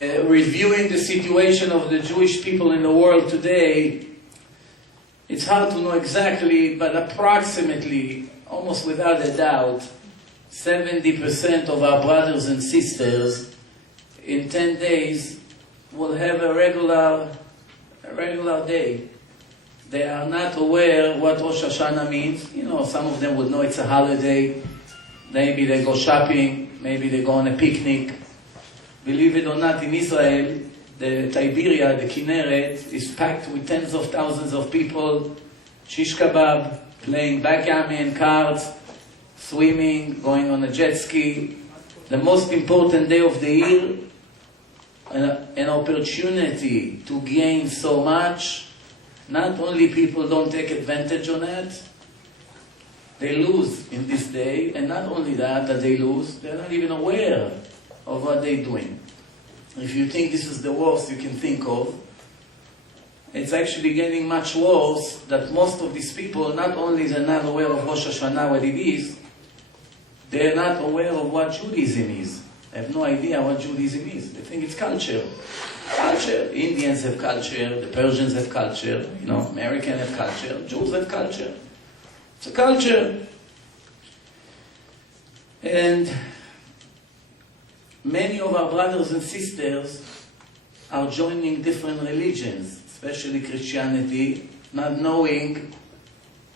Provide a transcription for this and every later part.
Reviewing the situation of the Jewish people in the world today, it's hard to know exactly, but approximately, almost without a doubt, 70% of our brothers and sisters in 10 days will have a regular day. They are not aware what Rosh Hashanah means. You know, some of them would know it's a holiday. Maybe they go shopping, maybe they go on a picnic. Believe it or not, in Israel, the Tiberia, the Kinneret, is packed with tens of thousands of people, shish kebab, playing backgammon, cards, swimming, going on a jet ski. The most important day of the year, an opportunity to gain so much. Not only people don't take advantage on that, they lose in this day, and not only that they lose, they're not even aware of what they're doing. If you think this is the worst you can think of, it's actually getting much worse that most of these people, not only they're not aware of Rosh Hashanah, what it is, they're not aware of what Judaism is. They have no idea what Judaism is. They think it's culture. Culture. Indians have culture, the Persians have culture, you know, Americans have culture, Jews have culture. It's a culture. And many of our brothers and sisters are joining different religions, especially Christianity, not knowing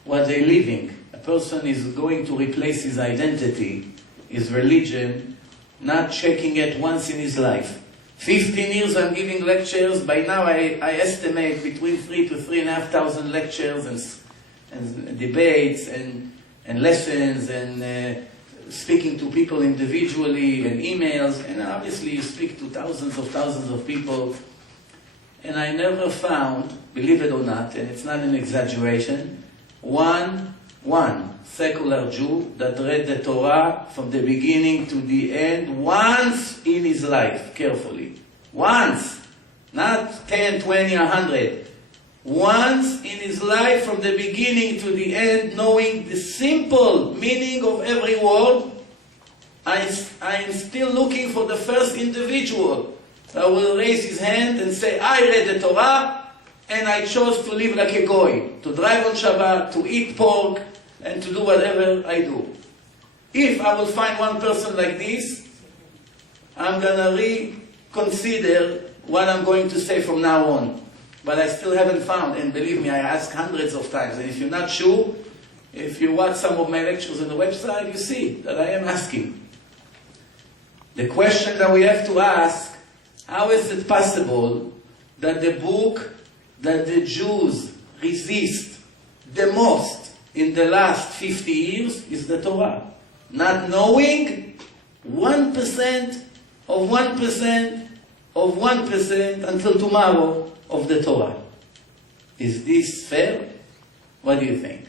what they're living. A person is going to replace his identity, his religion, not checking it once in his life. 15 years I'm giving lectures. By now I estimate between 3,000 to 3,500 lectures and debates and lessons and speaking to people individually and emails. And obviously you speak to thousands of people. And I never found, believe it or not, and it's not an exaggeration, one secular Jew that read the Torah from the beginning to the end once in his life, carefully. Once. Not 10, 20, 100. Once in his life from the beginning to the end, knowing the simple meaning of every word. I am still looking for the first individual that will raise his hand and say, I read the Torah and I chose to live like a goy, to drive on Shabbat, to eat pork, and to do whatever I do. If I will find one person like this, I'm going to reconsider what I'm going to say from now on. But I still haven't found, and believe me, I asked hundreds of times, and if you're not sure, if you watch some of my lectures on the website, you see that I am asking. The question that we have to ask, how is it possible that the book that the Jews resist the most in the last 50 years is the Torah? Not knowing 1% of 1% of 1% until tomorrow of the Torah. Is this fair? What do you think?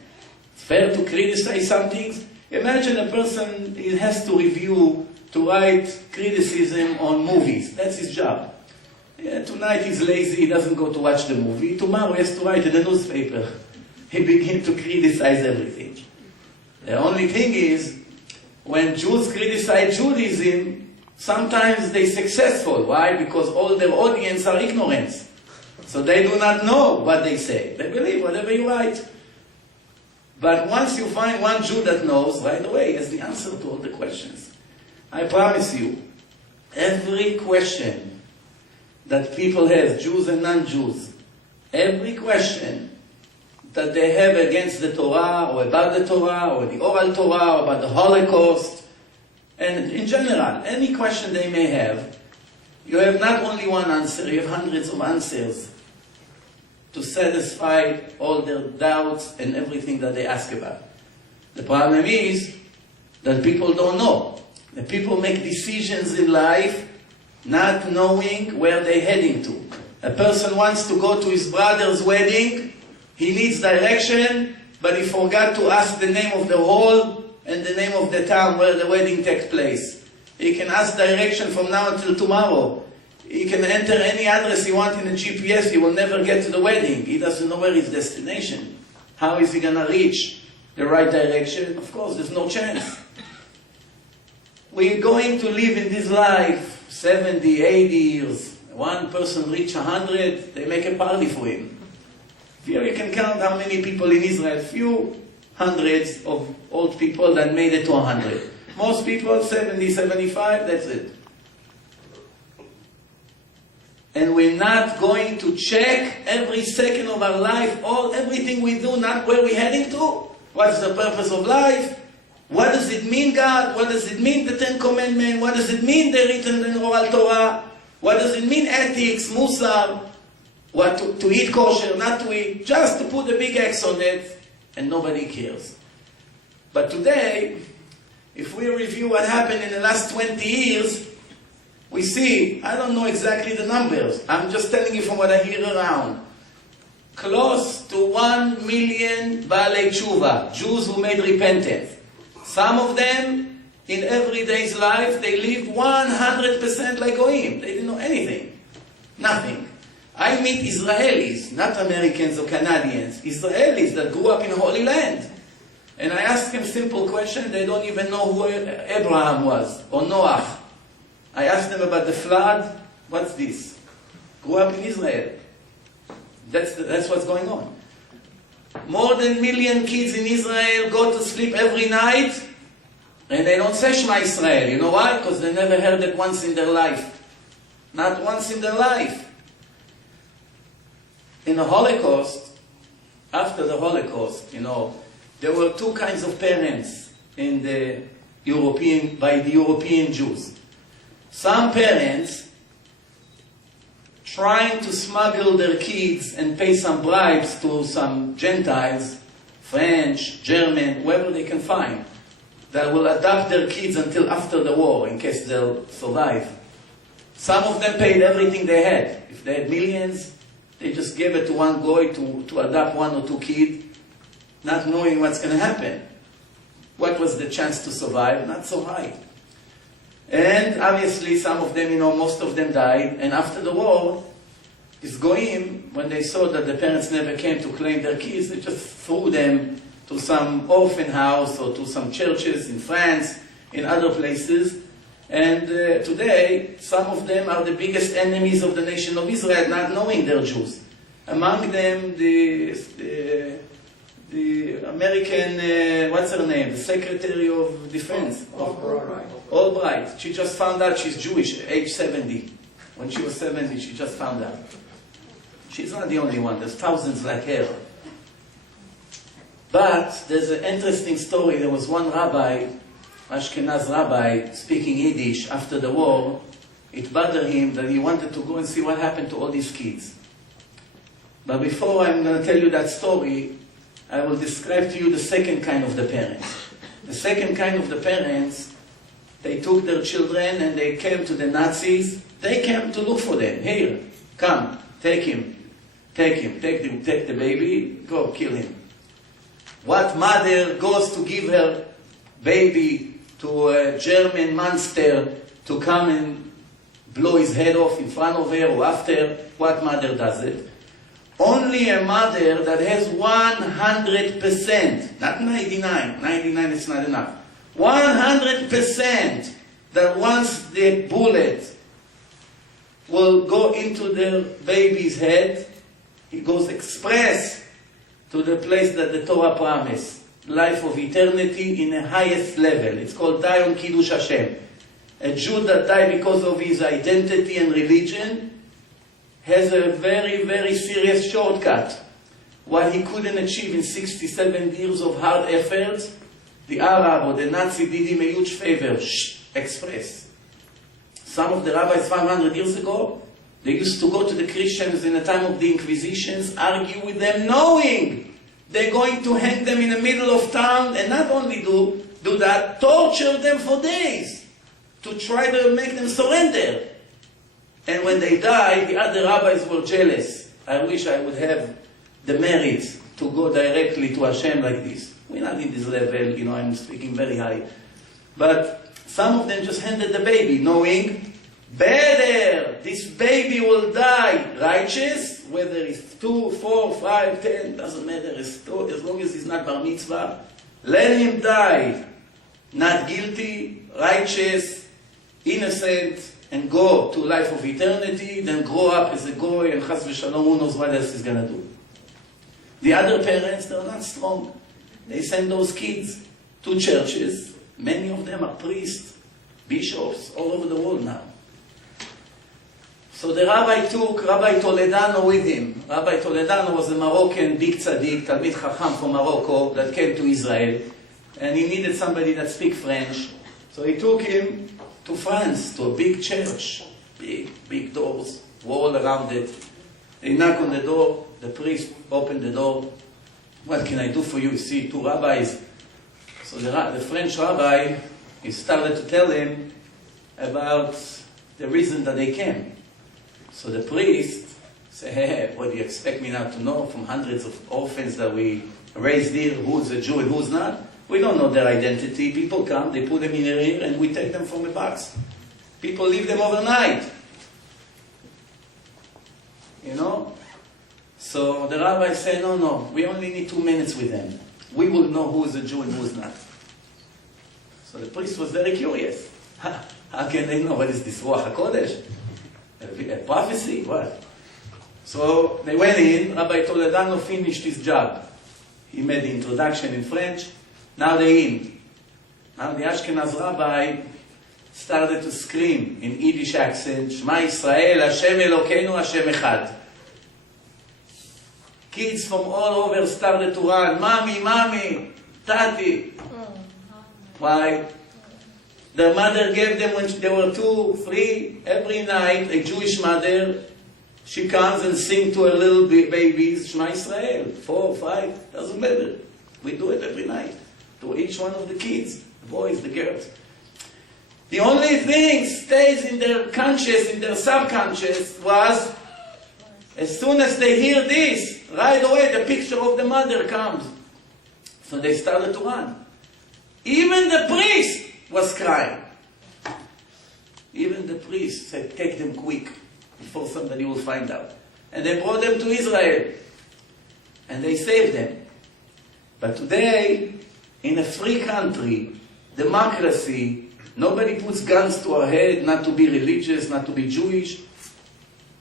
Fair to criticize some things? Imagine a person has to review, to write criticism on movies. That's his job. Tonight he's lazy, he doesn't go to watch the movie. Tomorrow he has to write in the newspaper. He begins to criticize everything. The only thing is, when Jews criticize Judaism, sometimes they're successful. Why? Because all their audience are ignorant. So they do not know what they say. They believe whatever you write. But once you find one Jew that knows, right away, he has the answer to all the questions. I promise you, every question that people have, Jews and non-Jews, every question that they have against the Torah, or about the Torah, or the oral Torah, or about the Holocaust, and in general, any question they may have, you have not only one answer, you have hundreds of answers to satisfy all their doubts and everything that they ask about. The problem is that people don't know. The people make decisions in life not knowing where they're heading to. A person wants to go to his brother's wedding, he needs direction, but he forgot to ask the name of the hall and the name of the town where the wedding takes place. He can ask direction from now until tomorrow. He can enter any address he wants in a GPS, he will never get to the wedding. He doesn't know where his destination. How is he going to reach the right direction? Of course, there's no chance. We're going to live in this life 70, 80 years. One person reach 100, they make a party for him. Here you can count how many people in Israel, few hundreds of old people that made it to 100. Most people, 70, 75, that's it. And we're not going to check every second of our life, everything we do, not where we're heading to. What's the purpose of life? What does it mean, God? What does it mean, the Ten Commandments? What does it mean, the written and oral Torah? What does it mean, ethics, musar? What to eat kosher, not to eat? Just to put a big X on it, and nobody cares. But today, if we review what happened in the last 20 years, we see, I don't know exactly the numbers. I'm just telling you from what I hear around. Close to 1 million Baalei Tshuva, Jews who made repentance. Some of them, in everyday's life, they live 100% like Goyim. They didn't know anything. Nothing. I meet Israelis, not Americans or Canadians. Israelis that grew up in Holy Land. And I ask them simple question. They don't even know who Abraham was, or Noach. I asked them about the flood. What's this? Grew up in Israel. That's what's going on. More than 1 million kids in Israel go to sleep every night, and they don't say Shema Israel. You know why? Because they never heard it once in their life. Not once in their life. In the Holocaust, after the Holocaust, there were two kinds of parents by the European Jews. Some parents trying to smuggle their kids and pay some bribes to some Gentiles, French, German, whoever they can find, that will adopt their kids until after the war, in case they'll survive. Some of them paid everything they had. If they had millions, they just gave it to one goy to adopt 1 or 2 kids, not knowing what's going to happen. What was the chance to survive? Not so high. And obviously some of them, most of them died. And after the war, these goyim, when they saw that the parents never came to claim their kids, they just threw them to some orphan house or to some churches in France, in other places. And today, some of them are the biggest enemies of the nation of Israel, not knowing they're Jews. Among them, the American, what's her name? The Secretary of Defense. Albright. She just found out she's Jewish, age 70. When she was 70, she just found out. She's not the only one. There's thousands like her. But there's an interesting story. There was one rabbi, Ashkenaz rabbi, speaking Yiddish after the war. It bothered him that he wanted to go and see what happened to all these kids. But before I'm going to tell you that story, I will describe to you the second kind of the parents. The second kind of the parents, they took their children and they came to the Nazis. They came to look for them. Here, come, take him. Take the baby, go kill him. What mother goes to give her baby to a German monster to come and blow his head off in front of her or after? What mother does it? Only a mother that has 100%, not 99 is not enough, 100% that once the bullet will go into the baby's head, he goes express to the place that the Torah promised, life of eternity in the highest level. It's called die on Kiddush Hashem. A Jew that died because of his identity and religion has a very, very serious shortcut. What he couldn't achieve in 67 years of hard effort, the Arab or the Nazi did him a huge favor. Express. Some of the rabbis 500 years ago, they used to go to the Christians in the time of the Inquisitions, argue with them, knowing they're going to hang them in the middle of town, and not only do that, torture them for days to try to make them surrender. And when they died, the other rabbis were jealous. I wish I would have the merit to go directly to Hashem like this. We're not in this level, I'm speaking very high. But some of them just handed the baby, knowing, better, this baby will die righteous, whether it's 2, 4, 5, 10, doesn't matter, as long as he's not bar mitzvah. Let him die, not guilty, righteous, innocent, and go to life of eternity, then grow up as a goy, and chas v'shalom, who knows what else he's going to do. The other parents, they're not strong. They send those kids to churches. Many of them are priests, bishops, all over the world now. So the rabbi took Rabbi Toledano with him. Rabbi Toledano was a Moroccan big tzaddik, Talmid Chacham from Morocco, that came to Israel. And he needed somebody that speaks French. So he took him to France, to a big church. Big doors, wall around it. They knock on the door. The priest opened the door. What can I do for you? You see, two rabbis. So the French rabbi, he started to tell him about the reason that they came. So the priest said, hey, what do you expect me now to know from hundreds of orphans that we raised here, who's a Jew and who's not? We don't know their identity. People come, they put them in here, and we take them from a box. People leave them overnight. You know? So the rabbi said, no, we only need 2 minutes with them. We will know who is a Jew and who is not. So the priest was very curious. How can they know? What is this Ruach HaKodesh? A prophecy? What? So they went in. Rabbi Toledano finished his job. He made the introduction in French. Now they're in. Now the Ashkenaz rabbi started to scream in Yiddish accent, Shema Yisrael, Hashem Elokeinu, Hashem Echad. Kids from all over started to run, Mommy, Tati. Why? Their mother gave them when they were 2, 3, every night, a Jewish mother, she comes and sings to her little babies, Shema Yisrael, 4, 5, doesn't matter. We do it every night, to each one of the kids, the boys, the girls. The only thing stays in their conscious, in their subconscious, was, as soon as they hear this, right away the picture of the mother comes. So they started to run. Even the priest was crying. Even the priest said, take them quick, before somebody will find out. And they brought them to Israel. And they saved them. But today, in a free country, democracy, nobody puts guns to our head, not to be religious, not to be Jewish.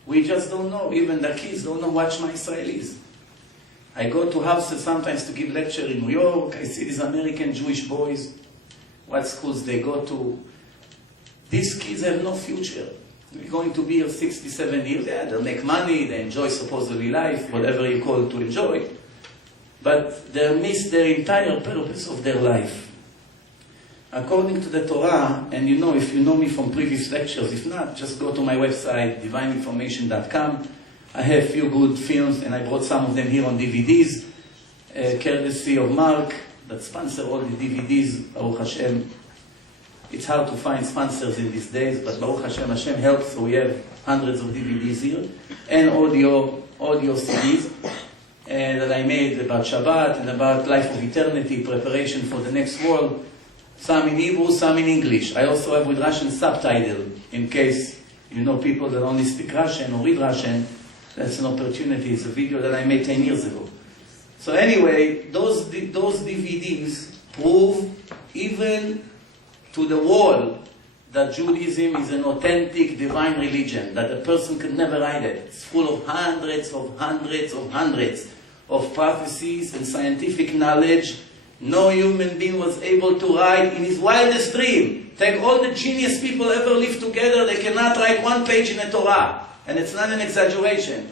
We just don't know. Even the kids don't know what Shema Yisrael is. I go to houses sometimes to give lecture in New York. I see these American Jewish boys, what schools they go to. These kids have no future. They're going to be here 67 years. Yeah, they'll make money, they enjoy supposedly life, whatever you call it to enjoy. But they miss their entire purpose of their life. According to the Torah, and you know, if you know me from previous lectures, if not, just go to my website, divineinformation.com. I have a few good films, and I brought some of them here on DVDs, courtesy of Mark, that sponsor all the DVDs, Baruch Hashem. It's hard to find sponsors in these days, but Baruch Hashem, Hashem helps, so we have hundreds of DVDs here, and audio CDs that I made about Shabbat and about life of eternity, preparation for the next world. Some in Hebrew, some in English. I also have with Russian subtitle, in case you know people that only speak Russian or read Russian. That's an opportunity. It's a video that I made 10 years ago. So anyway, those DVDs prove even to the world that Judaism is an authentic divine religion, that a person could never write it. It's full of hundreds of prophecies and scientific knowledge. No human being was able to write in his wildest dream. Take all the genius people ever lived together, they cannot write 1 page in the Torah. And it's not an exaggeration.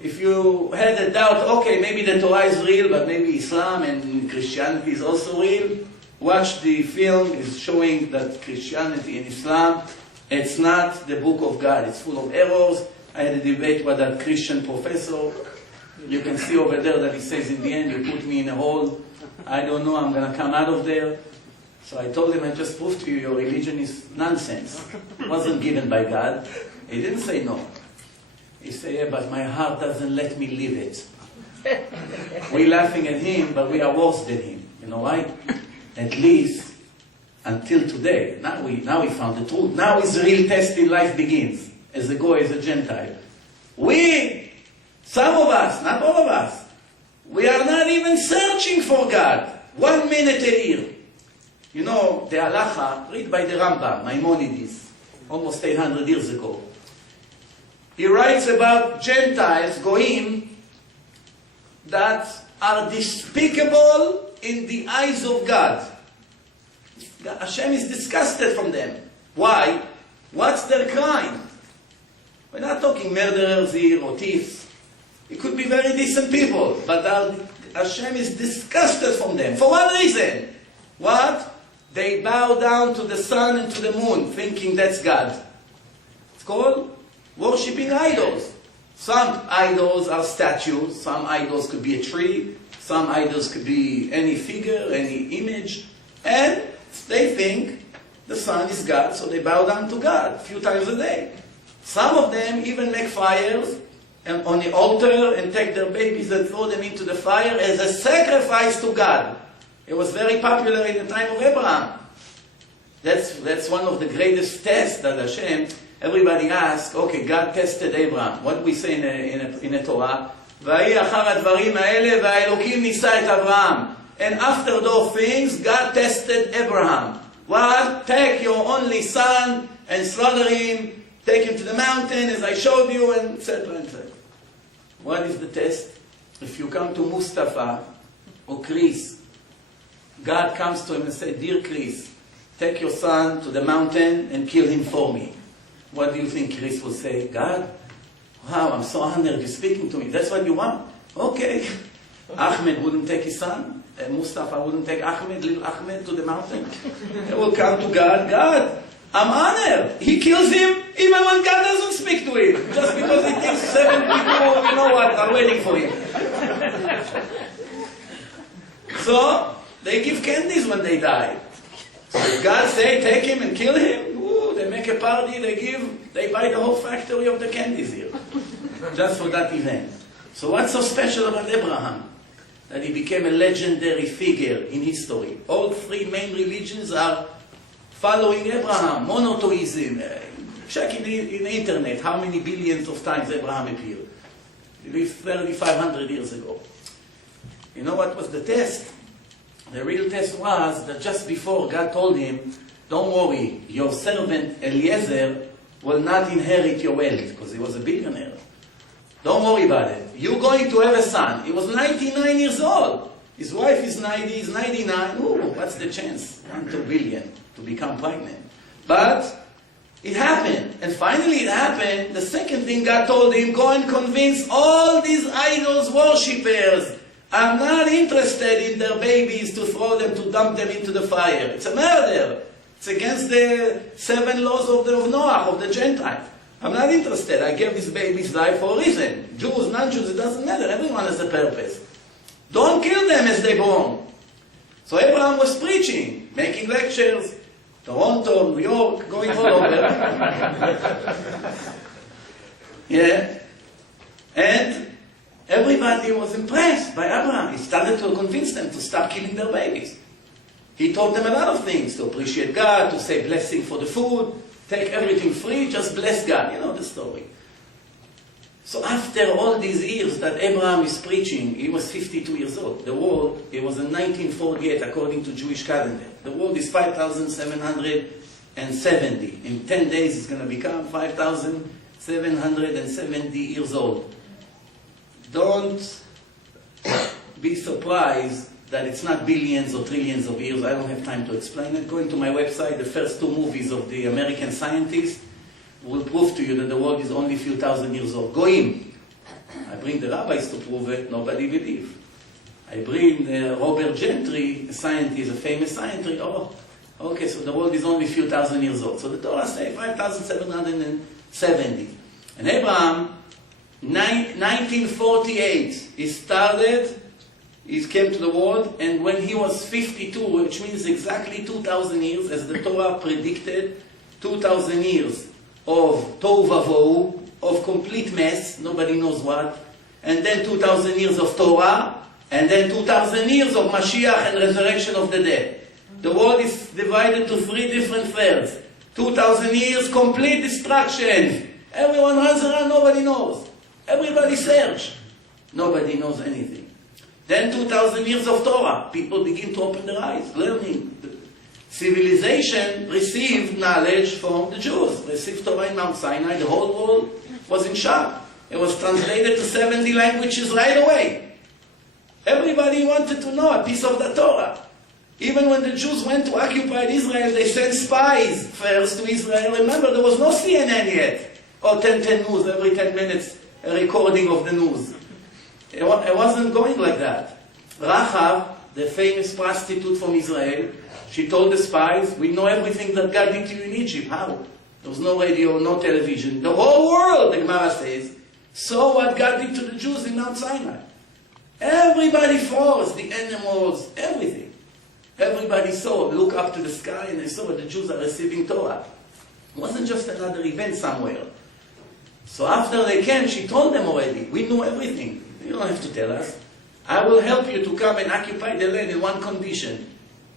If you had a doubt, okay, maybe the Torah is real, but maybe Islam and Christianity is also real, watch the film. It's showing that Christianity and Islam, it's not the book of God. It's full of errors. I had a debate with a Christian professor. You can see over there that he says, in the end, you put me in a hole. I don't know, I'm going to come out of there. So I told him, I just proved to you, your religion is nonsense. It wasn't given by God. He didn't say no. He said, yeah, but my heart doesn't let me live it. We're laughing at him, but we are worse than him. You know why? At least until today. Now we found the truth. Now his real test in life begins. As a Goy, as a Gentile. Some of us, not all of us, we are not even searching for God. 1 minute a year. You know, the halacha, read by the Rambam, Maimonides. almost 800 years ago. He writes about Gentiles, Goyim, that are despicable in the eyes of God. Hashem is disgusted from them. Why? What's their crime? We're not talking murderers here or thieves. It could be very decent people, but Hashem is disgusted from them. For one reason. What? They bow down to the sun and to the moon, thinking that's God. It's called worshipping idols. Some idols are statues, some idols could be a tree, some idols could be any figure, any image, and they think the sun is God, so they bow down to God a few times a day. Some of them even make fires and on the altar and take their babies and throw them into the fire as a sacrifice to God. It was very popular in the time of Abraham. That's one of the greatest tests that Hashem, everybody asks, okay, God tested Abraham. What do we say in the Torah? ויהי אחר הדברים האלה והאלוקים ניסה את אברהם. And after those things, God tested Abraham. What? Take your only son and slaughter him, take him to the mountain as I showed you, and etc. etc. What is the test? If you come to Mustafa or Chris, God comes to him and says, dear Chris, take your son to the mountain and kill him for me. What do you think Chris will say? God, wow, I'm so honored you're speaking to me. That's what you want? Okay. Ahmed wouldn't take his son. Mustafa wouldn't take Ahmed, little Ahmed, to the mountain. He will come to God. God, I'm honored. He kills him even when God doesn't speak to him. Just because he thinks 7 people, you know what, are waiting for him. So, they give candies when they die. So if God say, take him and kill him, ooh, they make a party, they buy the whole factory of the candies here. Just for that event. So what's so special about Abraham? That he became a legendary figure in history. All three main religions are following Abraham. Monotheism. Check in the internet how many billions of times Abraham appeared. He lived 3,500 years ago. You know what was the test? The real test was that just before God told him, don't worry, your servant Eliezer will not inherit your wealth, because he was a billionaire. Don't worry about it. You're going to have a son. He was 99 years old. His wife is 90, he's 99. Ooh, what's the chance? 1 to 2 billion to become pregnant. But it happened. And finally it happened. The second thing God told him, go and convince all these idols worshippers. I'm not interested in their babies to throw them, to dump them into the fire. It's a murder. It's against the 7 laws of Noah, of the Gentiles. I'm not interested. I gave this baby's life for a reason. Jews, non-Jews, it doesn't matter. Everyone has a purpose. Don't kill them as they're born. So Abraham was preaching, making lectures, Toronto, New York, going all over. Yeah. And everybody was impressed by Abraham. He started to convince them to start killing their babies. He taught them a lot of things, to appreciate God, to say blessing for the food, take everything free, just bless God. You know the story. So after all these years that Abraham is preaching, he was 52 years old. The world, it was in 1948 according to Jewish calendar. The world is 5,770. In 10 days it's going to become 5,770 years old. Don't be surprised that it's not billions or trillions of years. I don't have time to explain it. Going to my website, the first 2 movies of the American scientists will prove to you that the world is only a few thousand years old. Goyim. I bring the rabbis to prove it, nobody believes. I bring Robert Gentry, a scientist, a famous scientist. Oh, okay, so the world is only a few thousand years old. So the Torah says 5,770. And Abraham, 1948, he came to the world, and when he was 52, which means exactly 2,000 years, as the Torah predicted, 2,000 years of tohu vavohu, of complete mess, nobody knows what, and then 2,000 years of Torah, and then 2,000 years of Mashiach and resurrection of the dead. The world is divided to 3 different thirds. 2,000 years, complete destruction. Everyone runs around, nobody knows. Everybody search. Nobody knows anything. Then 2,000 years of Torah. People begin to open their eyes, learning. Civilization received knowledge from the Jews, received Torah in Mount Sinai. The whole world was in shock. It was translated to 70 languages right away. Everybody wanted to know a piece of the Torah. Even when the Jews went to occupy Israel, they sent spies first to Israel. Remember, there was no CNN yet, or 10 News, every 10 minutes a recording of the news. It wasn't going like that. Rahab, the famous prostitute from Israel, she told the spies, we know everything that God did to you in Egypt. How? There was no radio, no television. The whole world, the Gemara says, saw what God did to the Jews in Mount Sinai. Everybody froze, the animals, everything. Everybody saw, look up to the sky, and they saw the Jews are receiving Torah. It wasn't just another event somewhere. So after they came, she told them already, we know everything. You don't have to tell us. I will help you to come and occupy the land in one condition.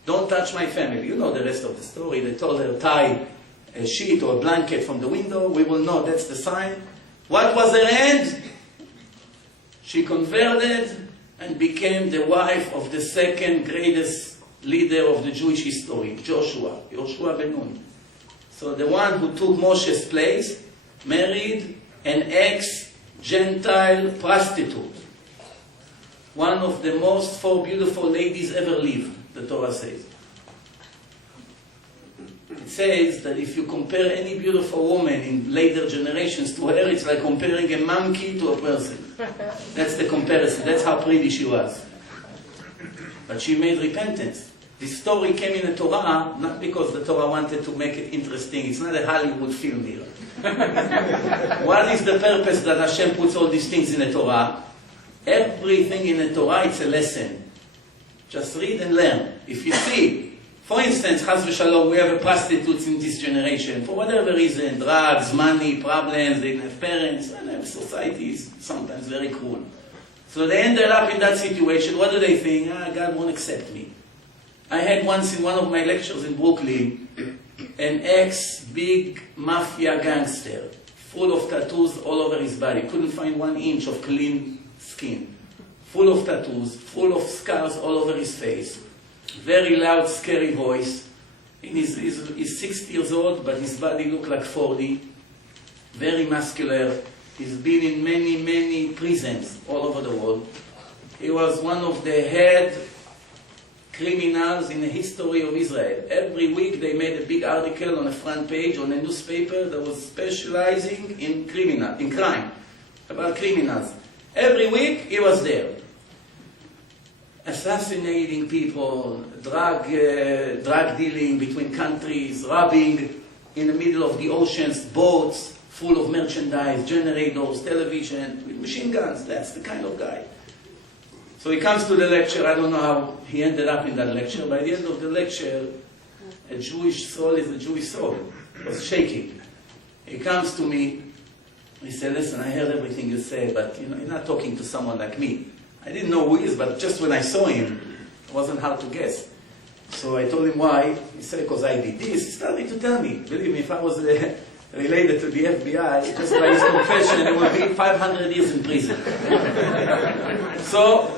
Don't touch my family. You know the rest of the story. They told her, tie a sheet or a blanket from the window. We will know that's the sign. What was her end? She converted and became the wife of the second greatest leader of the Jewish history, Joshua ben Nun. So the one who took Moshe's place married an ex-Gentile prostitute. One of the most four beautiful ladies ever lived, the Torah says. It says that if you compare any beautiful woman in later generations to her, it's like comparing a monkey to a person. That's the comparison. That's how pretty she was. But she made repentance. This story came in the Torah, not because the Torah wanted to make it interesting. It's not a Hollywood film here. What is the purpose that Hashem puts all these things in the Torah? Everything in the Torah, it's a lesson. Just read and learn. If you see, for instance, Chas v'Shalom, we have prostitutes in this generation. For whatever reason, drugs, money, problems, they have parents, and society is sometimes very cruel. So they ended up in that situation. What do they think? God won't accept me. I had once in one of my lectures in Brooklyn, an ex-big mafia gangster, full of tattoos all over his body. Couldn't find 1 inch of clean skin. Full of tattoos, full of scars all over his face. Very loud, scary voice. He's 60 years old, but his body looked like 40. Very muscular. He's been in many, many prisons all over the world. He was one of the head criminals in the history of Israel. Every week they made a big article on the front page on a newspaper that was specializing in crime, about criminals. Every week he was there. Assassinating people, drug dealing between countries, robbing in the middle of the oceans, boats full of merchandise, generators, television, with machine guns. That's the kind of guy. So he comes to the lecture. I don't know how he ended up in that lecture. By the end of the lecture, a Jewish soul is a Jewish soul. It was shaking. He comes to me. He said, listen, I heard everything you say, but you're not talking to someone like me. I didn't know who he is, but just when I saw him, it wasn't hard to guess. So I told him why. He said, because I did this. He started to tell me. Believe me, if I was related to the FBI, just by his confession, he would be 500 years in prison. So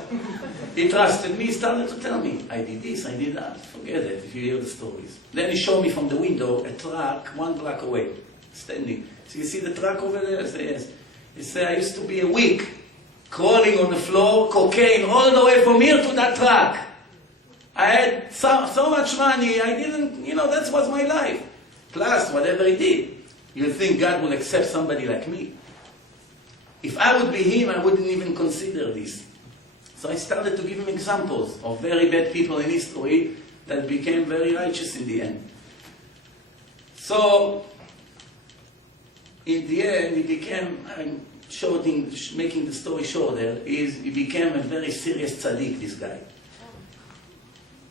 he trusted me. He started to tell me, I did this, I did that. Forget it, if you hear the stories. Then he showed me from the window a truck 1 block away, standing. So you see the truck over there? I said, yes. He said, I used to be a week crawling on the floor, cocaine, all the way from here to that truck. I had so much money, I didn't, that was my life. Plus, whatever he did. You think God will accept somebody like me? If I would be him, I wouldn't even consider this. So I started to give him examples of very bad people in history that became very righteous in the end. So, in the end, he became, making the story shorter, he became a very serious tzaddik, this guy.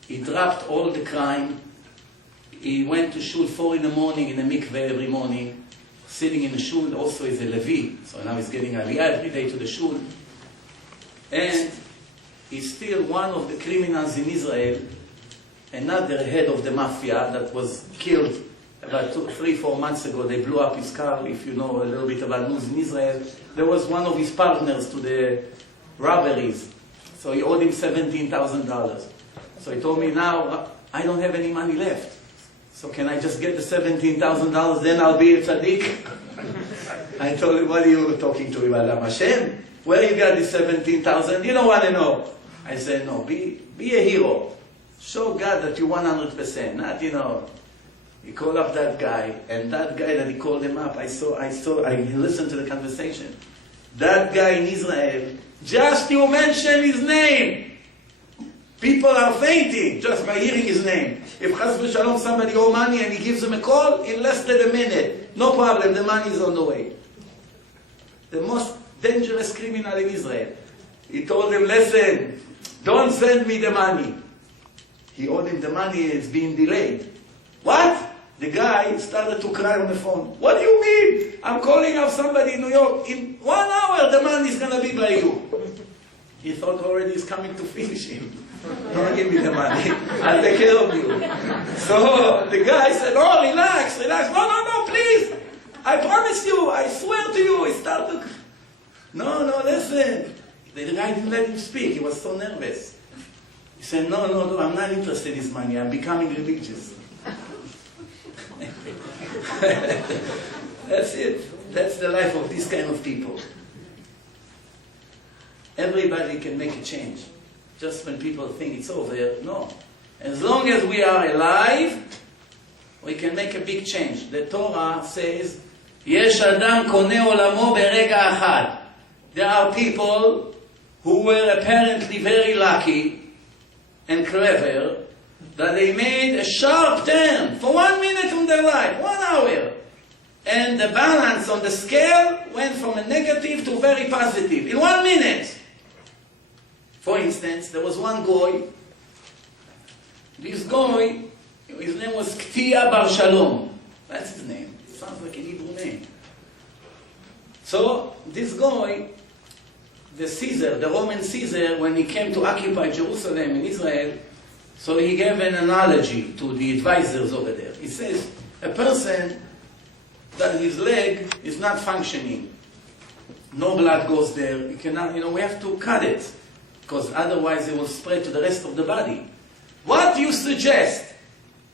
He dropped all the crime. He went to shul 4 in the morning in a mikveh every morning, sitting in the shul. Also he's a Levi, so now he's getting aliyah every day to the shul. And he's still one of the criminals in Israel, another head of the mafia that was killed about 3-4 months ago. They blew up his car. If you know a little bit about news in Israel, there was one of his partners to the robberies. So he owed him $17,000. So he told me, now I don't have any money left. So can I just get the $17,000, then I'll be a tzaddik? I told him, what are you talking to about Hashem? Where you got the 17,000? You don't want to know. I said, no, be a hero. Show God that you're 100%. Not, he called up that guy, and that guy that he called him up, I listened to the conversation. That guy in Israel, just you mention his name, people are fainting just by hearing his name. If Chas v'Shalom somebody owe money and he gives him a call, in less than a minute, no problem, the money is on the way. The most dangerous criminal in Israel. He told him, listen, don't send me the money. He owed him the money, it's being delayed. What? The guy started to cry on the phone. What do you mean? I'm calling up somebody in New York. In 1 hour, the money is going to be by you. He thought already he's coming to finish him. Don't give me the money. I'll take care of you. So the guy said, oh, relax. No, please. I promise you. I swear to you. He started. No, listen. The guy didn't let him speak. He was so nervous. He said, no, I'm not interested in this money. I'm becoming religious. That's it. That's the life of these kind of people. Everybody can make a change. Just when people think it's over, no. As long as we are alive, we can make a big change. The Torah says, "Yesh adam koneh olamo berega achad." There are people who were apparently very lucky and clever that they made a sharp turn for 1 minute in their life, 1 hour. And the balance on the scale went from a negative to very positive in 1 minute. For instance, there was one guy. This guy, his name was Ktia Bar Shalom. That's his name. It sounds like a Hebrew name. So, this guy, the Roman Caesar, when he came to occupy Jerusalem in Israel, so he gave an analogy to the advisors over there. He says, a person that his leg is not functioning, no blood goes there, you cannot, we have to cut it, because otherwise it will spread to the rest of the body. What do you suggest?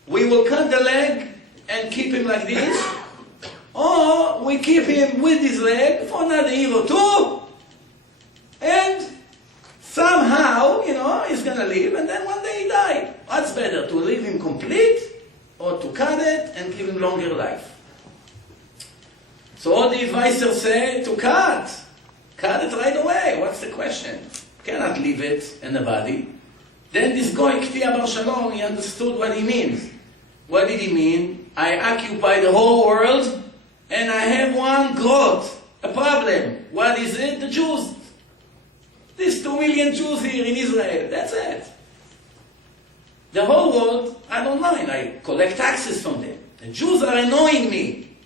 We will cut the leg and keep him like this, or we keep him with his leg for another year or two, and somehow, he's going to live, and then one day he died. What's better, to leave him complete, or to cut it and give him longer life? So all the advisors say to cut. Cut it right away. What's the question? Cannot leave it in the body. Then this guy, Ktia Bar Shalom, he understood what he means. What did he mean? I occupy the whole world, and I have one growth, a problem. What is it? The Jews. There's 2 million Jews here in Israel. That's it. The whole world, I don't mind. I collect taxes from them. The Jews are annoying me.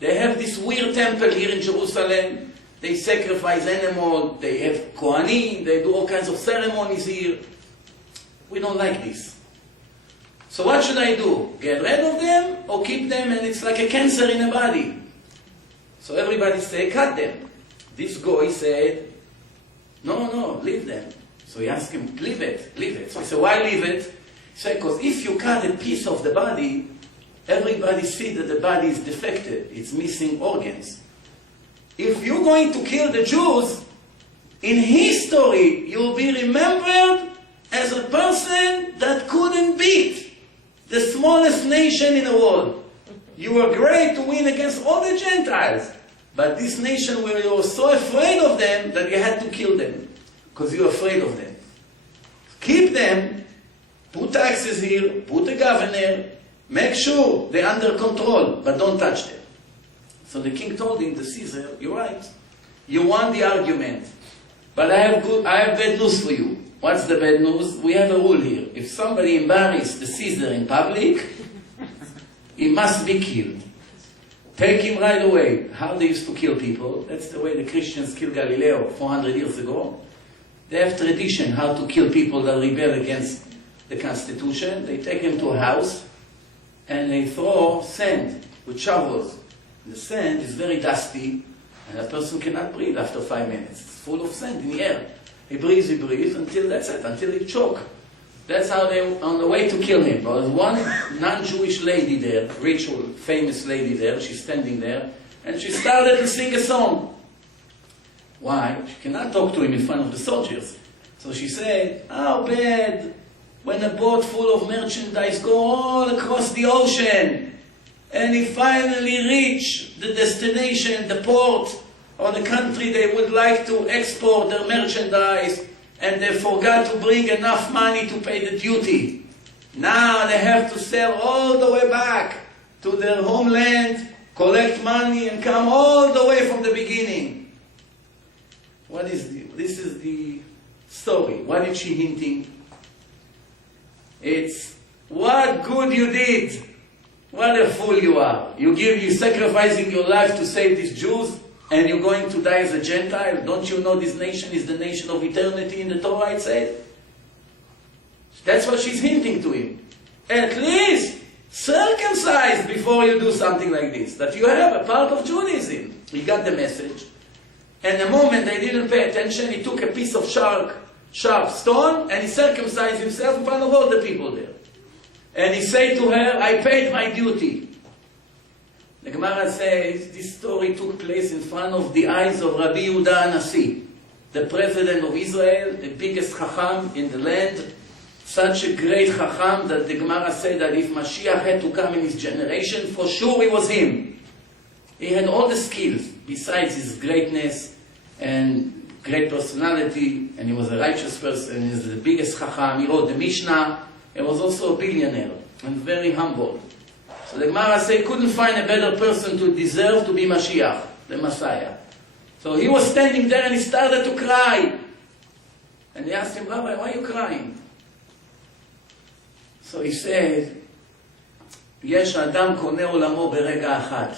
They have this weird temple here in Jerusalem. They sacrifice animals. They have Kohanim. They do all kinds of ceremonies here. We don't like this. So what should I do? Get rid of them or keep them, and it's like a cancer in the body? So everybody say, cut them. This guy said, no, leave them. So he asked him, leave it. So he said, why leave it? He said, because if you cut a piece of the body, everybody sees that the body is defective. It's missing organs. If you're going to kill the Jews, in history, you'll be remembered as a person that couldn't beat the smallest nation in the world. You were great to win against all the Gentiles. But this nation where you were so afraid of them that you had to kill them. Because you were afraid of them. Keep them, put taxes here, put a governor, make sure they're under control, but don't touch them. So the king told him, the Caesar, you're right. You won the argument. But I have bad news for you. What's the bad news? We have a rule here. If somebody embarrasses the Caesar in public, he must be killed. Take him right away. How they used to kill people. That's the way the Christians killed Galileo 400 years ago. They have tradition how to kill people that rebel against the Constitution. They take them to a house and they throw sand with shovels. The sand is very dusty and a person cannot breathe after 5 minutes. It's full of sand in the air. He breathes until that's it, until he choke. That's how they were on the way to kill him. There was one non-Jewish lady there, Rachel, famous lady there, she's standing there, and she started to sing a song. Why? She cannot talk to him in front of the soldiers. So she said, how bad when a boat full of merchandise go all across the ocean and he finally reach the destination, the port or the country they would like to export their merchandise, and they forgot to bring enough money to pay the duty. Now they have to sail all the way back to their homeland, collect money and come all the way from the beginning. What is this is the story. What is she hinting? It's what good you did. What a fool you are. You're sacrificing your life to save these Jews, and you're going to die as a Gentile. Don't you know this nation is the nation of eternity in the Torah, it says? That's what she's hinting to him. At least circumcise before you do something like this. That you have a part of Judaism. He got the message. And the moment they didn't pay attention, he took a piece of sharp stone and he circumcised himself in front of all the people there. And he said to her, I paid my duty. The Gemara says this story took place in front of the eyes of Rabbi Nasi, the president of Israel, the biggest Chacham in the land. Such a great Chacham that the Gemara said that if Mashiach had to come in his generation, for sure it was him. He had all the skills, besides his greatness and great personality, and he was a righteous person, he was the biggest Chacham, he wrote the Mishnah, he was also a billionaire, and very humble. So the Gemara says, couldn't find a better person to deserve to be Mashiach, the Messiah. So he was standing there and he started to cry. And they asked him, Rabbi, why are you crying? So he said, יש אדם קונה עולמו ברגע אחד.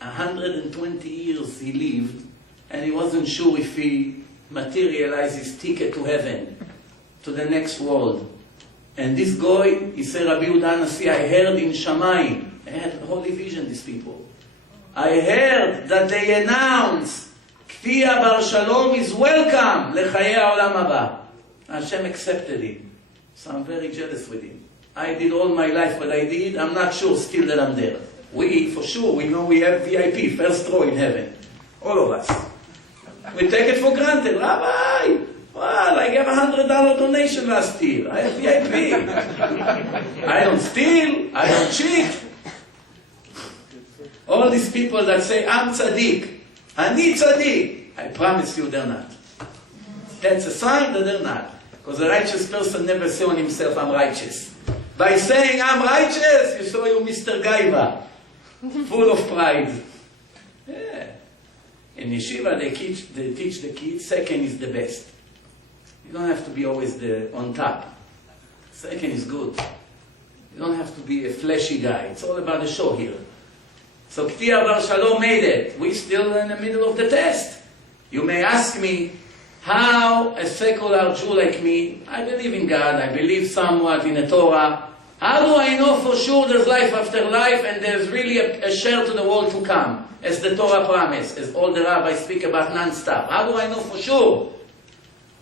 120 years he lived, and he wasn't sure if he materialized his ticket to heaven, to the next world. And this guy, he said, Rabbi Yehuda Nasi, I heard in Shamayim, they had a holy vision, these people. I heard that they announce, Kfiyah Bar Shalom is welcome לחיי העולם הבא. Hashem accepted him. So I'm very jealous with him. I did all my life what I did. I'm not sure still that I'm there. We, for sure, we know we have VIP, first row in heaven. All of us. We take it for granted. Rabbi, well, I gave $100 donation last year. I have VIP. I don't steal. I don't cheat. All these people that say, I'm tzaddik. Ani tzaddik. I promise you they're not. That's a sign that they're not. Because a righteous person never say on himself, I'm righteous. By saying, I'm righteous, you show you Mr. Gaiva. Full of pride. Yeah. In yeshiva, they teach the kids, second is the best. You don't have to be always on top. Second is good. You don't have to be a flashy guy. It's all about the show here. So Kfiyah Bar Shalom made it. We're still in the middle of the test. You may ask me, how a secular Jew like me, I believe in God, I believe somewhat in the Torah, how do I know for sure there's life after life and there's really a share to the world to come, as the Torah promised, as all the rabbis speak about non-stop? How do I know for sure?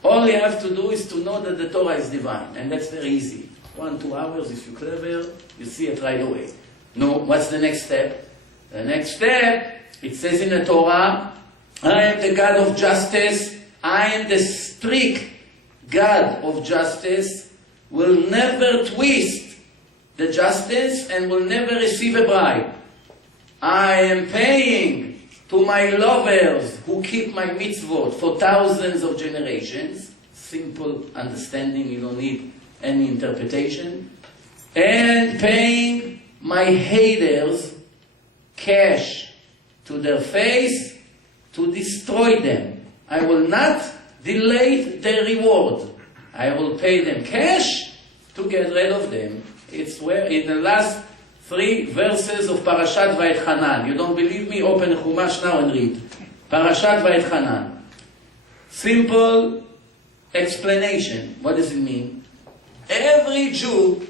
All you have to do is to know that the Torah is divine, and that's very easy. 1-2 hours, if you're clever, you see it right away. No, what's the next step? The next step, it says in the Torah, I am the God of justice, I am the strict God of justice, will never twist the justice and will never receive a bribe. I am paying to my lovers who keep my mitzvot for thousands of generations. Simple understanding, you don't need any interpretation. And paying my haters cash to their face to destroy them. I will not delay their reward. I will pay them cash to get rid of them. It's where in the last 3 verses of Parashat Vayetchanan. You don't believe me? Open Chumash now and read. Parashat Vayetchanan. Simple explanation. What does it mean? Every Jew,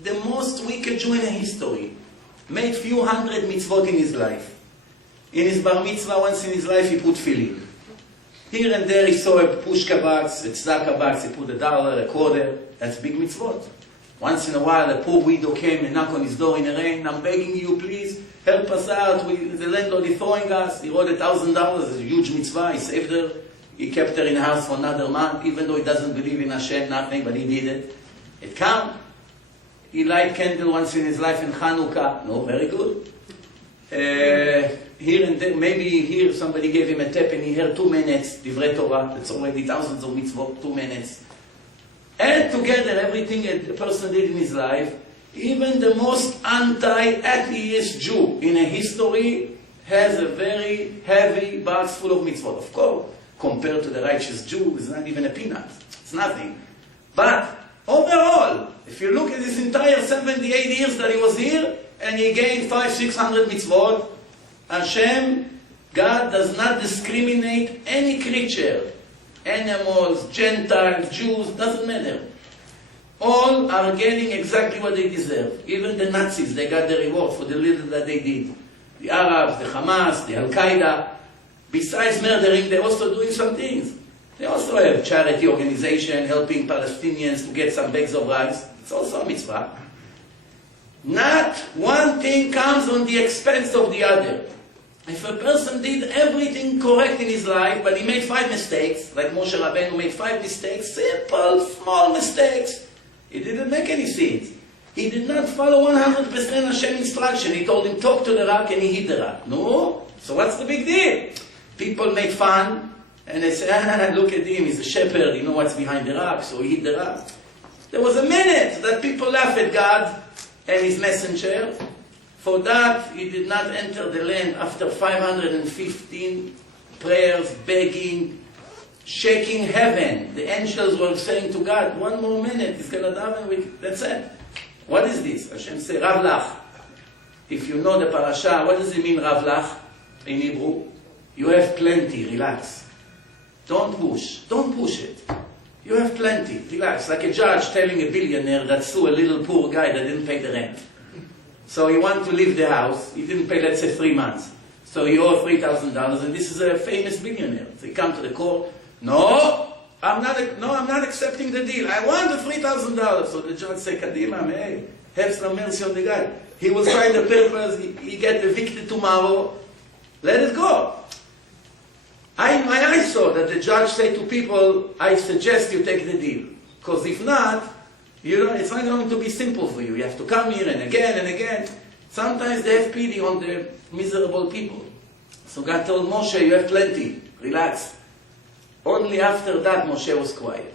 the most wicked Jew in history, made few hundred mitzvot in his life. In his bar mitzvah, once in his life, he put tefillin. Here and there he saw a pushka box, a tzedakah box, he put $1, a quarter. That's big mitzvot. Once in a while, a poor widow came and knocked on his door in the rain. I'm begging you, please, help us out. The landlord is throwing us. He wrote $1,000. It's a huge mitzvah. He saved her. He kept her in the house for another month, even though he doesn't believe in Hashem, nothing, but he did it. It counts. He lighted candle once in his life in Hanukkah. No, very good. Here and there, maybe here somebody gave him a tap and he heard 2 minutes, Divrei Torah. That's already thousands of mitzvot, 2 minutes. Add together everything a person did in his life, even the most anti-atheist Jew in a history has a very heavy box full of mitzvot. Of course, compared to the righteous Jew, it's not even a peanut. It's nothing. But overall, if you look at his entire 78 years that he was here, and he gained 500-600 mitzvot, Hashem, God does not discriminate any creature. Animals, Gentiles, Jews, doesn't matter. All are getting exactly what they deserve. Even the Nazis, they got the reward for the little that they did. The Arabs, the Hamas, the Al-Qaeda. Besides murdering, they're also doing some things. They also have charity organization helping Palestinians to get some bags of rice. It's also a mitzvah. Not one thing comes on the expense of the other. If a person did everything correct in his life, but he made 5 mistakes, like Moshe Rabbeinu made 5 mistakes, simple, small mistakes, he didn't make any sins. He did not follow 100% Hashem instruction. He told him, talk to the rock, and he hit the rock. No? So what's the big deal? People make fun, and they say, look at him, he's a shepherd, you know what's behind the rock, so he hit the rock. There was a minute that people laughed at God and his messenger. For that, he did not enter the land after 515 prayers, begging, shaking heaven. The angels were saying to God, 1 more minute, he's going to die, and that's it. What is this? Hashem said, Rav Lach. If you know the parasha, what does it mean, Rav Lach, in Hebrew? You have plenty, relax. Don't push it. You have plenty, relax. Like a judge telling a billionaire that sued a little poor guy that didn't pay the rent. So he wanted to leave the house. He didn't pay, let's say, 3 months. So he owed $3,000, and this is a famous billionaire. So he comes to the court. No, I'm not accepting the deal. I want the $3,000. So the judge said, Kadima, hey, have some mercy on the guy. He will sign the papers. He get evicted tomorrow. Let it go. I saw that the judge said to people, I suggest you take the deal. Because if not, it's not going to be simple for you. You have to come here and again. Sometimes they have pity on the miserable people. So God told Moshe, you have plenty. Relax. Only after that Moshe was quiet.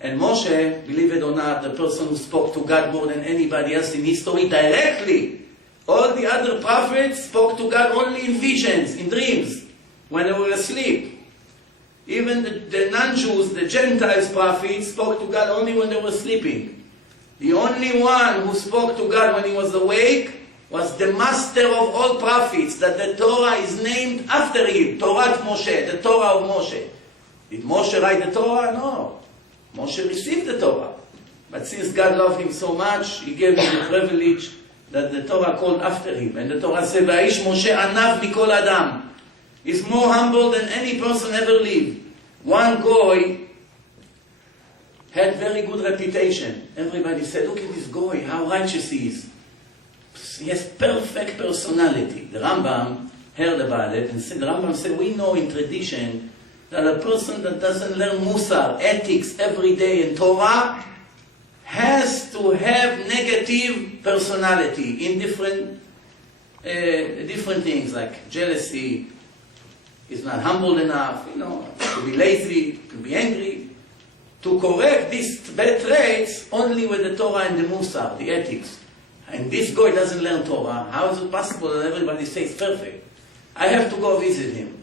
And Moshe, believe it or not, the person who spoke to God more than anybody else in history directly. All the other prophets spoke to God only in visions, in dreams, when they were asleep. Even the non-Jews, the Gentiles prophets, spoke to God only when they were sleeping. The only one who spoke to God when he was awake was the master of all prophets, that the Torah is named after him, Torah Moshe, the Torah of Moshe. Did Moshe write the Torah? No. Moshe received the Torah. But since God loved him so much, he gave him the privilege that the Torah called after him. And the Torah said, Va'ish Moshe anav mikol adam. Is more humble than any person ever lived. One guy had very good reputation. Everybody said, look at this guy, how righteous he is. He has perfect personality. The Rambam heard about it and said, the Rambam said, we know in tradition that a person that doesn't learn Musar, ethics every day in Torah, has to have negative personality in different things like jealousy, is not humble enough, to be lazy, to be angry. To correct these bad traits only with the Torah and the Musar, the ethics. And this guy doesn't learn Torah. How is it possible that everybody says perfect? I have to go visit him.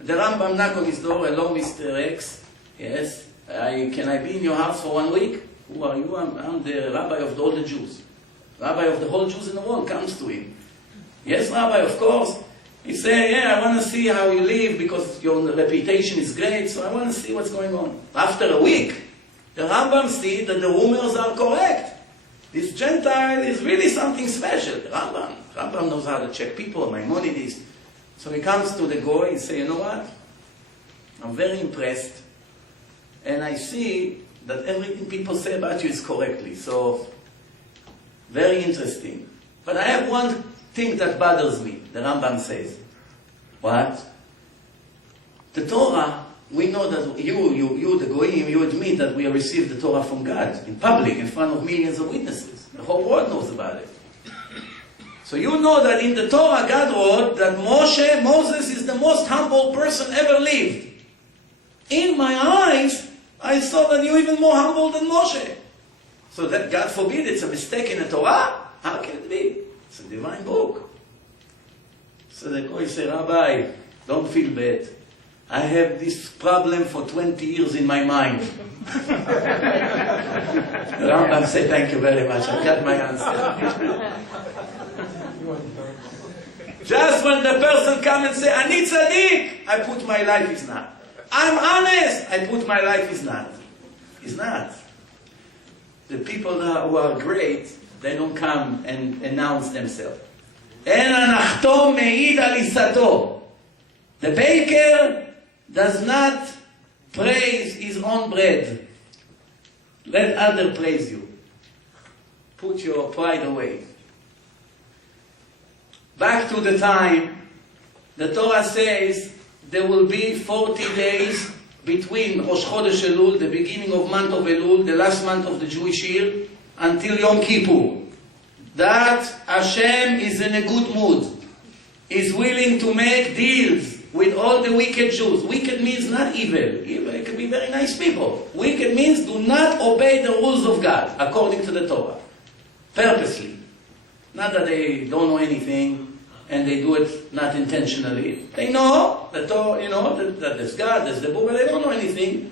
The Rambam knocked on his door. Hello, Mr. X. Yes. Can I be in your house for 1 week? Who are you? I'm the rabbi of all the Jews. Rabbi of the whole Jews in the world comes to him. Yes, Rabbi, of course. He said, I want to see how you live because your reputation is great, so I want to see what's going on. After a week, the Rambam sees that the rumors are correct. This Gentile is really something special. The Rambam knows how to check people, Maimonides. So he comes to the guy and says, you know what? I'm very impressed, and I see that everything people say about you is correctly. So, very interesting. But I have one thing that bothers me, the Rambam says. What? The Torah, we know that you, the Goyim, you admit that we have received the Torah from God, in public, in front of millions of witnesses. The whole world knows about it. So you know that in the Torah, God wrote that Moses is the most humble person ever lived. In my eyes, I saw that you're even more humble than Moshe. So that, God forbid, it's a mistake in the Torah? How can it be? It's a divine book. So the Goy say, Rabbi, don't feel bad. I have this problem for 20 years in my mind. The Rambam said, thank you very much. I got my answer. Just when the person comes and says, Ani tzaddik, I put my life is not. I'm honest, I put my life is not. It's not. The people who are great, they don't come and announce themselves. En anachto me'id al isato. The baker does not praise his own bread. Let others praise you. Put your pride away. Back to the time, the Torah says there will be 40 days between Rosh Chodesh Elul, the beginning of month of Elul, the last month of the Jewish year, until Yom Kippur. That Hashem is in a good mood, is willing to make deals with all the wicked Jews. Wicked means not evil. Evil can be very nice people. Wicked means do not obey the rules of God, according to the Torah. Purposely. Not that they don't know anything, and they do it not intentionally. They know the Torah, that there's God, there's the book, but they don't know anything.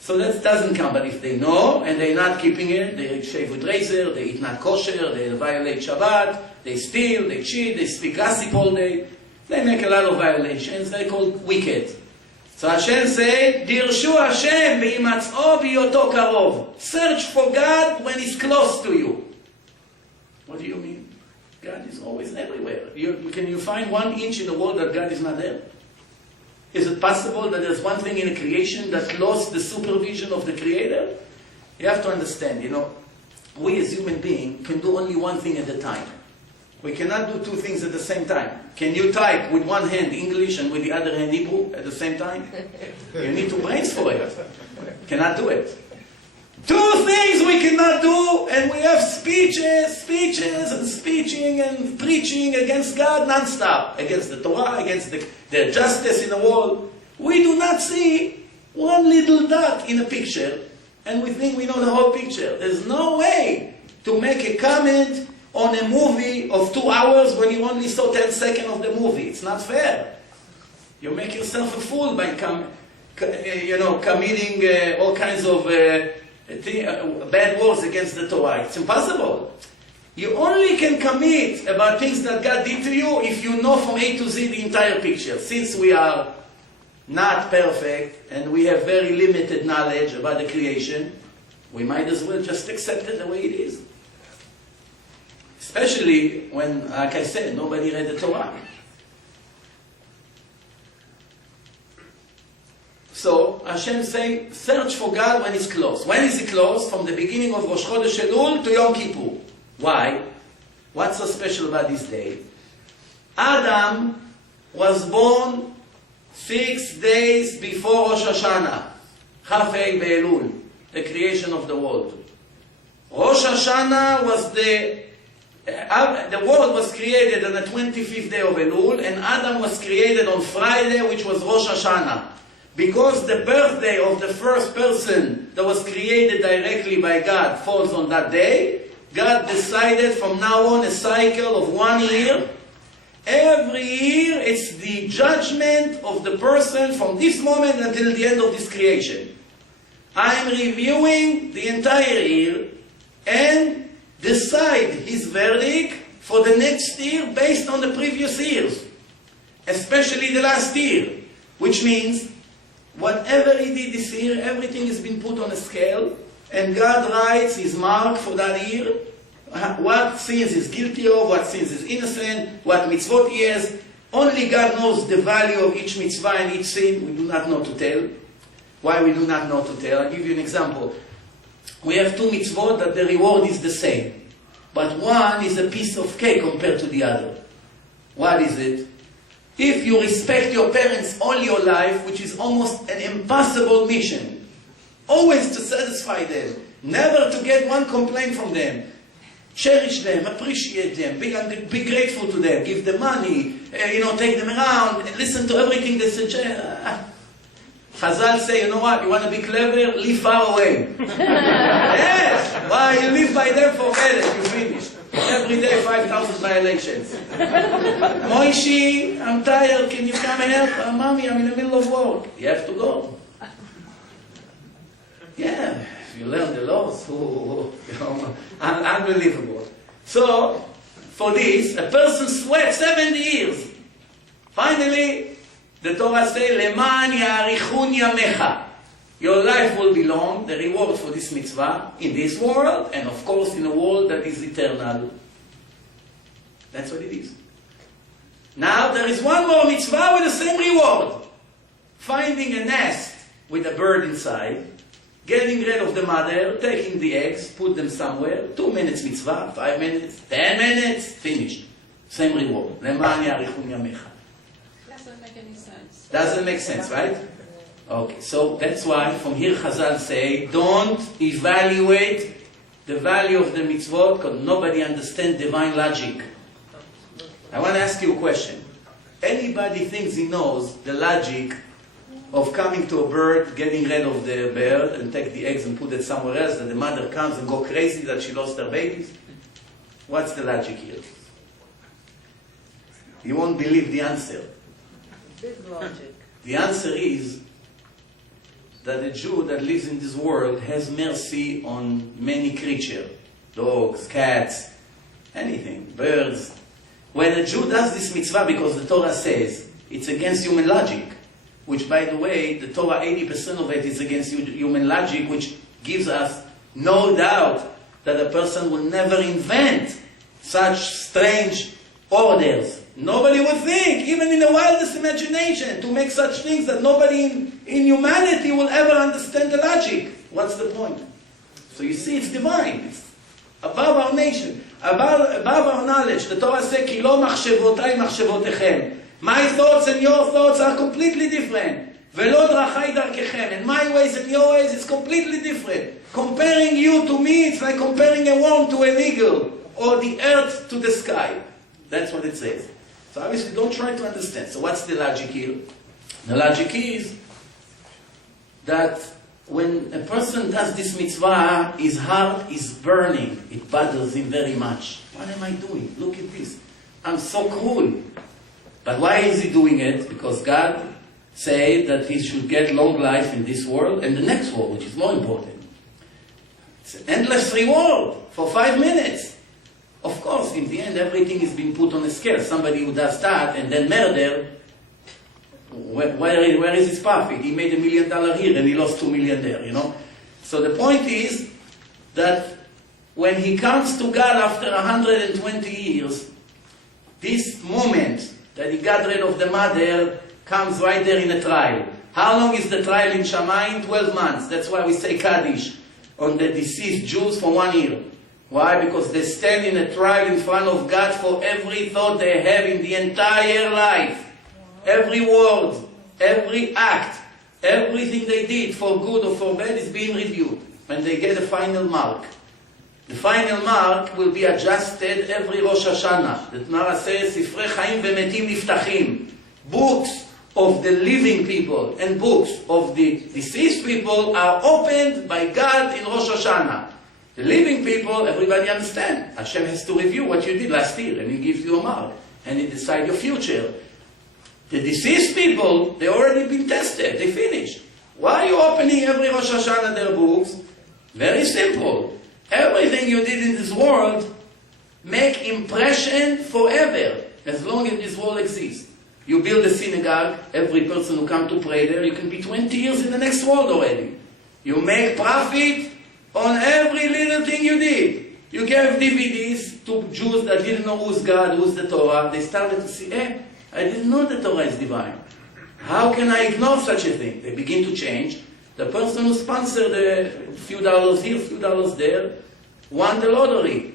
So that doesn't count. But if they know, and they're not keeping it, they shave with razor, they eat not kosher, they violate Shabbat, they steal, they cheat, they speak gossip all day, they make a lot of violations, they're called wicked. So Hashem said, Dirshu Hashem v'imatz'o v'yoto karov. Search for God when He's close to you. What do you mean? God is always everywhere. Can you find 1 inch in the world that God is not there? Is it possible that there's one thing in the creation that lost the supervision of the Creator? You have to understand, we as human beings can do only one thing at a time. We cannot do 2 things at the same time. Can you type with one hand English and with the other hand Hebrew at the same time? You need 2 brains for it. Cannot do it. 2 things we cannot do, and we have speeches and speeching and preaching against God non-stop, against the Torah, against the justice in the world. We do not see one little dot in a picture, and we think we know the whole picture. There's no way to make a comment on a movie of 2 hours when you only saw 10 seconds of the movie. It's not fair. You make yourself a fool by committing all kinds of bad words against the Torah. It's impossible. You only can commit about things that God did to you if you know from A to Z the entire picture. Since we are not perfect and we have very limited knowledge about the creation, we might as well just accept it the way it is. Especially when, like I said, nobody read the Torah. So Hashem say, search for God when He's close. When is He close? From the beginning of Rosh Chodesh Elul to Yom Kippur. Why? What's so special about this day? Adam was born 6 days before Rosh Hashanah, Chafei Be'elul, the creation of the world. Rosh Hashanah was the world was created on the 25th day of Elul, and Adam was created on Friday, which was Rosh Hashanah. Because the birthday of the first person that was created directly by God falls on that day, God decided from now on a cycle of 1 year. Every year it's the judgment of the person from this moment until the end of this creation. I'm reviewing the entire year and decide his verdict for the next year based on the previous years. Especially the last year. Which means whatever he did this year, everything has been put on a scale, and God writes His mark for that year, what sins is guilty of, what sins is innocent, what mitzvot he has, Only God knows the value of each mitzvah and each sin. We do not know to tell. Why we do not know to tell? I'll give you an example. We have 2 mitzvot that the reward is the same. But one is a piece of cake compared to the other. What is it? If you respect your parents all your life, which is almost an impossible mission, always to satisfy them, never to get one complaint from them, cherish them, appreciate them, be grateful to them, give them money, take them around, listen to everything they suggest. Chazal say, you know what, you want to be clever, live far away. Yes! Why? You live by them, forget it, you finish. Every day 5,000 violations. Moishi, I'm tired, can you come and help? Mommy, I'm in the middle of work. You have to go. Yeah, if you learn the laws, unbelievable. So, for this, a person sweats 70 years. Finally, the Torah says, Leman ya'arichun yamecha. Your life will be long, the reward for this mitzvah, in this world, and of course in a world that is eternal. That's what it is. Now, there is one more mitzvah with the same reward. Finding a nest with a bird inside, getting rid of the mother, taking the eggs, put them somewhere, 2 minutes mitzvah, 5 minutes, 10 minutes, finished. Same reward. Leman ya'arichun yamecha. Doesn't make any sense. Doesn't make sense, right? Okay, so that's why from here Chazal say, don't evaluate the value of the mitzvot because nobody understands divine logic. I want to ask you a question. Anybody thinks he knows the logic of coming to a bird, getting rid of the bird and take the eggs and put it somewhere else, that the mother comes and go crazy that she lost her babies? What's the logic here? You won't believe the answer. Big logic. The answer is that a Jew that lives in this world has mercy on many creatures. Dogs, cats, anything, birds. When a Jew does this mitzvah, because the Torah says it's against human logic, which by the way, the Torah, 80% of it is against human logic, which gives us no doubt that a person will never invent such strange orders. Nobody would think, even in the wildest imagination, to make such things that nobody in humanity will ever understand the logic. What's the point? So you see, it's divine. It's above our nation, above our knowledge. The Torah says, Ki lo machshevotai machshevotechem. My thoughts and your thoughts are completely different. Velo drachai darkechem. And my ways and your ways is completely different. Comparing you to me, it's like comparing a worm to an eagle, or the earth to the sky. That's what it says. So obviously don't try to understand. So what's the logic here? The logic is that when a person does this mitzvah, his heart is burning. It bothers him very much. What am I doing? Look at this. I'm so cruel. But why is he doing it? Because God said that he should get long life in this world and the next world, which is more important. It's an endless reward for 5 minutes. Of course, in the end, everything is being put on a scale. Somebody who does that and then murder, where is his profit? He made $1 million here and he lost $2 million there, So the point is that when he comes to God after 120 years, this moment that he got rid of the mother comes right there in a trial. How long is the trial in Shamayim? 12 months. That's why we say Kaddish on the deceased Jews for 1 year. Why? Because they stand in a trial in front of God for every thought they have in the entire life. Every word, every act, everything they did for good or for bad is being reviewed. And they get a final mark. The final mark will be adjusted every Rosh Hashanah. The Torah says, Sifrei Chaim v'Metim Niftachim. Books of the living people and books of the deceased people are opened by God in Rosh Hashanah. The living people, everybody understand. Hashem has to review what you did last year, and He gives you a mark, and He decides your future. The deceased people, they already been tested, they finished. Why are you opening every Rosh Hashanah their books? Very simple. Everything you did in this world make impression forever, as long as this world exists. You build a synagogue, every person who comes to pray there, you can be 20 years in the next world already. You make profit on every little thing you did. You gave DVDs to Jews that didn't know who's God, who's the Torah. They started to see, I didn't know the Torah is divine. How can I ignore such a thing? They begin to change. The person who sponsored a few dollars here, a few dollars there, won the lottery.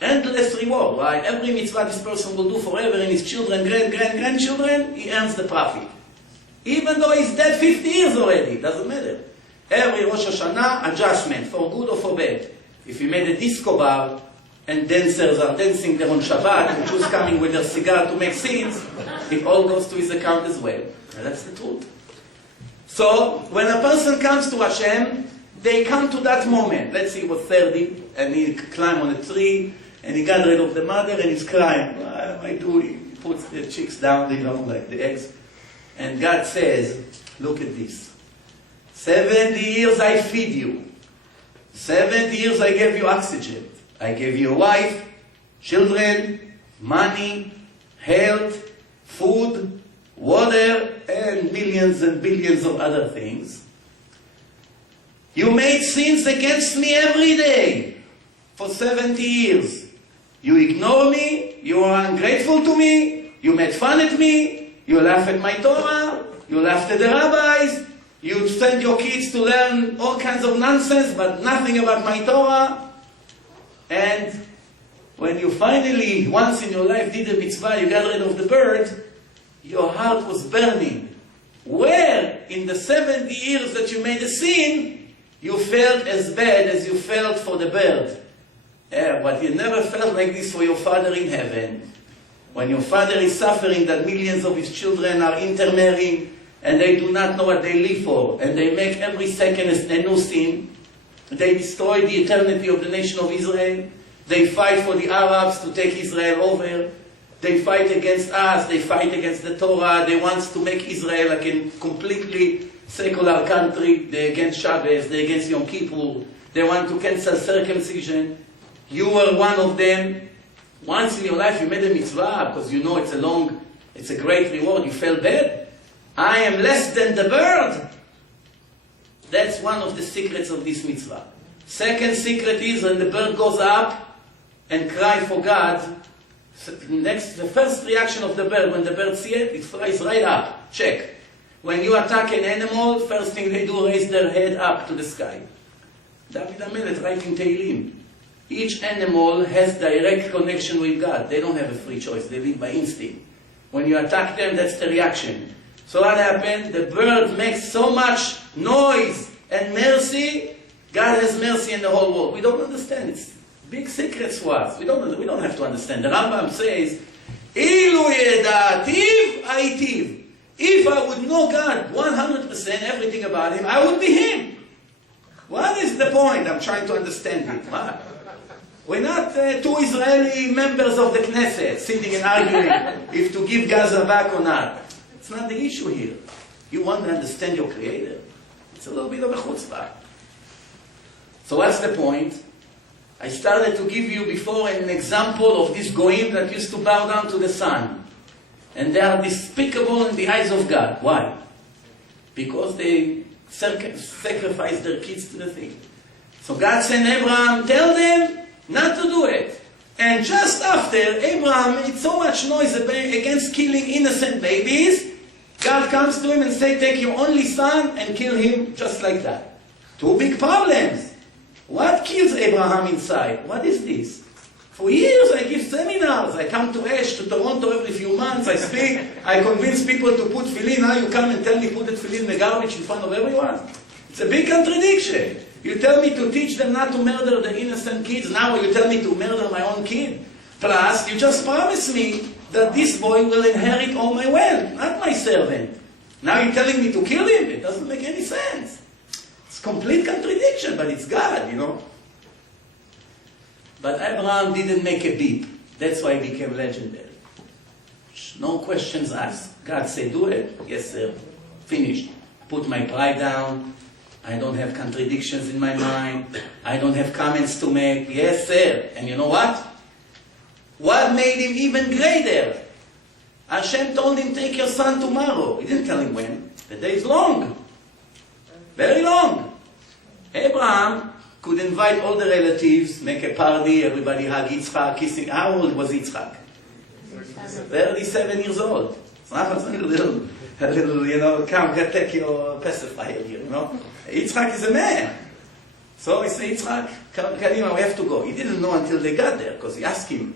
Endless reward, right? Every mitzvah this person will do forever, and his children, grandchildren, he earns the profit. Even though he's dead 50 years already, doesn't matter. Every Rosh Hashanah, adjustment, for good or for bad. If he made a disco bar, and dancers are dancing there on Shabbat, and Jews coming with their cigar to make scenes, it all goes to his account as well. And that's the truth. So, when a person comes to Hashem, they come to that moment. Let's say he was 30, and he climbed on a tree, and he got rid of the mother, and he's crying. What am I doing? He puts the chicks down, like the eggs. And God says, look at this. 70 years I feed you. 70 years I gave you oxygen. I gave you a wife, children, money, health, food, water, and millions and billions of other things. You made sins against me every day for 70 years. You ignore me, you are ungrateful to me, you made fun at me, you laugh at my Torah, you laughed at the rabbis, you send your kids to learn all kinds of nonsense, but nothing about my Torah. And when you finally, once in your life, did a mitzvah, you got rid of the bird, your heart was burning. Where, in the 70 years that you made a sin, you felt as bad as you felt for the bird. But you never felt like this for your Father in heaven. When your Father is suffering that millions of his children are intermarrying, and they do not know what they live for, and they make every second a new sin, they destroy the eternity of the nation of Israel. They fight for the Arabs to take Israel over. They fight against us. They fight against the Torah. They want to make Israel like a completely secular country. They're against Shabbos. They're against Yom Kippur. They want to cancel circumcision. You were one of them. Once in your life you made a mitzvah because you know it's a great reward. You felt bad. I am less than the bird. That's one of the secrets of this mitzvah. Second secret is when the bird goes up and cry for God. The first reaction of the bird, when the bird sees it flies right up. Check. When you attack an animal, first thing they do, raise their head up to the sky. David HaMelech writing Tehillim. Each animal has direct connection with God. They don't have a free choice. They live by instinct. When you attack them, that's the reaction. So what happened? The bird makes so much noise and mercy. God has mercy in the whole world. We don't understand. It's big secrets for us. We don't have to understand. The Rambam says, Ilu yedativ aitiv. If I would know God 100%, everything about Him, I would be Him. What is the point? I'm trying to understand it. What? We're not two Israeli members of the Knesset sitting and arguing if to give Gaza back or not. It's not the issue here. You want to understand your Creator. It's a little bit of a chutzpah. So what's the point? I started to give you before an example of these goyim that used to bow down to the sun. And they are despicable in the eyes of God. Why? Because they sacrifice their kids to the thing. So God sent Abraham, tell them not to do it. And just after Abraham made so much noise against killing innocent babies, God comes to him and says, take your only son and kill him just like that. Two big problems. What kills Abraham inside? What is this? For years I give seminars. I come to Toronto every few months. I speak. I convince people to put tefillin. Now you come and tell me put the tefillin in the garbage in front of everyone. It's a big contradiction. You tell me to teach them not to murder the innocent kids. Now you tell me to murder my own kid. Plus, you just promised me that this boy will inherit all my wealth, not my servant. Now you're telling me to kill him? It doesn't make any sense. It's complete contradiction, but it's God, you know. But Abraham didn't make a beep. That's why he became legendary. No questions asked. God said, do it. Yes, sir. Finished. Put my pride down. I don't have contradictions in my mind. I don't have comments to make. Yes, sir. And you know what? What made him even greater? Hashem told him, take your son tomorrow. He didn't tell him when. The day is long. Very long. Abraham could invite all the relatives, make a party, everybody hug Yitzchak, kissing. How old was Yitzchak? 37 years old. It's not a little, come, take your pacifier here, Yitzchak is a man. So he said, Yitzchak, Kadima, we have to go. He didn't know until they got there, because he asked him,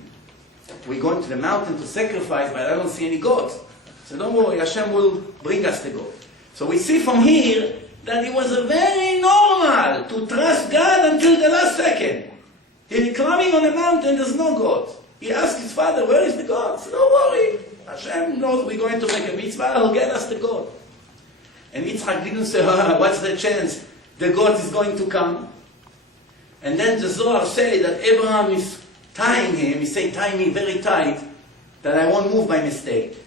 we're going to the mountain to sacrifice, but I don't see any goats. So don't worry, Hashem will bring us the goat. So we see from here that it was very normal to trust God until the last second. He's climbing on a mountain, there's no goat. He asked his father, where is the goat? So don't worry, Hashem knows we're going to make a mitzvah, he'll get us the goat. And Yitzchak didn't say, what's the chance the goat is going to come? And then the Zohar say that Abraham is tying him, he said, tie me very tight, that I won't move by mistake.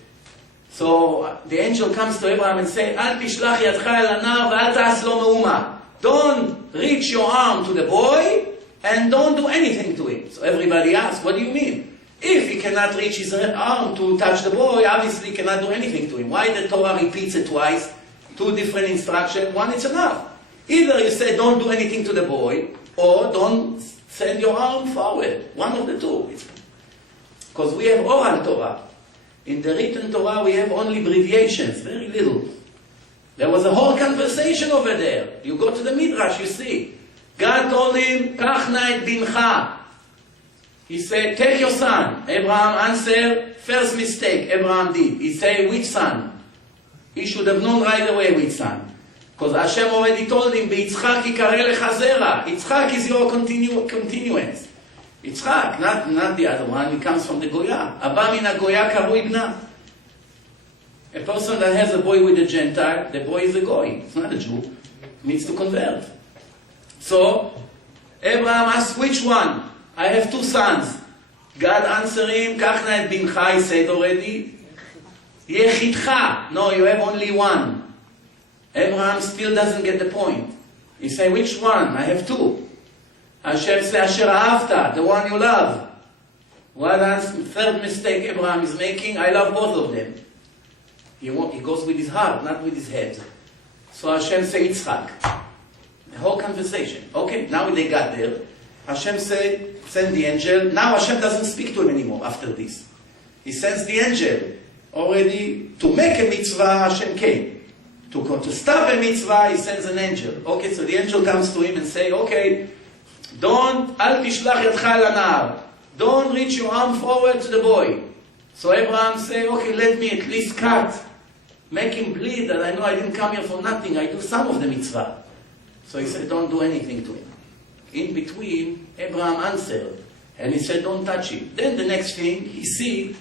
So the angel comes to Abraham and says, Al tishlach yadcha el hanar ve'al ta'as lo me'uma. Don't reach your arm to the boy and don't do anything to him. So everybody asks, what do you mean? If he cannot reach his arm to touch the boy, obviously he cannot do anything to him. Why the Torah repeats it twice? Two different instructions, one is enough. Either you say don't do anything to the boy, or don't send your arm forward. One of the two. Because we have oral Torah. In the written Torah we have only abbreviations, very little. There was a whole conversation over there. You go to the Midrash, you see. God told him, Kach na et bincha. He said, take your son. Abraham answered, first mistake Abraham did. He said, which son? He should have known right away which son. Because Hashem already told him, Yitzchak yikareh lecha zera. Yitzchak is your continuance. Yitzchak, not the other one, he comes from the Goya. Abba min ha-Goya karui bna. A person that has a boy with a Gentile, the boy is a Goy. It's not a Jew. He needs to convert. So, Abraham asked, which one? I have two sons. God answered him, Kach na et bincha, he said already. Yechidcha. No, you have only one. Abraham still doesn't get the point. He said, which one? I have two. Hashem said, Asher ahavta, the one you love. Third mistake Abraham is making, I love both of them. He goes with his heart, not with his head. So Hashem said, Yitzchak. The whole conversation. Okay, now they got there. Hashem said, send the angel. Now Hashem doesn't speak to him anymore after this. He sends the angel. Already, to make a mitzvah, Hashem came. To stop a mitzvah, he sends an angel. Okay, so the angel comes to him and say, okay, al tishlach yadcha el hanar. Don't reach your arm forward to the boy. So Abraham say, okay, let me at least cut. Make him bleed that I know I didn't come here for nothing. I do some of the mitzvah. So he said, don't do anything to him. In between, Abraham answered. And he said, don't touch him. Then the next thing, he see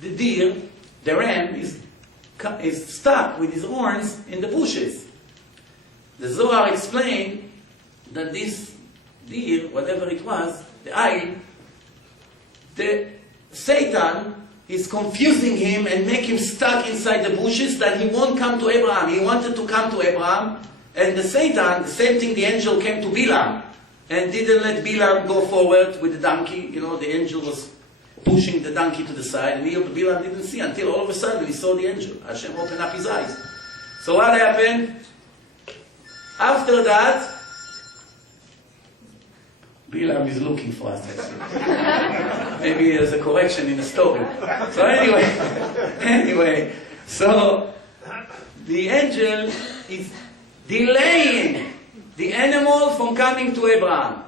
the deer, the ram, is stuck with his horns in the bushes. The Zohar explained that this deer, whatever it was, the Satan is confusing him and make him stuck inside the bushes that he won't come to Abraham. He wanted to come to Abraham, and the Satan, the same thing, the angel came to Bilam and didn't let Bilam go forward with the donkey. The angel was pushing the donkey to the side, and Bilam didn't see until all of a sudden he saw the angel. Hashem opened up his eyes. So what happened? After that, Bilam is looking for us. Maybe there's a correction in the story. So anyway, so the angel is delaying the animal from coming to Abraham.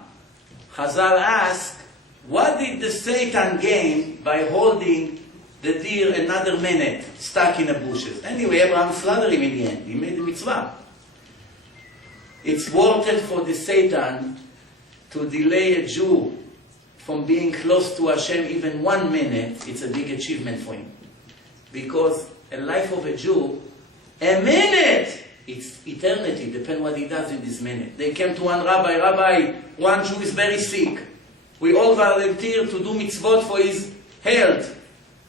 Chazal asked, what did the Satan gain by holding the deer another minute stuck in the bushes? Anyway, Abraham slaughtered him in the end. He made a mitzvah. It's worth it for the Satan to delay a Jew from being close to Hashem even 1 minute. It's a big achievement for him. Because a life of a Jew, a minute, it's eternity, depends what he does in this minute. They came to one rabbi, Rabbi, one Jew is very sick. We all volunteer to do mitzvot for his health.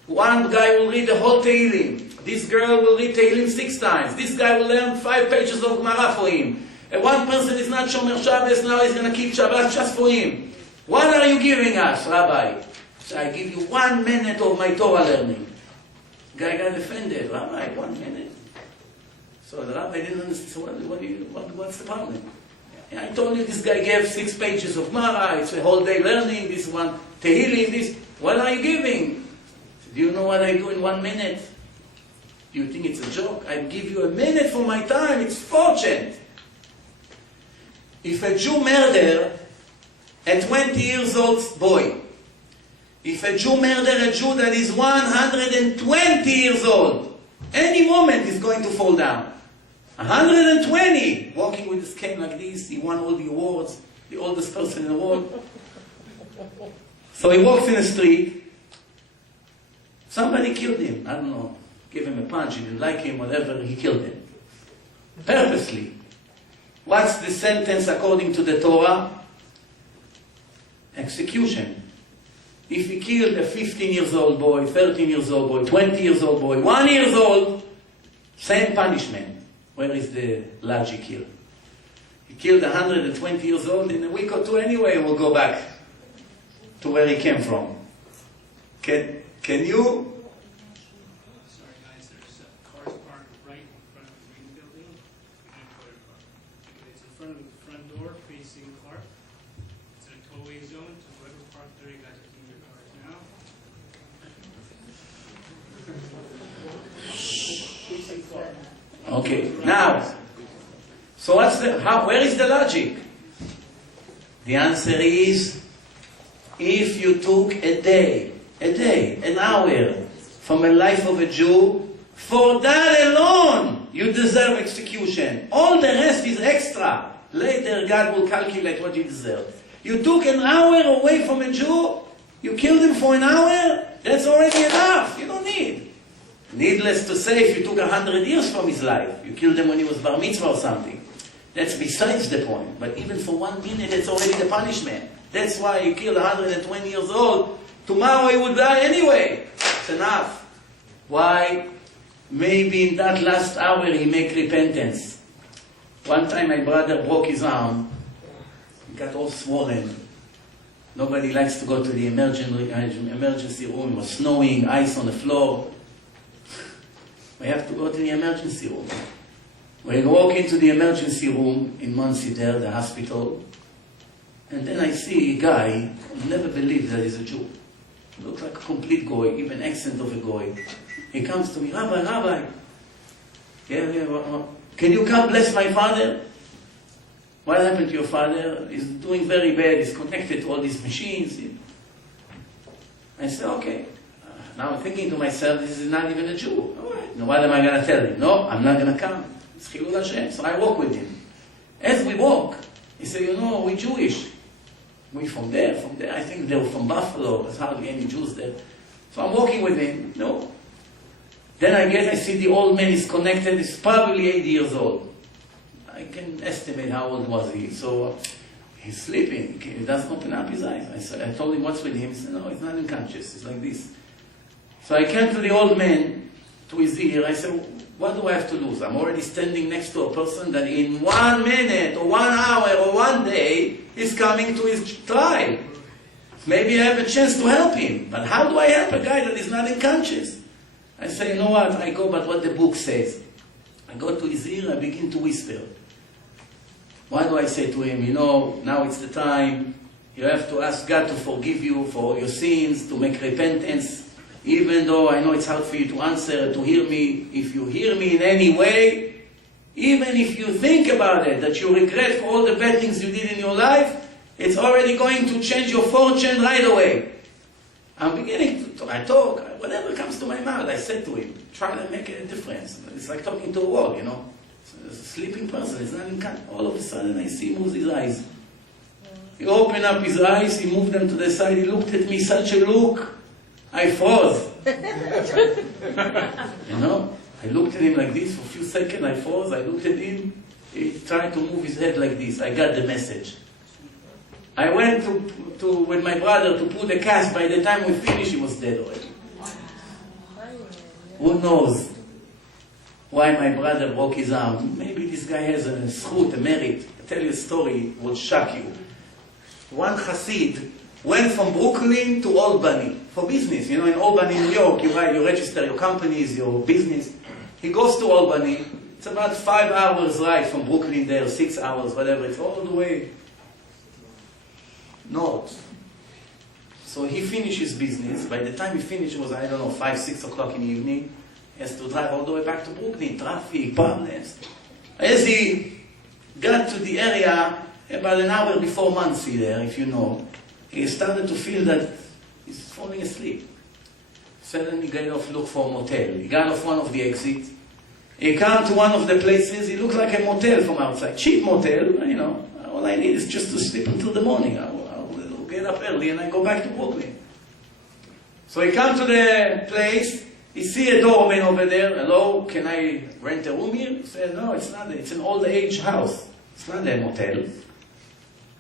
One guy will read the whole Tehillim. This girl will read Tehillim 6 times. This guy will learn 5 pages of Gemara for him. And one person is not Shomer Shabbos, now he's going to keep Shabbat just for him. What are you giving us, Rabbi? So I give you 1 minute of my Torah learning. Guy got offended. Rabbi, 1 minute? So the rabbi didn't understand. What's the problem? I told you this guy gave 6 pages of Gemara, it's a whole day learning, this one Tehillim, this. What are you giving? Do you know what I do in 1 minute? Do you think it's a joke? I give you a minute for my time. It's fortune. If a Jew murder a 20 years old boy, if a Jew murder a Jew that is 120 years old, any moment he's going to fall down. 120, walking with his cane like this, he won all the awards, the oldest person in the world. So he walks in the street, somebody killed him, I don't know, gave him a punch, he didn't like him, whatever, he killed him. Purposely. What's the sentence according to the Torah? Execution. If he killed a 15 years old boy, 13 years old boy, 20 years old boy, 1 year old, same punishment. Where is the logic here? He killed 120 years old, in a week or two anyway, we'll go back to where he came from. Can you? Sorry guys, there's cars parked right in front of the green building. It's in front of the front door facing the park. It's in a tollway zone, so whoever parked there, you guys are taking your cars now. Facing park. Okay, now, so where is the logic? The answer is, if you took a day, an hour from a life of a Jew, for that alone, you deserve execution. All the rest is extra. Later, God will calculate what you deserve. You took an hour away from a Jew, you killed him for an hour, that's already enough. You don't need. Needless to say, if you took 100 years from his life, you killed him when he was bar mitzvah or something, that's besides the point. But even for 1 minute, it's already the punishment. That's why you killed 120 years old. Tomorrow he would die anyway. It's enough. Why? Maybe in that last hour he make repentance. One time my brother broke his arm. He got all swollen. Nobody likes to go to the emergency room. It was snowing, ice on the floor. We have to go to the emergency room. We walk into the emergency room in Monsey there, the hospital, and then I see a guy who never believed that he's a Jew. He looks like a complete goy, even accent of a goy. He comes to me, Rabbi, can you come bless my father? What happened to your father? He's doing very bad, he's connected to all these machines. I said, okay. Now I'm thinking to myself, this is not even a Jew. All right. Now what am I going to tell him? No, I'm not going to come. It's Chilul Hashem. So I walk with him. As we walk, he said, we're Jewish. We from there. I think they were from Buffalo. There's hardly any Jews there. So I'm walking with him. No. Then I see the old man is connected. He's probably 80 years old. I can estimate how old was he. So he's sleeping. He doesn't open up his eyes. I told him, what's with him? He said, no, he's not unconscious. He's like this. So I came to the old man, to his ear. I said, what do I have to lose? I'm already standing next to a person that in 1 minute, or 1 hour, or 1 day, is coming to his trial. Maybe I have a chance to help him. But how do I help a guy that is not unconscious? I say, you know what? I go by what the book says. I go to his ear, I begin to whisper. What do I say to him? Now it's the time. You have to ask God to forgive you for your sins, to make repentance. Even though I know it's hard for you to answer, to hear me, if you hear me in any way, even if you think about it, that you regret for all the bad things you did in your life, it's already going to change your fortune right away. I'm beginning to I talk, whatever comes to my mouth, I said to him, try to make a difference. It's like talking to a wall, It's a sleeping person, it's not in all of a sudden I see him moves his eyes. He opened up his eyes, he moved them to the side, he looked at me, such a look. I froze. I looked at him like this for a few seconds, I froze, I looked at him, he tried to move his head like this. I got the message. I went with my brother to put the cast. By the time we finished, he was dead already. Who knows why my brother broke his arm? Maybe this guy has a zchut, a merit. I'll tell you a story, it will shock you. One Hasid went from Brooklyn to Albany for business. In Albany, New York, you register your companies, your business. He goes to Albany. It's about 5 hours ride from Brooklyn there, 6 hours, whatever. It's all the way north. So So he finished his business. By the time he finished, it was, 5, 6 o'clock in the evening. He has to drive all the way back to Brooklyn. Traffic, problems. As he got to the area, about an hour before Monsey there, if you know, he started to feel that he's falling asleep. Suddenly he got off, look for a motel. He got off one of the exits. He came to one of the places. It looked like a motel from outside. Cheap motel, All I need is just to sleep until the morning. I'll get up early and I go back to Brooklyn. So he come to the place. He see a doorman over there. Hello, can I rent a room here? He said, no, it's not. It's an old age house. It's not a motel.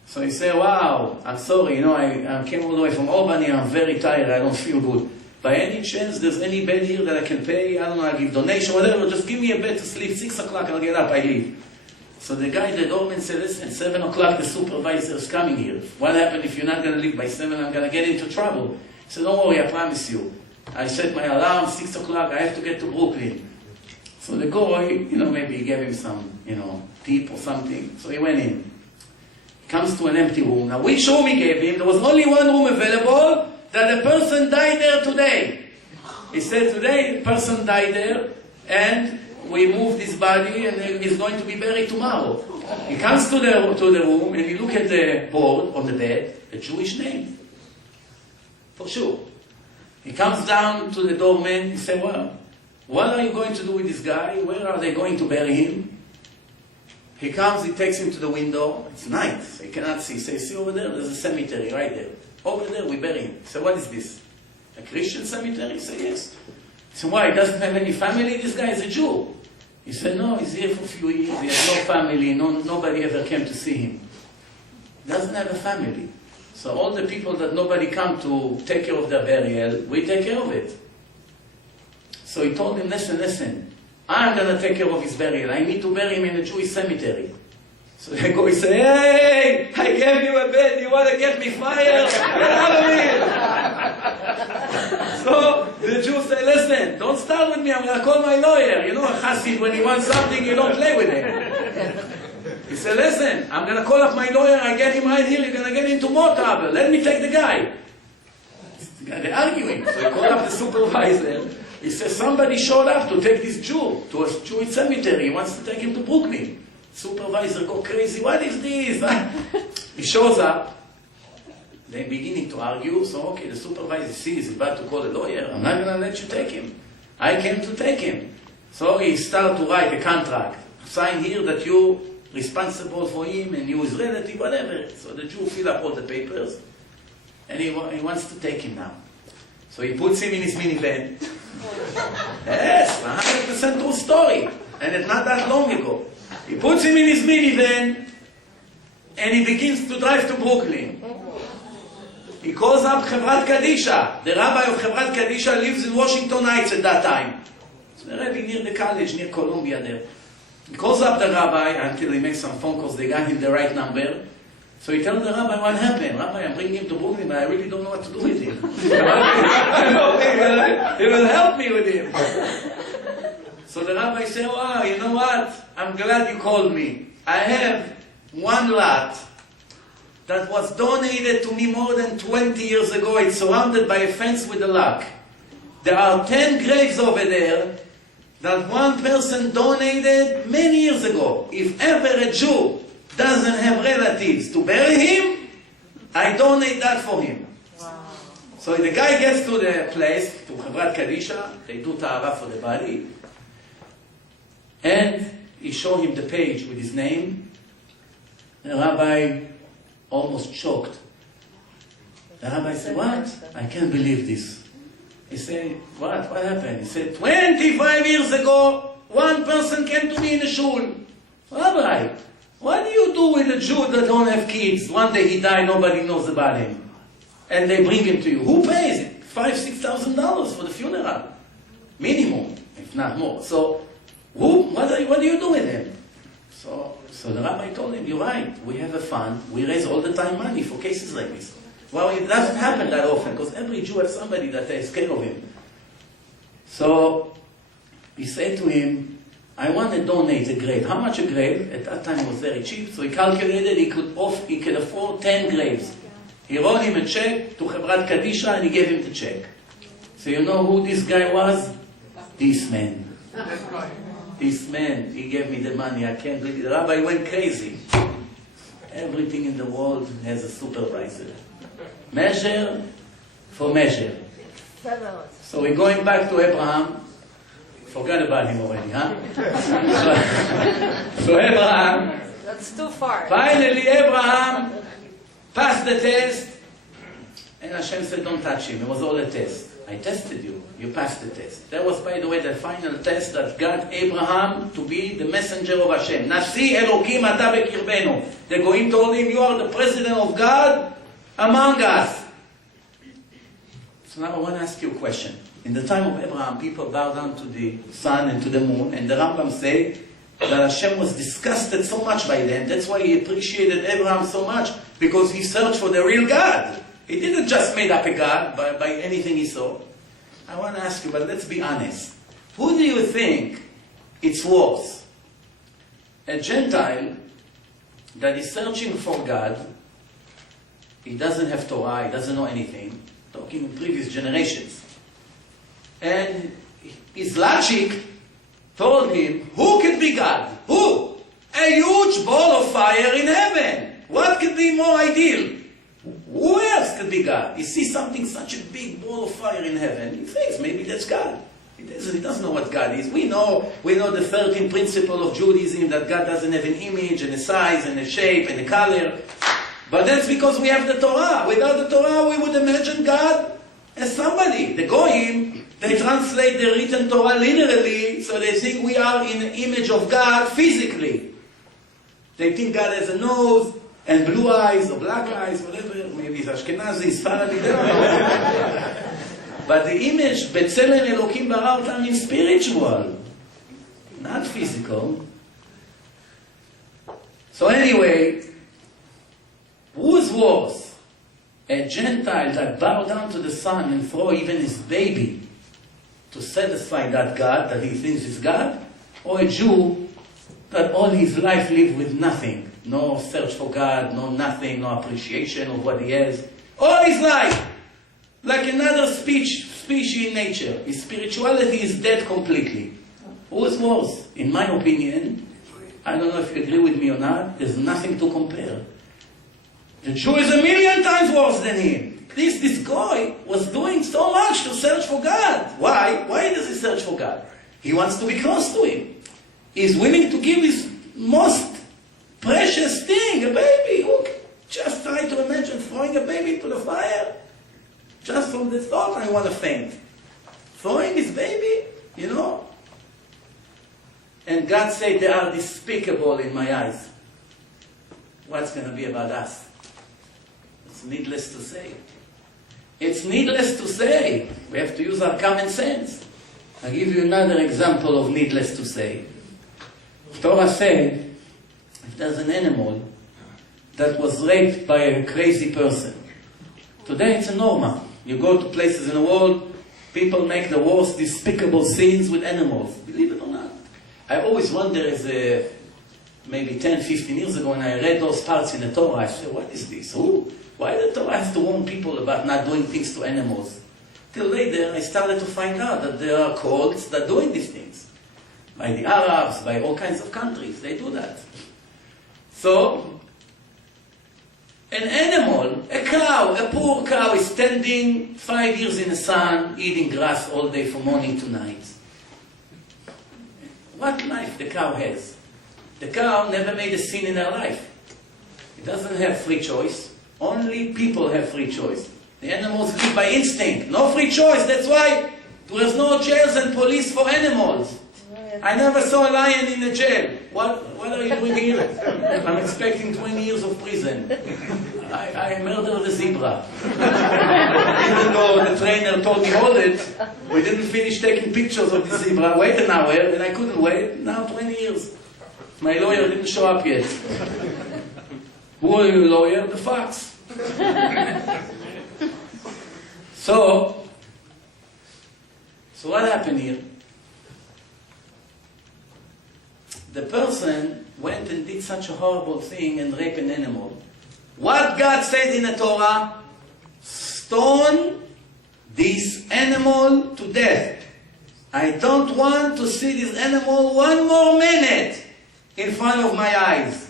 So he said, wow, I'm sorry. I came all the way from Albany. I'm very tired. I don't feel good. By any chance, there's any bed here that I can pay? I don't know, I'll give donation, whatever. Just give me a bed to sleep. 6 o'clock, I'll get up, I leave. So the guy, the doorman said, listen, 7 o'clock, the supervisor is coming here. What happened if you're not going to leave by 7? I'm going to get into trouble. He said, don't worry, I promise you. I set my alarm, 6 o'clock, I have to get to Brooklyn. So the guy, maybe he gave him some, tip or something. So he went in. He comes to an empty room. Now, which room he gave him? There was only one room available. That a person died there today. He said today, a person died there, and we moved his body, and he's going to be buried tomorrow. He comes to the room, and he look at the board on the bed, a Jewish name. For sure. He comes down to the doorman, he said, well, what are you going to do with this guy? Where are they going to bury him? He comes, he takes him to the window. It's night, so he cannot see. He says, see over there, there's a cemetery right there. Over there, we bury him. So what is this? A Christian cemetery? He said, yes. He said, why? He doesn't have any family? This guy is a Jew. He said, no, he's here for a few years. He has no family. Nobody ever came to see him. He doesn't have a family. So all the people that nobody come to take care of their burial, we take care of it. So he told him, listen, I'm going to take care of his burial. I need to bury him in a Jewish cemetery. So the guy said, hey, I gave you a bed, you want to get me fired? Get out of here! So the Jew said, listen, don't start with me, I'm going to call my lawyer. A Chassid, when he wants something, you don't play with him. He said, listen, I'm going to call up my lawyer, I get him right here, you're going to get into more trouble. Let me take the guy. They're arguing. So he called up the supervisor. He says, somebody showed up to take this Jew to a Jewish cemetery. He wants to take him to Brooklyn. Supervisor go crazy, what is this? He shows up. They're beginning to argue. So, okay, the supervisor sees he's about to call a lawyer. I'm not going to let you take him. I came to take him. So he started to write a contract. Sign here that you're responsible for him and you his relative, whatever. So the Jew fill up all the papers. And he wants to take him now. So he puts him in his minivan. Yes, 100% true story. And it's not that long ago. He puts him in his minivan and he begins to drive to Brooklyn. He calls up Chevrat Kadisha. The rabbi of Chevrat Kadisha lives in Washington Heights at that time. It's the rabbi near the college, near Columbia there. He calls up the rabbi until he makes some phone calls. They got him the right number. So he tells the rabbi what happened. Rabbi, I'm bringing him to Brooklyn, but I really don't know what to do with him. He will help me with him. So the rabbi said, wow, you know what? I'm glad you called me. I have one lot that was donated to me more than 20 years ago. It's surrounded by a fence with a lock. There are 10 graves over there that one person donated many years ago. If ever a Jew doesn't have relatives to bury him, I donate that for him. Wow. So the guy gets to the place, to Chevrat Kadisha, they do ta'ara for the body, and he showed him the page with his name. The rabbi almost choked. The rabbi said, what? I can't believe this. He said, what? What happened? He said, 25 years ago, one person came to me in the shul. Rabbi, what do you do with a Jew that don't have kids? One day he died, nobody knows about him. And they bring him to you. Who pays it? $5,000-$6,000 for the funeral. Minimum, if not more. So, what do you do with him? So the rabbi told him, you're right, we have a fund, we raise all the time money for cases like this. Well, it doesn't happen that often, because every Jew has somebody that takes care of him. So he said to him, I want to donate a grave. How much a grave? At that time it was very cheap, so he calculated he could afford 10 graves. He wrote him a check to Chevrat Kadisha and he gave him the check. So you know who this guy was? This man. This man, he gave me the money. I can't believe it. The rabbi went crazy. Everything in the world has a supervisor. Measure for measure. So we're going back to Abraham. Forgot about him already, huh? So Abraham. That's too far. Finally, Abraham passed the test. And Hashem said, don't touch him. It was all a test. I tested you. You passed the test. That was, by the way, the final test that got Abraham to be the messenger of Hashem. Nasi Elokim ata bekirbenu. The Goyim told him, you are the president of God among us. So now I want to ask you a question. In the time of Abraham, people bow down to the sun and to the moon, and the Rambam say that Hashem was disgusted so much by them. That's why he appreciated Abraham so much, because he searched for the real God. He didn't just made up a God by anything he saw. I want to ask you, but let's be honest. Who do you think it's worse? A Gentile that is searching for God, he doesn't have Torah, he doesn't know anything, talking in previous generations. And his logic told him, who could be God? Who? A huge ball of fire in heaven. What could be more ideal? Who else could be God? He sees something, such a big ball of fire in heaven. He thinks maybe that's God. He doesn't know what God is. We know the 13th principle of Judaism, that God doesn't have an image and a size and a shape and a color. But that's because we have the Torah. Without the Torah, we would imagine God as somebody. The Goyim, they translate the written Torah literally, so they think we are in the image of God physically. They think God has a nose and blue eyes or black eyes, whatever. Maybe it's Ashkenazi, Sephardi, they don't know. But the image, B'Tselem Elokim bara otam, is spiritual, not physical. So anyway, who's worse? A Gentile that bowed down to the sun and throw even his baby to satisfy that God that he thinks is God? Or a Jew that all his life lived with nothing? No search for God, no nothing, no appreciation of what he has. All his life! Like another species in nature. His spirituality is dead completely. Who is worse? In my opinion, I don't know if you agree with me or not, there's nothing to compare. The Jew is 1,000,000 times worse than him. This guy was doing so much to search for God. Why? Why does he search for God? He wants to be close to him. He's willing to give his most precious thing, a baby. Just try to imagine throwing a baby into the fire. Just from the thought, I want to faint. Throwing his baby, you know. And God said, they are despicable in my eyes. What's going to be about us? It's needless to say. It's needless to say. We have to use our common sense. I'll give you another example of needless to say. Torah said, if there's an animal that was raped by a crazy person, today it's a norma. You go to places in the world, people make the worst despicable scenes with animals. Believe it or not. I always wonder, as maybe 10, 15 years ago, when I read those parts in the Torah, I said, what is this? Why the Torah has to warn people about not doing things to animals? Till later, I started to find out that there are cults that are doing these things. By the Arabs, by all kinds of countries, they do that. So, an animal, a cow, a poor cow is standing 5 years in the sun, eating grass all day from morning to night. What life the cow has? The cow never made a sin in her life. It doesn't have free choice. Only people have free choice. The animals live by instinct. No free choice. That's why there's no jails and police for animals. I never saw a lion in a jail. What are you doing here? I'm expecting 20 years of prison. I murdered a zebra. Even though the trainer told me, hold it, we didn't finish taking pictures of the zebra. Wait an hour, and I couldn't wait. Now 20 years. My lawyer didn't show up yet. Who are your lawyer? The fox. So what happened here? The person went and did such a horrible thing and raped an animal. What God said in the Torah? stone this animal to death. I don't want to see this animal one more minute in front of my eyes.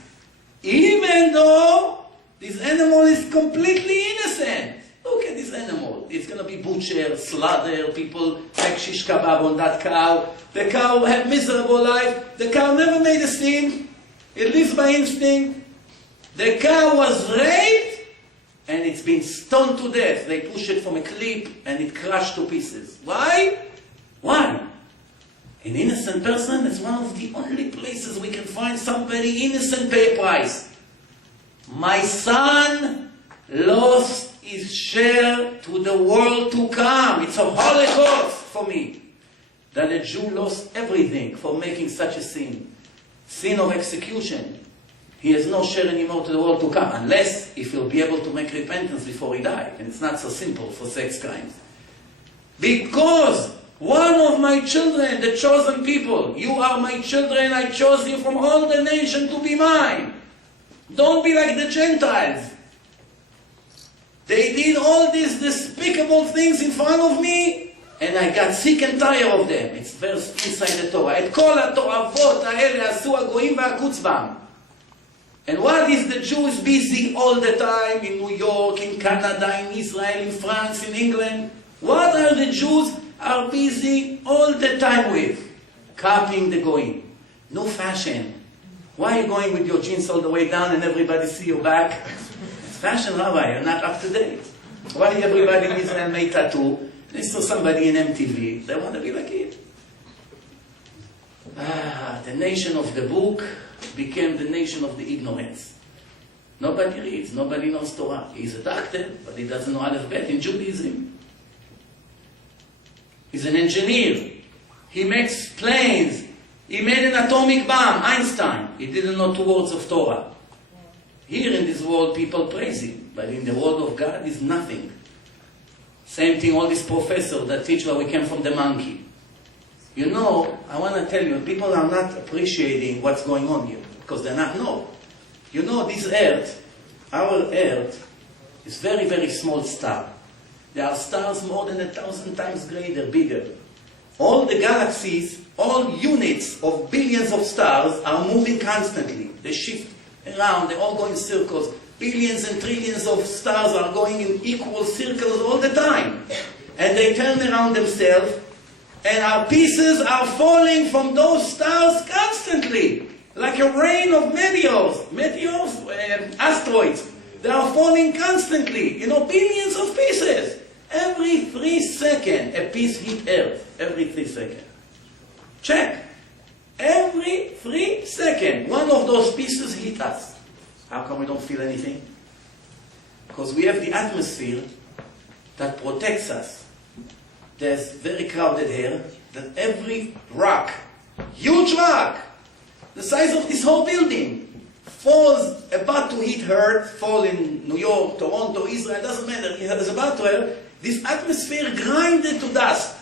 Even though this animal is completely innocent. Look at this animal. It's going to be butchered, slaughtered, people make shish kebab on that cow. The cow had miserable life. The cow never made a sin. It lives by instinct. The cow was raped and it's been stoned to death. They push it from a cliff and it crushed to pieces. Why? Why? An innocent person is one of the only places we can find somebody innocent pay a price. My son lost his share to the world to come. It's a holocaust for me that a Jew lost everything for making such a sin. Sin of execution. He has no share anymore to the world to come, unless if he'll be able to make repentance before he dies. And it's not so simple for sex crimes. Because one of my children, the chosen people, you are my children, I chose you from all the nation to be mine. Don't be like the Gentiles. They did all these despicable things in front of me, and I got sick and tired of them. It's verse inside the Torah. את כל התועבות האלה עשו הגויים והקוץ בם. And what is the Jews busy all the time in New York, in Canada, in Israel, in France, in England? What are the Jews are busy all the time with? Copying the goyim. No fashion. Why are you going with your jeans all the way down and everybody see your back? It's fashion, Rabbi. You're not up to date. Why everybody in Israel made tattoo? They saw somebody in MTV. They want to be like it. The nation of the book became the nation of the ignorance. Nobody reads. Nobody knows Torah. He's a doctor, but he doesn't know alphabet in Judaism. He's an engineer. He makes planes. He made an atomic bomb, Einstein. He didn't know 2 words of Torah. Here in this world, people praise him. But in the world of God, he's nothing. Same thing, all these professors that teach where we came from the monkey. You know, I want to tell you, people are not appreciating what's going on here. Because they're not know. You know, this Earth, our Earth, is very, very small star. There are stars more than 1,000 times greater, bigger. All the galaxies, all units of billions of stars are moving constantly. They shift around, they all go in circles. Billions and trillions of stars are going in equal circles all the time. And they turn around themselves, and our pieces are falling from those stars constantly. Like a rain of meteors, asteroids. They are falling constantly, billions of pieces. Every 3 seconds, a piece hit Earth. Every 3 seconds. Check. Every 3 seconds, one of those pieces hit us. How come we don't feel anything? Because we have the atmosphere that protects us. There's very crowded here, that every rock, huge rock, the size of this whole building, falls about to hit Earth, fall in New York, Toronto, Israel, doesn't matter, it's about to hurt. This atmosphere grinded to dust.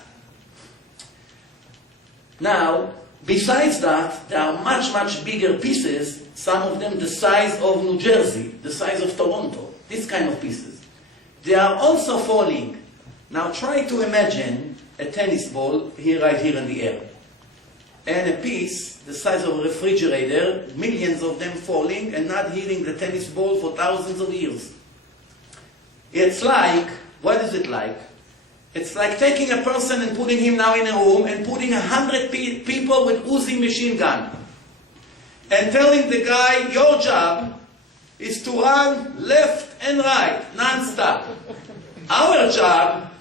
Now, besides that, there are much, much bigger pieces, some of them the size of New Jersey, the size of Toronto, these kind of pieces. They are also falling. Now try to imagine a tennis ball right here in the air. And a piece the size of a refrigerator, millions of them falling and not hitting the tennis ball for thousands of years. It's like, what is it like? It's like taking a person and putting him now in a room and putting 100 people with Uzi machine gun. And telling the guy, your job is to run left and right, non-stop. Our job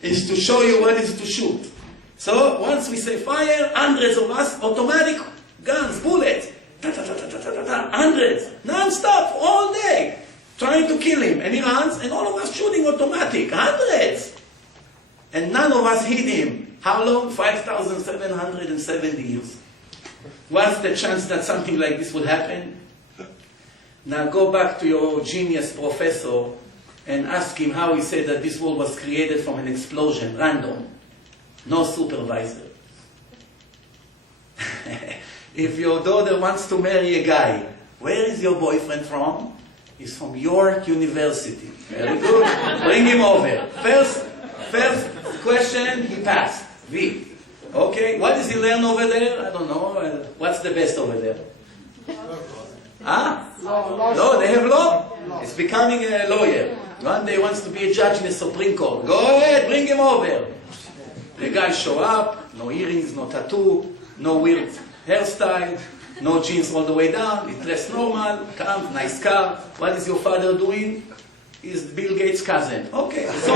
is to show you what is to shoot. So once we say fire, hundreds of us, automatic guns, bullets, hundreds, non-stop, all day, trying to kill him. And he runs, and all of us shooting automatic, hundreds. And none of us hit him. How long? 5,770 years. What's the chance that something like this will happen? Now go back to your genius professor and ask him how he said that this world was created from an explosion, random. No supervisor. If your daughter wants to marry a guy, where is your boyfriend from? He's from York University. Very good. Bring him over. First question, he passed. V. Okay, what does he learn over there? I don't know. What's the best over there? Huh? No, they have law. He's becoming a lawyer. One day he wants to be a judge in the Supreme Court. Go ahead, bring him over. The guy show up, no earrings, no tattoo, no weird hairstyle, no jeans all the way down, he's dressed normal, comes, nice car. What is your father doing? He's Bill Gates' cousin. Okay, so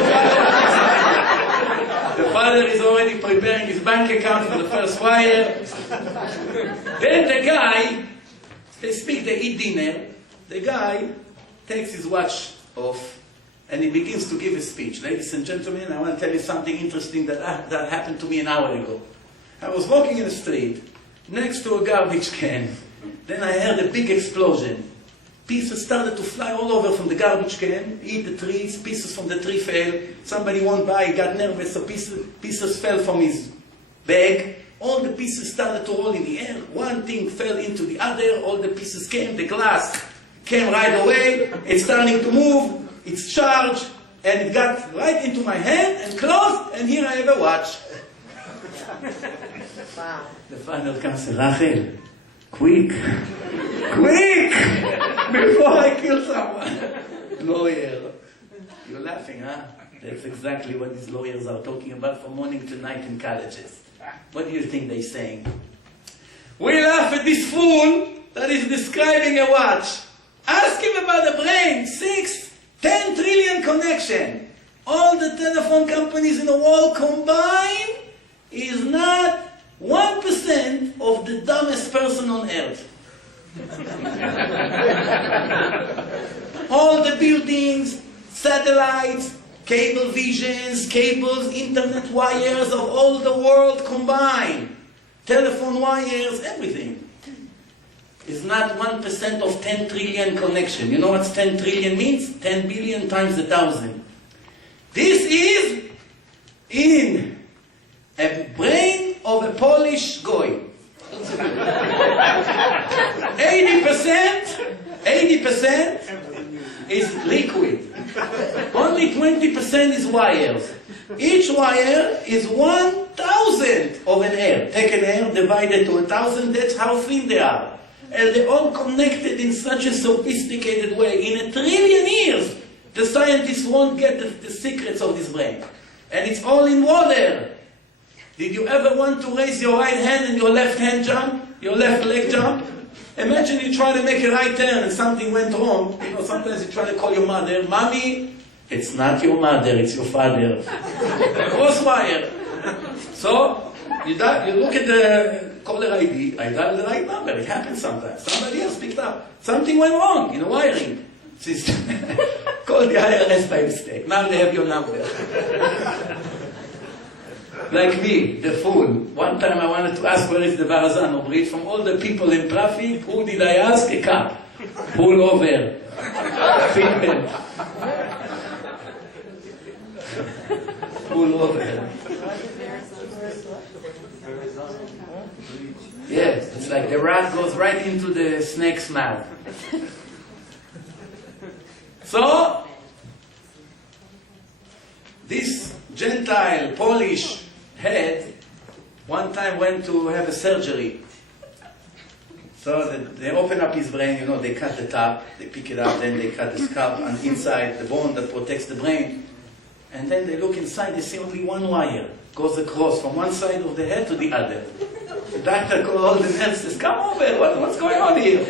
the father is already preparing his bank account for the first wire. Then the guy, they speak, they eat dinner. The guy takes his watch off and he begins to give a speech. Ladies and gentlemen, I want to tell you something interesting that happened to me an hour ago. I was walking in the street next to a garbage can. Then I heard a big explosion. Pieces started to fly all over from the garbage can, hit the trees, pieces from the tree fell. Somebody went by, got nervous, so pieces fell from his bag. All the pieces started to roll in the air. One thing fell into the other, all the pieces came, the glass came right away. It's starting to move, it's charged, and it got right into my hand and closed, and here I have a watch. Wow. The father comes and says, Rachel, quick, before I kill someone. Lawyer. You're laughing, huh? That's exactly what these lawyers are talking about from morning to night in colleges. What do you think they're saying? We laugh at this fool that is describing a watch. Ask him about the brain. 10 trillion connection. All the telephone companies in the world combined is not 1% of the dumbest person on earth. All the buildings, satellites, cable visions, cables, internet wires of all the world combined, telephone wires, everything, is not 1% of 10 trillion connection. You know what 10 trillion means? 10 billion times 1,000. This is in a brain of a Polish goy. 80% is liquid. Only 20% is wires. Each wire is 1,000th of an air. Take an air, divide it to 1,000, that's how thin they are. And they're all connected in such a sophisticated way. In 1 trillion years, the scientists won't get the secrets of this brain. And it's all in water. Did you ever want to raise your right hand and your left hand jump? Your left leg jump? Imagine you try to make a right turn and something went wrong. You know, sometimes you try to call your mother, Mommy, it's not your mother, it's your father. Cross wire. So, you look at the caller ID, I dialed the right number. It happens sometimes. Somebody else picked up. Something went wrong in the wiring. Call the IRS by mistake. Now they have your number. Like me, the fool. One time I wanted to ask where is the Varazano bridge. From all the people in traffic, who did I ask? A cop. Pull over. Seatbelt. Pull over. Yes, it's like the rat goes right into the snake's mouth. So, this Gentile, Polish head, one time went to have a surgery. So they open up his brain, you know, they cut the top, they pick it up, then they cut the scalp, and inside the bone that protects the brain. And then they look inside, they see only one wire, goes across from one side of the head to the other. The doctor called all the nurses, come over, what's going on here?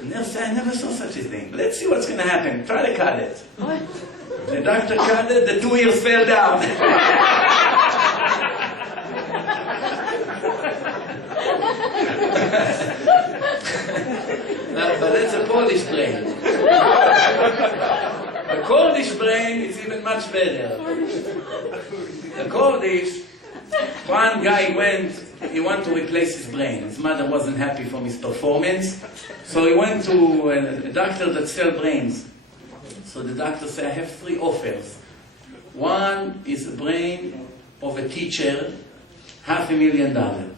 The nurse said, I never saw such a thing. Let's see what's going to happen. Try to cut it. What? The doctor cut it, the 2 ears fell down. But that's a Polish brain. The Kurdish brain is even much better. The Kurdish, one guy he wanted to replace his brain. His mother wasn't happy from his performance, so he went to a doctor that sells brains. So the doctor said, I have 3 offers. One is a brain of a teacher, $500,000.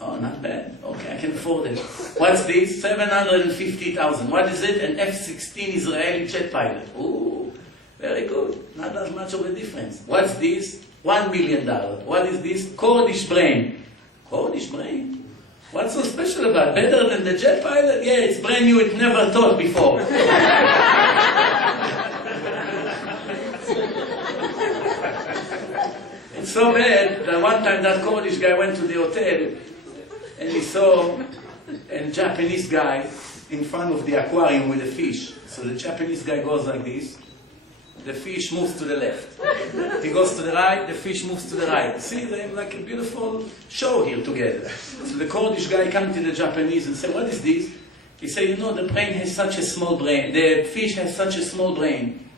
Oh, not bad. Okay, I can afford it. What's this? 750,000. What is it? An F-16 Israeli jet pilot. Ooh, very good. Not that much of a difference. What's this? $1 million. What is this? Kurdish brain. Kurdish brain? What's so special about it? Better than the jet pilot? Yeah, it's brand new. It never thought before. It's so bad that one time that Kurdish guy went to the hotel and he saw a Japanese guy in front of the aquarium with a fish. So the Japanese guy goes like this. The fish moves to the left. He goes to the right, the fish moves to the right. See, they have like a beautiful show here together. So the Kurdish guy comes to the Japanese and says, what is this? He said, you know, the brain has such a small brain. The fish has such a small brain.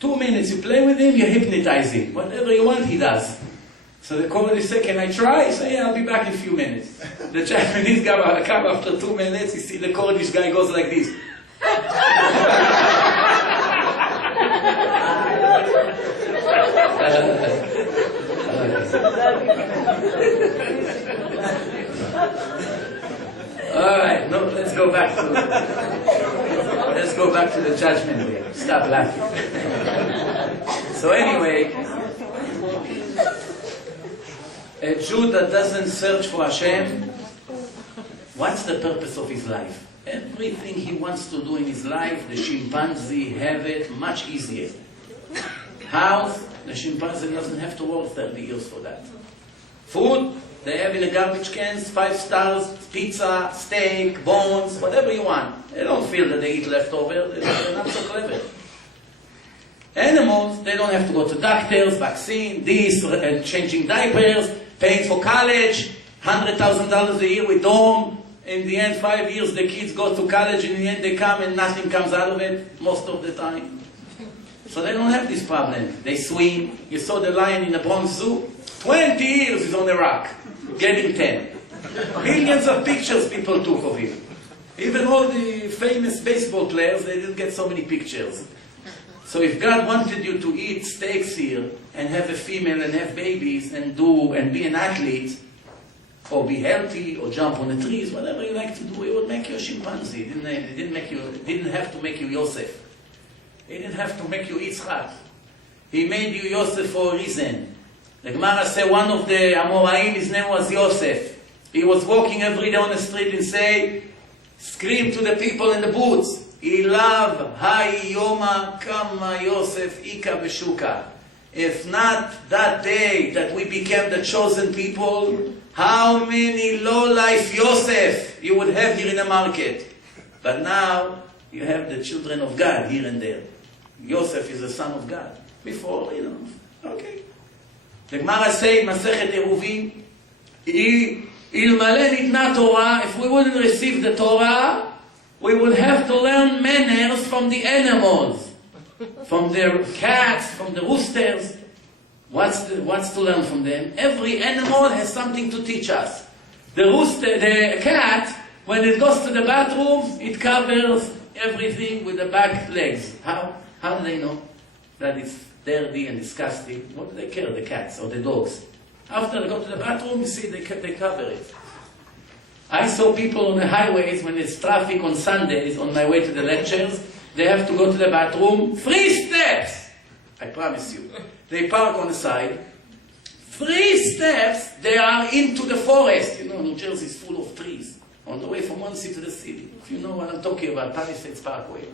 2 minutes, you play with him, you hypnotize him. Whatever you want, he does. So the Kurdish said, can I try? He said, yeah, I'll be back in a few minutes. The Japanese guy come after 2 minutes, you see the Kurdish guy goes like this. All right, no, let's go back to the judgment day. Stop laughing. So anyway, a Jew that doesn't search for Hashem, what's the purpose of his life? Everything he wants to do in his life, the chimpanzee have it much easier. House, the chimpanzee doesn't have to work 30 years for that. Food, they have in the garbage cans, 5 stars, pizza, steak, bones, whatever you want. They don't feel that they eat leftover, they're not so clever. Animals, they don't have to go to doctors, vaccine, this, changing diapers, paying for college, $100,000 a year with dorm. In the end, 5 years, the kids go to college, in the end they come and nothing comes out of it, most of the time. So they don't have this problem. They swim. You saw the lion in the Bronx Zoo? 20 years he's on the rock, getting 10. Millions of pictures people took of him. Even all the famous baseball players, they didn't get so many pictures. So if God wanted you to eat steaks here, and have a female and have babies, and be an athlete, or be healthy, or jump on the trees, whatever you like to do, He would make you a chimpanzee. He didn't have to make you Yosef. He didn't have to make you Yitzchak. He made you Yosef for a reason. The Gemara says one of the Amoraim, his name was Yosef. He was walking every day on the street and scream to the people in the booths, Ilav hai yoma kama Yosef ika beshuka. If not that day that we became the chosen people, how many low-life Yosef you would have here in the market? But now, you have the children of God here and there. Yosef is the son of God. Before, okay. The Gemara says in Masechet Eruvin, Ilmale nitna Torah, if we wouldn't receive the Torah, we would have to learn manners from the animals, from the cats, from the roosters. What's to learn from them? Every animal has something to teach us. The cat, when it goes to the bathroom, it covers everything with the back legs. How do they know that it's dirty and disgusting? What do they care, the cats or the dogs? After they go to the bathroom, you see they cover it. I saw people on the highways when it's traffic on Sundays on my way to the lectures. They have to go to the bathroom. 3 steps! I promise you. They park on the side. 3 steps, they are into the forest. New Jersey is full of trees. On the way from one city to the city. If you know what I'm talking about, Palisades Parkway.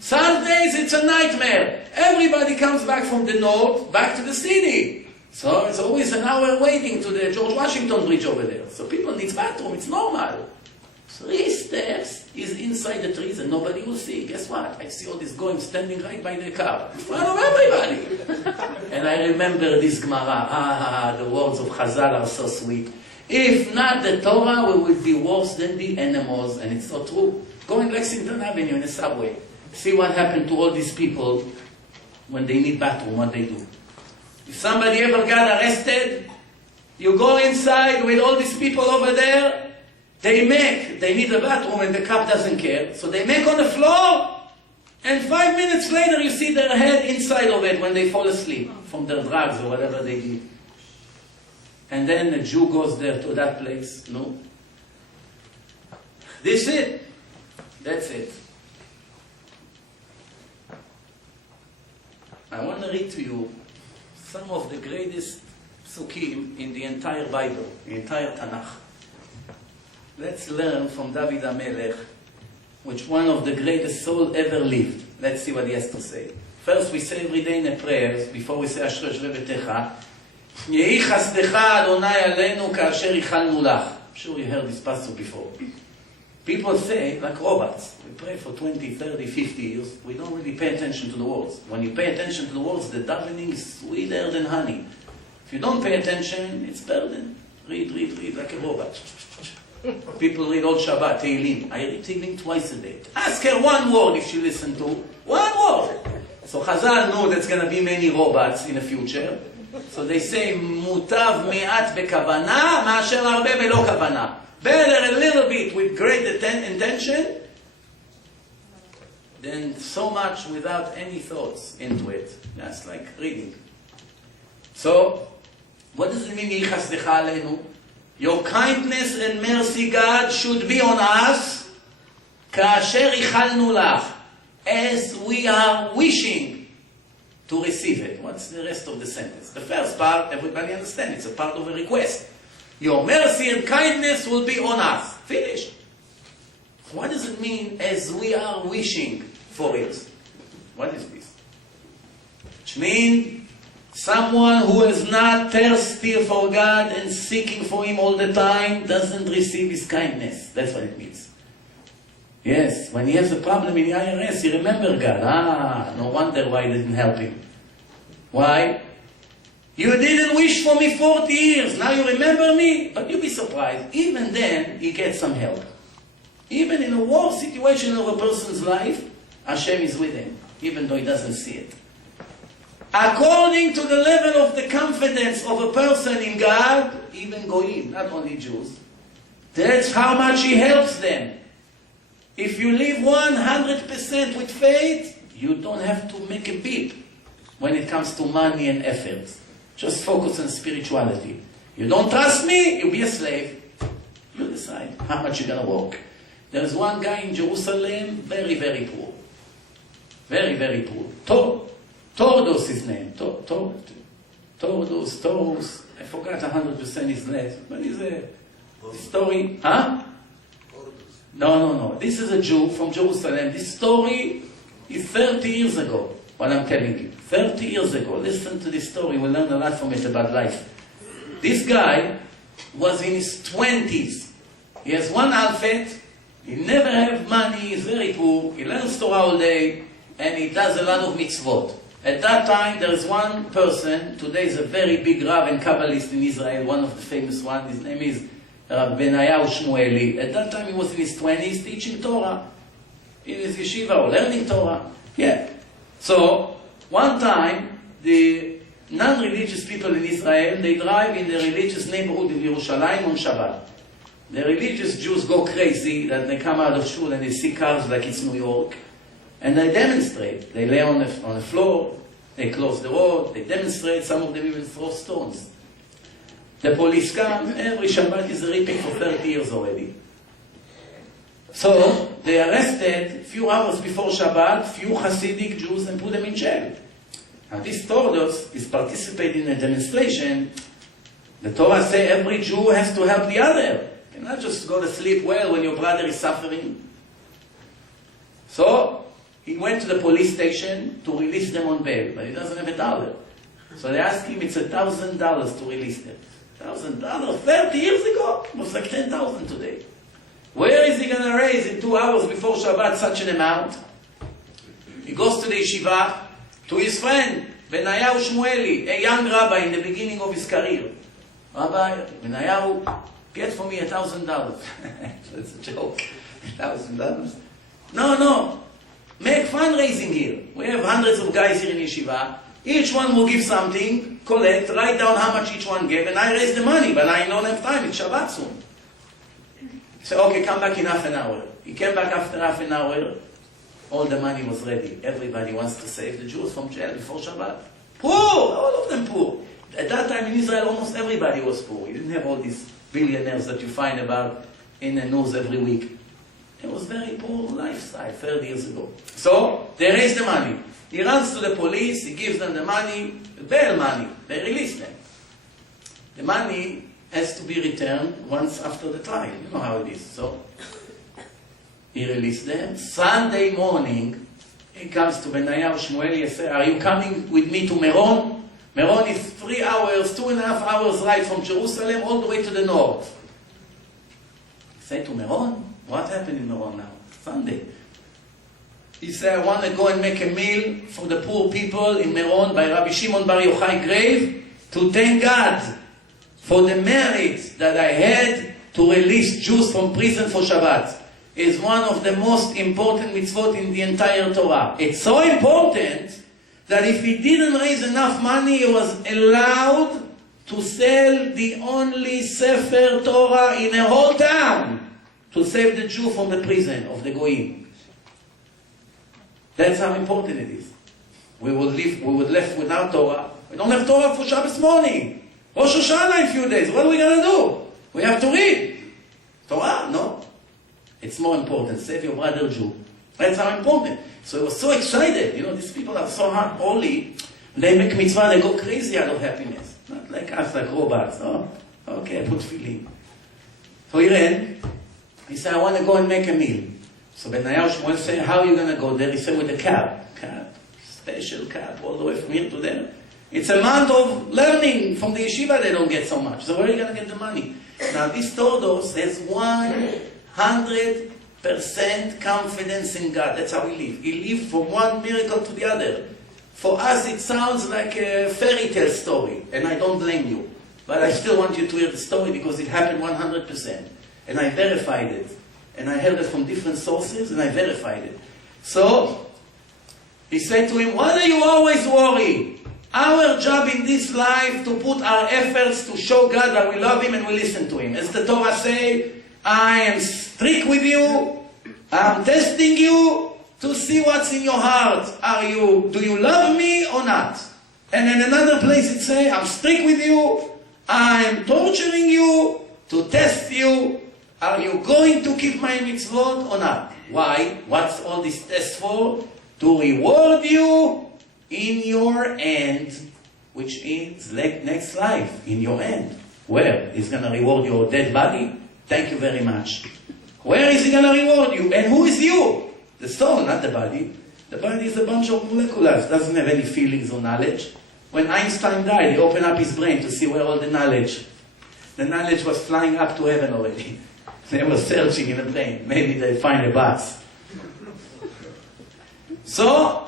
Sundays, it's a nightmare. Everybody comes back from the north, back to the city. So it's always an hour waiting to the George Washington Bridge over there. So people need bathroom, it's normal. 3 steps is inside the trees and nobody will see. Guess what? I see all this going standing right by the car, in front of everybody. And I remember this Gemara. The words of Chazal are so sweet. If not the Torah, we will be worse than the animals. And it's so true. Go in Lexington Avenue in the subway. See what happened to all these people when they need bathroom, what they do. If somebody ever got arrested, you go inside with all these people over there, they need a bathroom and the cop doesn't care. So they make on the floor, and 5 minutes later you see their head inside of it when they fall asleep from their drugs or whatever they did. and then a Jew goes there to that place. No. This is it. That's it. I want to read to you some of the greatest psukim in the entire Bible, the entire Tanakh. Let's learn from David HaMelech, which one of the greatest souls ever lived. Let's see what he has to say. First, we say every day in the prayers, before we say Asher Shrevetecha, Yehi chasdecha Adonai aleinu ka'asher ichalnu lach. I'm sure you heard this pasuk before. People say, like robots, we pray for 20, 30, 50 years, we don't really pay attention to the words. When you pay attention to the words, the davening is sweeter than honey. If you don't pay attention, it's burden. Read, like a robot. People read all Shabbat, Tehillim. I read Tehillim twice a day. Ask her one word if she listen to. One word. So Chazal know there's going to be many robots in the future. So they say, mutav me'at bekavana, ma'asher arbe belo kavana. Better a little bit with great intention than so much without any thoughts into it. That's like reading. So, what does it mean, Yichasdecha Aleinu? Your kindness and mercy, God, should be on us, Ka'asher ichalnu lach, as we are wishing to receive it. What's the rest of the sentence? The first part, everybody understands, it's a part of a request. Your mercy and kindness will be on us. Finished. What does it mean, as we are wishing for it? What is this? Which means, someone who is not thirsty for God and seeking for Him all the time doesn't receive His kindness. That's what it means. Yes, when he has a problem in the IRS, he remembers God. No wonder why He didn't help him. Why? You didn't wish for me 40 years, now you remember me? But you'll be surprised, even then, he gets some help. Even in a war situation of a person's life, Hashem is with him, even though he doesn't see it. According to the level of the confidence of a person in God, even Goyim, not only Jews, that's how much He helps them. If you live 100% with faith, you don't have to make a beep when it comes to money and effort. Just focus on spirituality. You don't trust me, you'll be a slave. You decide how much you're going to work. There's one guy in Jerusalem, very, very poor. Very, very poor. Tordos his name. Tordos. I forgot 100% his name. But he's a story. Huh? No. This is a Jew from Jerusalem. This story is 30 years ago, what I'm telling you. 30 years ago. Listen to this story. We'll learn a lot from it about life. This guy was in his 20s. He has one outfit. He never have money. He's very poor. He learns Torah all day. And he does a lot of mitzvot. At that time, there is one person. Today is a very big Rav and Kabbalist in Israel. One of the famous ones. His name is Rabbi Shmueli. At that time, he was in his 20s teaching Torah. In his yeshiva, or learning Torah. Yeah. So, one time, the non-religious people in Israel, they drive in the religious neighborhood in Yerushalayim on Shabbat. The religious Jews go crazy that they come out of shul and they see cars like it's New York. And they demonstrate. They lay on the floor, they close the road, they demonstrate, some of them even throw stones. The police come, every Shabbat is ripping for 30 years already. So, they arrested, a few hours before Shabbat, few Hasidic Jews and put them in jail. Now this Tordos is participating in a demonstration. The Torah says every Jew has to help the other. You cannot just go to sleep well when your brother is suffering. So, he went to the police station to release them on bail, but he doesn't have $1. So they asked him, it's $1,000 to release them. $1,000? 30 years ago? It was like $10,000 today. Where is he going to raise in 2 hours before Shabbat such an amount? He goes to the yeshiva, to his friend, Benayahu Shmueli, a young rabbi in the beginning of his career. Rabbi, Benayahu, get for me $1,000. That's a joke. $1,000? No. Make fundraising here. We have hundreds of guys here in yeshiva. Each one will give something, collect, write down how much each one gave, and I raise the money, but I don't have time. It's Shabbat soon. So, okay, come back in half an hour. He came back after half an hour. All the money was ready. Everybody wants to save the Jews from jail before Shabbat. Poor! All of them poor. At that time in Israel, almost everybody was poor. You didn't have all these billionaires that you find about in the news every week. It was very poor lifestyle 30 years ago. So, they raise the money. He runs to the police, he gives them the money, bail money. They release them. The money has to be returned once after the trial. You know how it is. So, he released them. Sunday morning, he comes to Benayahu Shmuel, he says, are you coming with me to Meron? Meron is 3 hours, 2.5 hours ride from Jerusalem all the way to the north. He said to Meron, what happened in Meron now? Sunday. He said, I want to go and make a meal for the poor people in Meron by Rabbi Shimon Bar Yochai grave to thank God for the merit that I had to release Jews from prison for Shabbat. Is one of the most important mitzvot in the entire Torah. It's so important that if he didn't raise enough money, he was allowed to sell the only Sefer Torah in a whole town to save the Jew from the prison of the Goyim. That's how important it is. We would left without Torah. We don't have Torah for Shabbos morning. Rosh Hashanah in a few days. What are we going to do? We have to read. Torah? No. It's more important. Save your brother Jew. That's how important. So he was so excited. You know, these people are so holy. They make mitzvah, they go crazy out of happiness. Not like us, like robots. Oh, okay, I put feeling. So he ran. He said, I want to go and make a meal. So Benayahu Shmuel said, how are you going to go there? He said, with a cab. Special cab, all the way from here to there. It's a month of learning. From the yeshiva, they don't get so much. So where are you going to get the money? Now, this Tordos has 100% confidence in God. That's how we live. He lived from one miracle to the other. For us, it sounds like a fairy tale story, and I don't blame you. But I still want you to hear the story because it happened 100%. And I verified it. And I heard it from different sources, and I verified it. So, he said to him, why do you always worry? Our job in this life to put our efforts to show God that we love Him and we listen to Him. As the Torah say, I am strict with you, I am testing you to see what's in your heart. Do you love me or not? And in another place it say, I'm strict with you, I am torturing you to test you. Are you going to keep my mitzvot or not? Why? What's all this test for? To reward you in your end, which is next life, in your end. Where? He's going to reward your dead body? Thank you very much. Where is he going to reward you? And who is you? The soul, not the body. The body is a bunch of molecules, doesn't have any feelings or knowledge. When Einstein died, he opened up his brain to see where all the knowledge was flying up to heaven already. They were searching in the brain. Maybe they find a bus. So,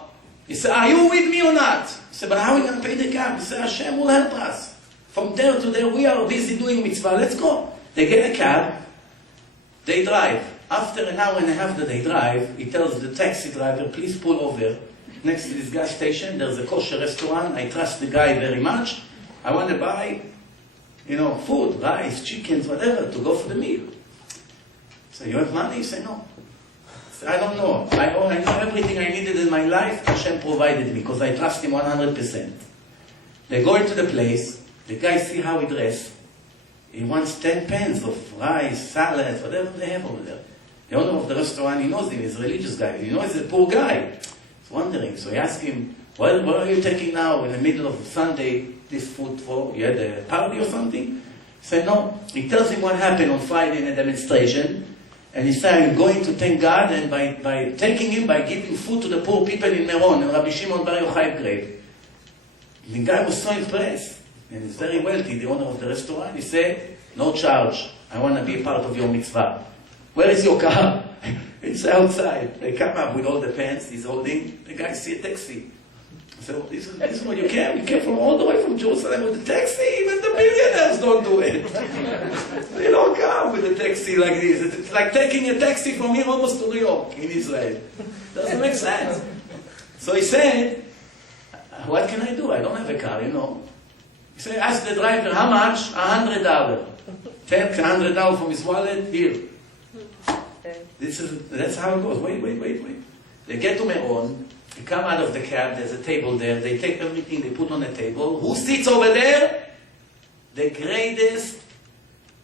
he said, are you with me or not? He said, but how are we going to pay the cab? He said, Hashem will help us. From there to there, we are busy doing mitzvah. Let's go. They get a cab. They drive. After an hour and a half that they drive, he tells the taxi driver, please pull over. Next to this gas station, there's a kosher restaurant. I trust the guy very much. I want to buy, food, rice, chickens, whatever, to go for the meal. So you have money? He said, no. I don't know. I know everything I needed in my life, Hashem provided me, because I trust Him 100%. They go into the place, the guy see how he dressed. He wants 10 pans of rice, salads, whatever they have over there. The owner of the restaurant, he knows him, he's a religious guy. He knows he's a poor guy. He's wondering. So he asked him, what are you taking now in the middle of Sunday this food for? You had a party or something? He said, no. He tells him what happened on Friday in a demonstration. And he said, I'm going to thank God, and by thanking Him, by giving food to the poor people in Meron, in Rabbi Shimon Bar Yochai grave. The guy was so impressed, and he's very wealthy, the owner of the restaurant. He said, no charge. I want to be a part of your mitzvah. Where is your car? It's outside. They come up with all the pants he's holding. The guy see a taxi. So this is what you came? You came from all the way from Jerusalem with the taxi? Even the millionaires don't do it. They don't come with a taxi like this. It's like taking a taxi from here almost to New York in Israel. Doesn't make sense. So he said, what can I do? I don't have a car, He said, ask the driver, how much? $100. Take $100 from his wallet, here. That's how it goes. Wait. They get to Meron. They come out of the cab, there's a table there, they take everything, they put on a table. Who sits over there? The greatest,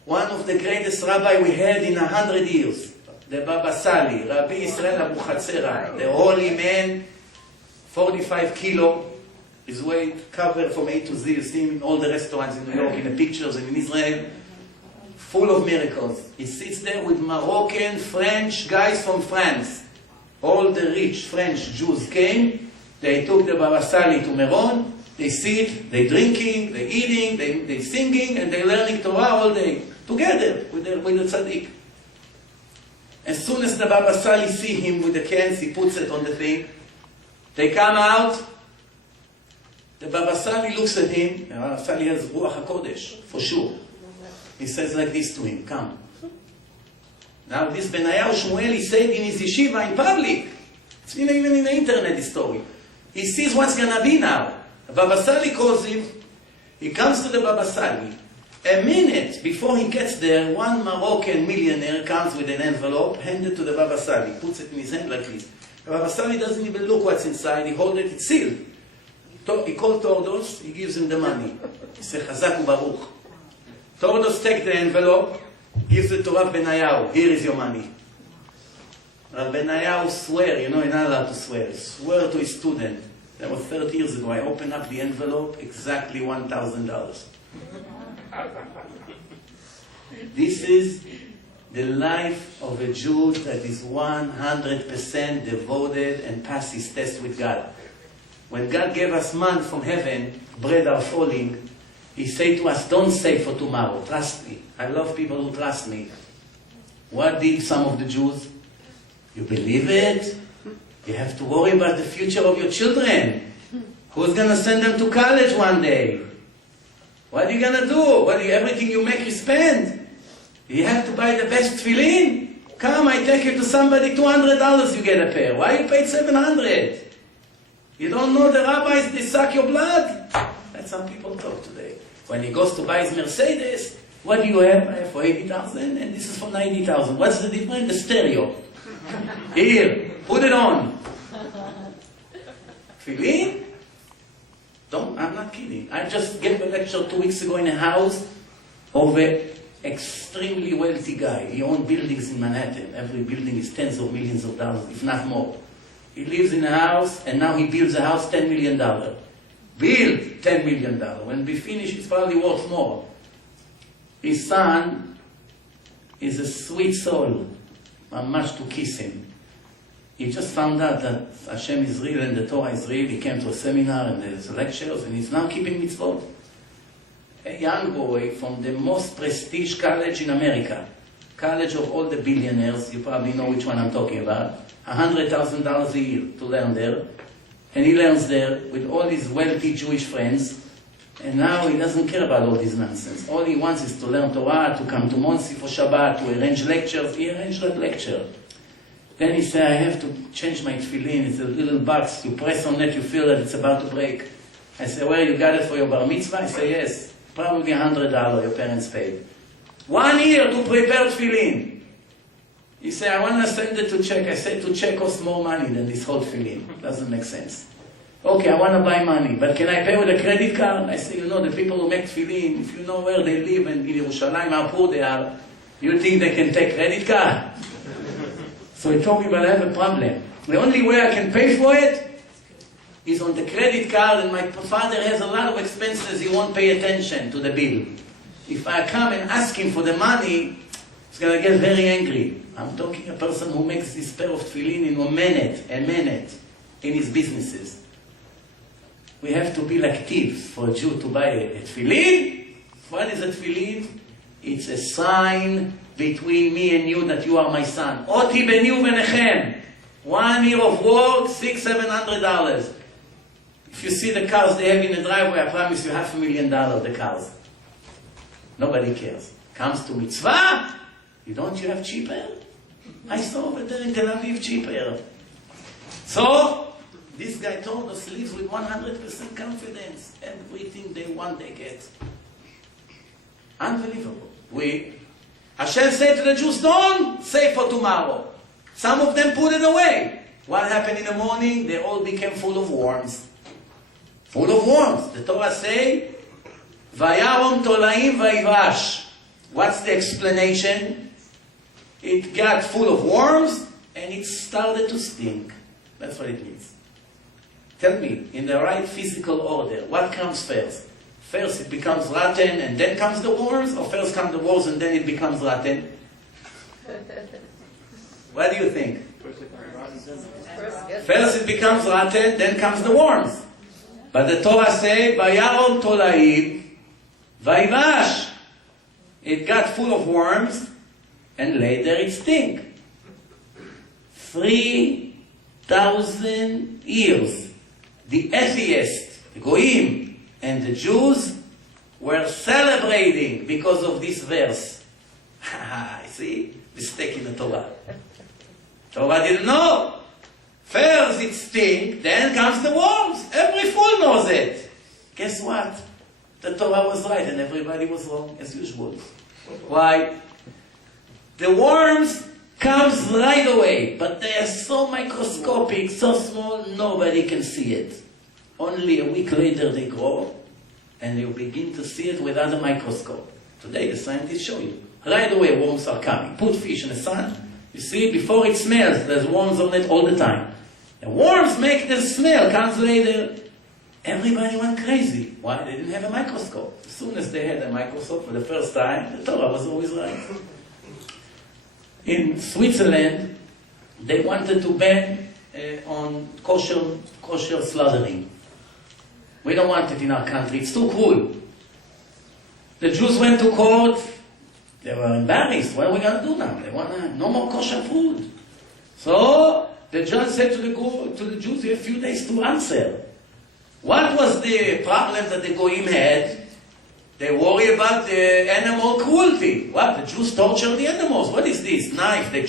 one of the greatest rabbi we had in 100 years. The Baba Sali, Rabbi Israel Abuchatzera, the holy man, 45 kilo, his weight covered from A to Z. You see him in all the restaurants in New York, in the pictures, and in Israel, full of miracles. He sits there with Moroccan, French guys from France. All the rich French Jews came, they took the Baba Sali to Meron, they sit, they drinking, they eating, they singing, and they learning Torah all day, together with the tzaddik. As soon as the Baba Sali see him with the cans, he puts it on the thing. They come out. The Baba Sali looks at him. The Baba Sali has Ruach HaKodesh, for sure. He says like this to him, come. Now this Benayahu Shmueli said in his yeshiva in public. It's even in the internet, this story. He sees what's going to be now. The Baba Sali calls him. He comes to the Baba Sali. A minute before he gets there, one Moroccan millionaire comes with an envelope, handed to the Baba Sali, puts it in his hand like this. The Baba Sali doesn't even look what's inside, he holds it, it's sealed. He calls Tordos, he gives him the money. He says, Chazak u'baruch. Tordos takes the envelope, gives it to Rav Benayahu, here is your money. Rav Benayahu swear, you're not allowed to swear, swear to his student. That was 30 years ago, I opened up the envelope, exactly $1,000. This is the life of a Jew that is 100% devoted and passed his test with God. When God gave us man from heaven, bread are falling, He said to us, don't save for tomorrow, trust me. I love people who trust me. What did some of the Jews? You believe it? You have to worry about the future of your children. Who's going to send them to college one day? What are you going to do? Everything you make, you spend. You have to buy the best tefillin? Come, I take you to somebody, $200 you get a pair. Why you paid $700? You don't know the rabbis, they suck your blood? That's how people talk today. When he goes to buy his Mercedes, what do you have? I have for 80,000 and this is for 90,000. What's the difference? The stereo. Here, put it on. Tefillin? I'm not kidding. I just gave a lecture 2 weeks ago in a house of an extremely wealthy guy. He owns buildings in Manhattan. Every building is tens of millions of dollars, if not more. He lives in a house, and now he builds a house $10 million. Build $10 million. When we finish, it's probably worth more. His son is a sweet soul. I'm much to kiss him. He just found out that Hashem is real and the Torah is real. He came to a seminar and there's lectures and he's now keeping mitzvot. A young boy from the most prestige college in America. College of all the billionaires. You probably know which one I'm talking about. $100,000 a year to learn there. And he learns there with all his wealthy Jewish friends. And now he doesn't care about all this nonsense. All he wants is to learn Torah, to come to Monsi for Shabbat, to arrange lectures. He arranged that lecture. Then he said, I have to change my tefillin. It's a little box. You press on it, you feel that it's about to break. I said, well, you got it for your bar mitzvah? I said, yes. Probably $100 your parents paid. 1 year to prepare tefillin. He said, I want to send it to Czech. I said, to Czech costs more money than this whole tefillin. Doesn't make sense. Okay, I want to buy money, but can I pay with a credit card? I said, you know, the people who make tefillin, if you know where they live and in Yerushalayim, how poor they are, you think they can take credit card? So he told me, but I have a problem. The only way I can pay for it is on the credit card, and my father has a lot of expenses, he won't pay attention to the bill. If I come and ask him for the money, he's going to get very angry. I'm talking a person who makes this pair of tefillin in a minute, in his businesses. We have to be like thieves for a Jew to buy a tefillin. What is a tefillin? It's a sign between me and you that you are my son. Oti beni ubenechem. 1 year of work, $600-700. If you see the cars they have in the driveway, I promise you $500,000, the cars. Nobody cares. Comes to mitzvah, you have cheaper? I saw over there in Tel Aviv cheaper. So, this guy told us lives with 100% confidence. Everything they want, they get. Unbelievable. Hashem said to the Jews, don't save for tomorrow. Some of them put it away. What happened in the morning? They all became full of worms. Full of worms. The Torah say, Vayarom tolaim vayivash. What's the explanation? It got full of worms and it started to stink. That's what it means. Tell me, in the right physical order, what comes first? First it becomes rotten and then comes the worms, or first come the worms and then it becomes rotten? What do you think? First it becomes rotten, then comes the worms. But the Torah say, Vayarom tolaim vayivash. It got full of worms, and later it stink. 3,000 years, the atheists, the Goyim, and the Jews were celebrating because of this verse. See? Mistake in the Torah. Torah didn't know. First it stinks, then comes the worms. Every fool knows it. Guess what? The Torah was right and everybody was wrong, as usual. Why? The worms comes right away, but they are so microscopic, so small, nobody can see it. Only a week later they grow, and you begin to see it without a microscope. Today the scientists show you. Right away worms are coming. Put fish in the sun, you see, before it smells, there's worms on it all the time. The worms make the smell, comes later. Everybody went crazy. Why? They didn't have a microscope. As soon as they had a microscope for the first time, the Torah was always right. In Switzerland, they wanted to ban on kosher slaughtering. We don't want it in our country. It's too cruel. The Jews went to court. They were embarrassed. What are we going to do now? They want no more kosher food. So the judge said to the Jews, you have a few days to answer. What was the problem that the Goyim had? They worry about the animal cruelty. What? The Jews torture the animals. What is this? Knife, they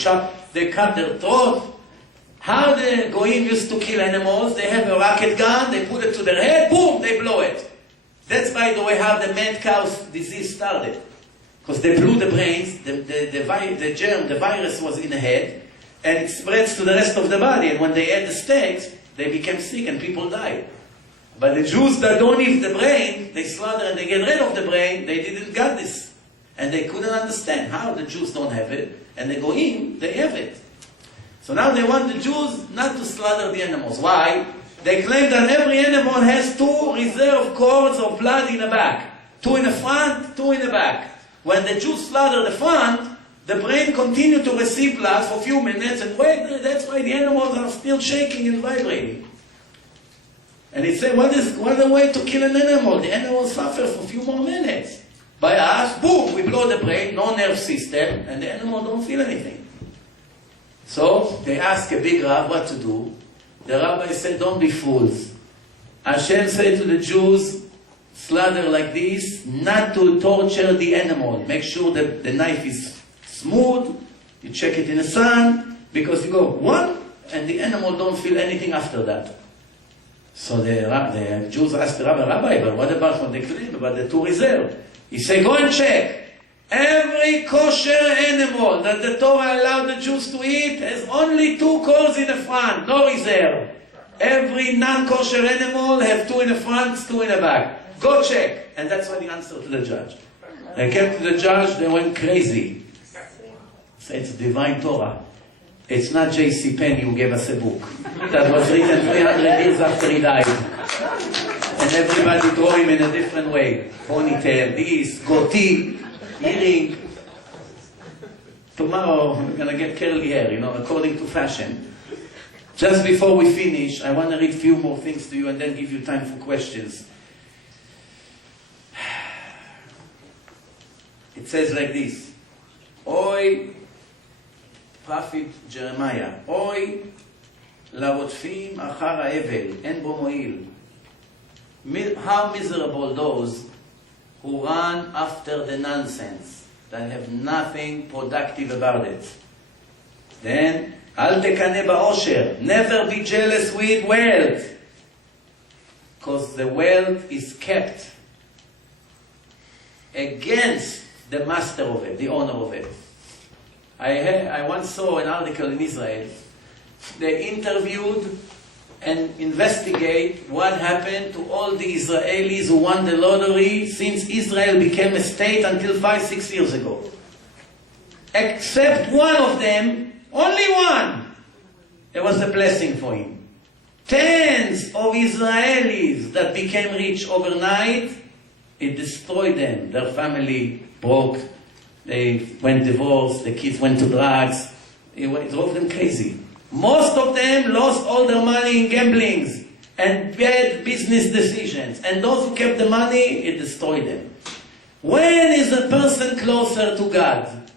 cut their throat. How the Goyim used to kill animals? They have a rocket gun, they put it to their head, boom, they blow it. That's, by the way, how the mad cow disease started. Because they blew the brains, the germ, the virus was in the head, and it spreads to the rest of the body. And when they ate the steaks, they became sick and people died. But the Jews that don't eat the brain, they slaughter and they get rid of the brain, they didn't get this. And they couldn't understand how the Jews don't have it, and the Goyim, they have it. So now they want the Jews not to slaughter the animals. Why? They claim that every animal has 2 reserve cords of blood in the back. 2 in the front, 2 in the back. When the Jews slaughter the front, the brain continues to receive blood for a few minutes, and wait, that's why the animals are still shaking and vibrating. And he said, what a way to kill an animal? The animal suffers for a few more minutes. By us, boom, we blow the brain, no nerve system, and the animal don't feel anything. So they asked a big Rav what to do. The rabbi said, don't be fools. Hashem said to the Jews, slaughter like this, not to torture the animal. Make sure that the knife is smooth, you check it in the sun, because you go one, and the animal don't feel anything after that. So the Jews asked the Rabbi, but what about what they claim about the 2 reserve? He said, go and check. Every kosher animal that the Torah allowed the Jews to eat has only 2 cords in the front, no reserve. Every non-kosher animal has 2 in the front, 2 in the back. Go check. And that's what he answered to the judge. They came to the judge, they went crazy. So it's divine Torah. It's not J.C. Penney who gave us a book. That was written 300 years after he died. And everybody draw him in a different way. Ponytail, this, goatee, earring. Tomorrow we're going to get curly hair, according to fashion. Just before we finish, I want to read a few more things to you and then give you time for questions. It says like this. Oy, prophet Jeremiah, Oy, לרודפים אחר האבל, אין בו מועיל. How miserable those who run after the nonsense, that have nothing productive about it. Then, אל תקנא בעושר, never be jealous with wealth, because the wealth is kept against the master of it, the owner of it. I once saw an article in Israel they interviewed and investigate what happened to all the Israelis who won the lottery since Israel became a state until 5-6 years ago. Except one of them, only one, there was a blessing for him. Tens of Israelis that became rich overnight, it destroyed them. Their family broke, they went divorced, the kids went to drugs, it drove them crazy. Most of them lost all their money in gamblings and bad business decisions. And those who kept the money, it destroyed them. When is a person closer to God?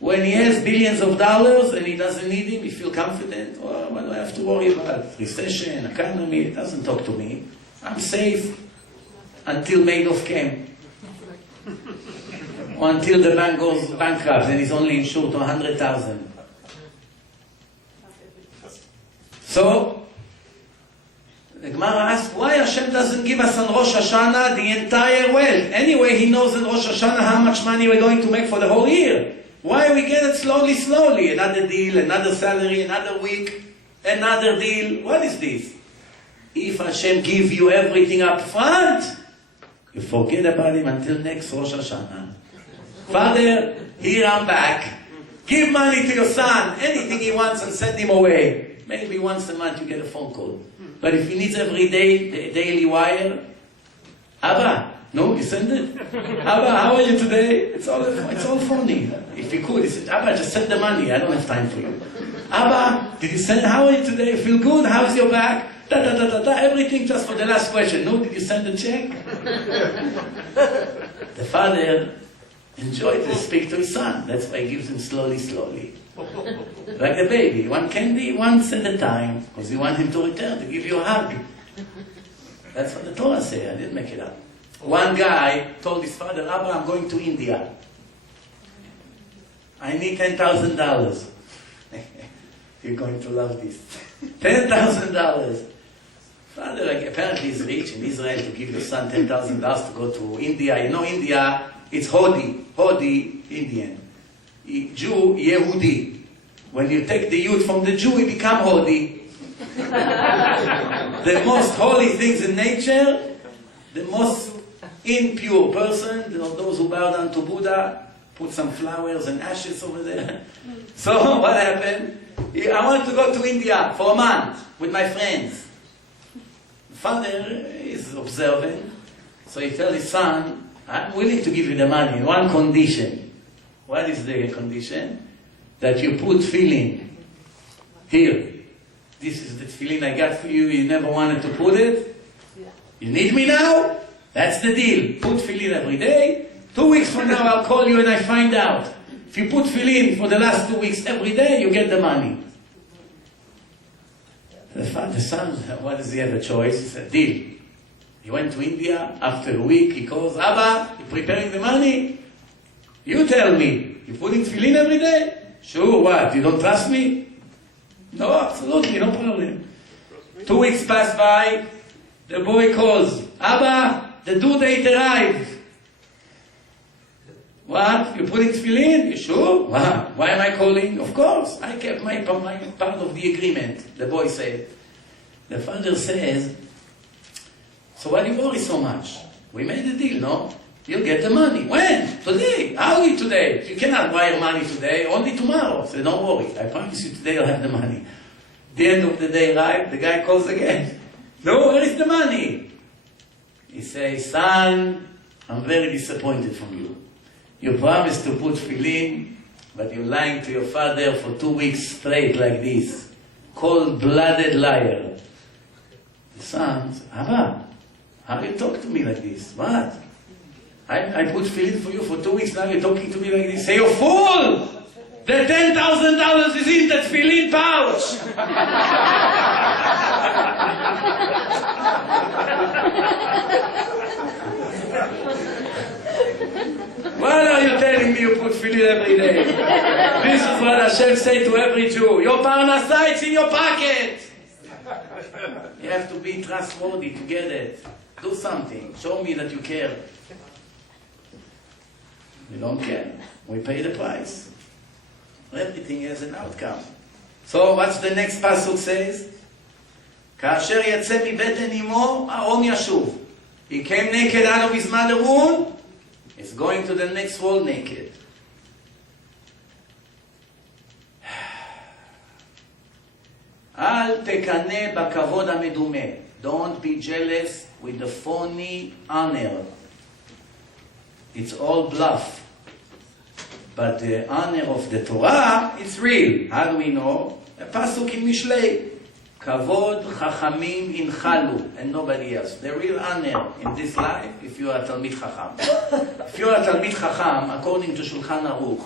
When he has billions of dollars and he doesn't need him, he feels confident. Oh, what do I have to worry about? Recession, economy, it doesn't talk to me. I'm safe until Madoff came. Or until the bank goes bankrupt and he's only insured to 100,000. So, the Gemara asks, why Hashem doesn't give us on Rosh Hashanah the entire wealth? Anyway, He knows in Rosh Hashanah how much money we're going to make for the whole year. Why we get it slowly? Another deal, another salary, another week, another deal. What is this? If Hashem give you everything up front, you forget about Him until next Rosh Hashanah. Father, here I'm back. Give money to your son, anything he wants, and send him away. Maybe once a month you get a phone call. But if he needs every day, the daily wire, Abba, no, you send it? Abba, how are you today? It's all phony. If he could, he said, Abba, just send the money. I don't have time for you. Abba, did you send, how are you today? Feel good? How's your back? Everything just for the last question. No, did you send a check? The father enjoyed to speak to his son. That's why he gives him slowly. Like a baby. One candy once at a time. Because you want him to return, to give you a hug. That's what the Torah says. I didn't make it up. One guy told his father, Abba, I'm going to India. I need $10,000. You're going to love this. $10,000. Father, like, apparently he's rich in Israel to give your son $10,000 to go to India. You know India, it's Hodi, Indian. Jew, Yehudi. When you take the youth from the Jew, he become Hodi. The most holy things in nature, the most impure person, you know, those who bow down to Buddha, put some flowers and ashes over there. So what happened? I wanted to go to India for a month with my friends. The father is observant, so he tells his son, I'm willing to give you the money, one condition. What is the condition? That you put tefillin here. This is the tefillin I got for you, you never wanted to put it. You need me now? That's the deal. Put tefillin every day. 2 weeks from now I'll call you and I find out. If you put tefillin for the last 2 weeks every day, you get the money. The son, what does he have a choice? He said, deal. He went to India. After a week, he calls, Abba, you preparing the money? You tell me. You putting tefillin every day? Sure, what? You don't trust me? No, absolutely, no problem. 2 weeks pass by. The boy calls, Abba, the due date arrived. What? You putting tefillin? You sure? Wow. Why am I calling? Of course. I kept my part of the agreement, the boy said. The father says, so why do you worry so much? We made a deal, no? You'll get the money. When? Today. How are you today? You cannot wire money today, only tomorrow. So don't worry. I promise you today you'll have the money. The end of the day arrived, the guy calls again. No, where is the money? He says, son, I'm very disappointed from you. You promised to put tefillin, but you're lying to your father for 2 weeks straight like this. Cold-blooded liar. The son says, Abba, how do you talk to me like this? What? I put tefillin for you for 2 weeks, now you're talking to me like this. Say, you fool! The $10,000 is in the tefillin pouch! What are you telling me you put tefillin every day? This is what Hashem say to every Jew. Your parnasah, it's in your pocket. You have to be trustworthy to get it. Do something. Show me that you care. You don't care. We pay the price. Everything has an outcome. So what's the next pasuk says? כאשר יצא מבטן אמו, האום ישוב. He came naked out of his mother womb. He's going to the next world naked. אל תקנא בכבוד המדומה. Don't be jealous with the phony honor. It's all bluff. But the honor of the Torah, it's real. How do we know? A pasuk in Mishlei. Kavod chachamim inchalu, and nobody else. The real honor in this life, if you are a Talmid Chacham. If you are a Talmid Chacham, according to Shulchan Aruch,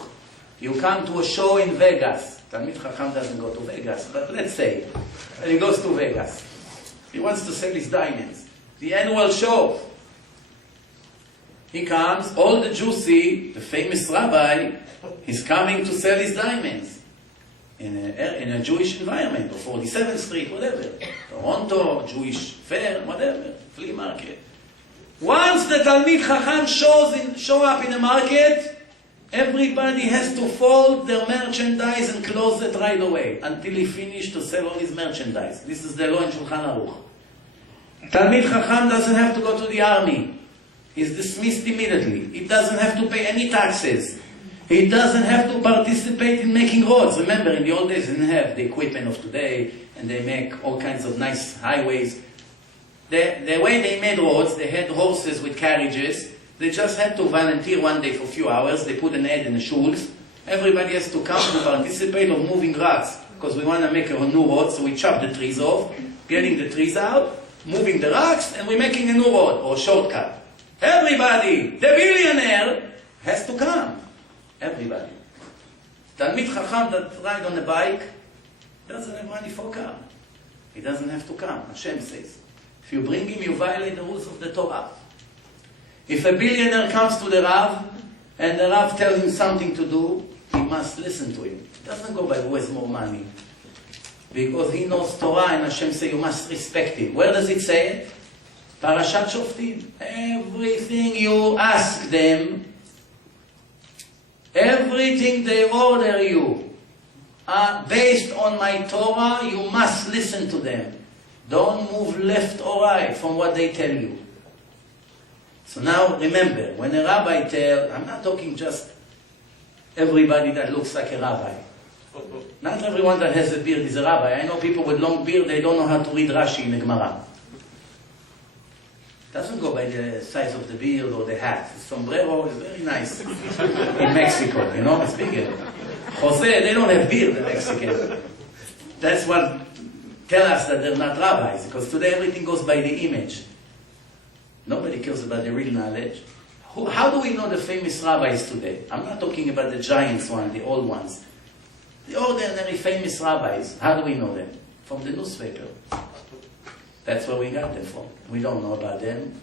you come to a show in Vegas. Talmid Chacham doesn't go to Vegas, but let's say, and he goes to Vegas. He wants to sell his diamonds. The annual show. He comes, all the Jews see, the famous rabbi, he's coming to sell his diamonds. In a Jewish environment, or 47th Street, whatever. Toronto, Jewish fair, whatever. Flea market. Once the Talmid Chacham show up in the market, everybody has to fold their merchandise and close it right away until he finished to sell all his merchandise. This is the law in Shulchan Aruch. Talmid Chacham doesn't have to go to the army. He's dismissed immediately. He doesn't have to pay any taxes. He doesn't have to participate in making roads. Remember, in the old days, they didn't have the equipment of today, and they make all kinds of nice highways. The way they made roads, they had horses with carriages. They just had to volunteer one day for a few hours. They put an ad in the shuls. Everybody has to come to participate of moving rocks, because we want to make a new road, so we chop the trees off, getting the trees out, moving the rocks, and we're making a new road, or a shortcut. Everybody, the billionaire, has to come. Everybody. Talmid Chacham that ride on a bike doesn't have money for a car. He doesn't have to come. Hashem says. If you bring him, you violate the rules of the Torah. If a billionaire comes to the Rav, and the Rav tells him something to do, he must listen to him. He doesn't go by who has more money. Because he knows Torah, and Hashem says you must respect him. Where does it say it? Parashat Shoftim. Everything you ask them, everything they order you, based on my Torah, you must listen to them. Don't move left or right from what they tell you. So now remember, when a rabbi tells, I'm not talking just everybody that looks like a rabbi. Not everyone that has a beard is a rabbi. I know people with long beard, they don't know how to read Rashi in the Gemara. Doesn't go by the size of the beard or the hat. The sombrero is very nice in Mexico, you know, it's bigger. Jose, they don't have beard, the Mexicans. That's what tell us that they're not rabbis, because today everything goes by the image. Nobody cares about the real knowledge. How do we know the famous rabbis today? I'm not talking about the giants one, the old ones. The ordinary famous rabbis, how do we know them? From the newspaper. That's where we got them from. We don't know about them.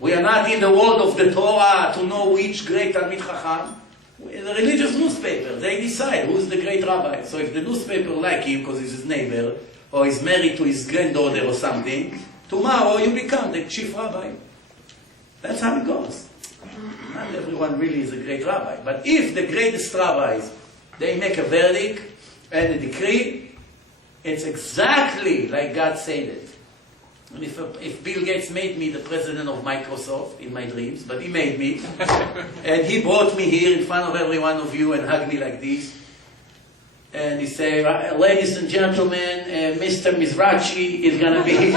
We are not in the world of the Torah to know which great Talmid Chacham. We're the religious newspaper. They decide who's the great rabbi. So if the newspaper like him because he's his neighbor, or he's married to his granddaughter or something, tomorrow you become the chief rabbi. That's how it goes. Not everyone really is a great rabbi. But if the greatest rabbis, they make a verdict and a decree, it's exactly like God said it. And if Bill Gates made me the president of Microsoft in my dreams, but he made me, and he brought me here in front of every one of you and hugged me like this, and he said, ladies and gentlemen, Mr. Mizrachi is going to be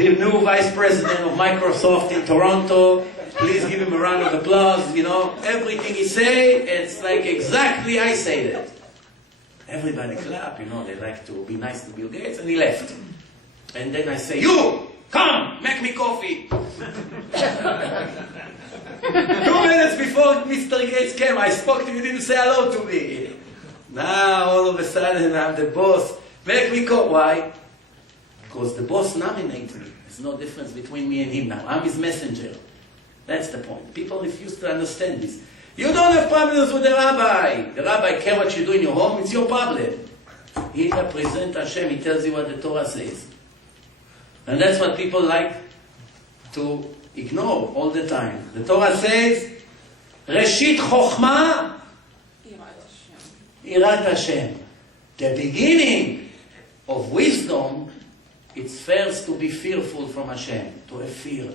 the new vice president of Microsoft in Toronto. Please give him a round of applause. You know, everything he say, it's like exactly I said it. Everybody clap, you know, they like to be nice to Bill Gates, and he left. And then I say, you, come, make me coffee. 2 minutes before Mr. Gates came, I spoke to you, didn't say hello to me. Now, all of a sudden, I'm the boss. Make me coffee. Why? Because the boss nominates me. There's no difference between me and him now. I'm his messenger. That's the point. People refuse to understand this. You don't have problems with the rabbi. The rabbi cares what you do in your home. It's your problem. He represents Hashem. He tells you what the Torah says. And that's what people like to ignore all the time. The Torah says, Reshit Chochma, Irat Hashem. The beginning of wisdom, it's first to be fearful from Hashem, to have fear.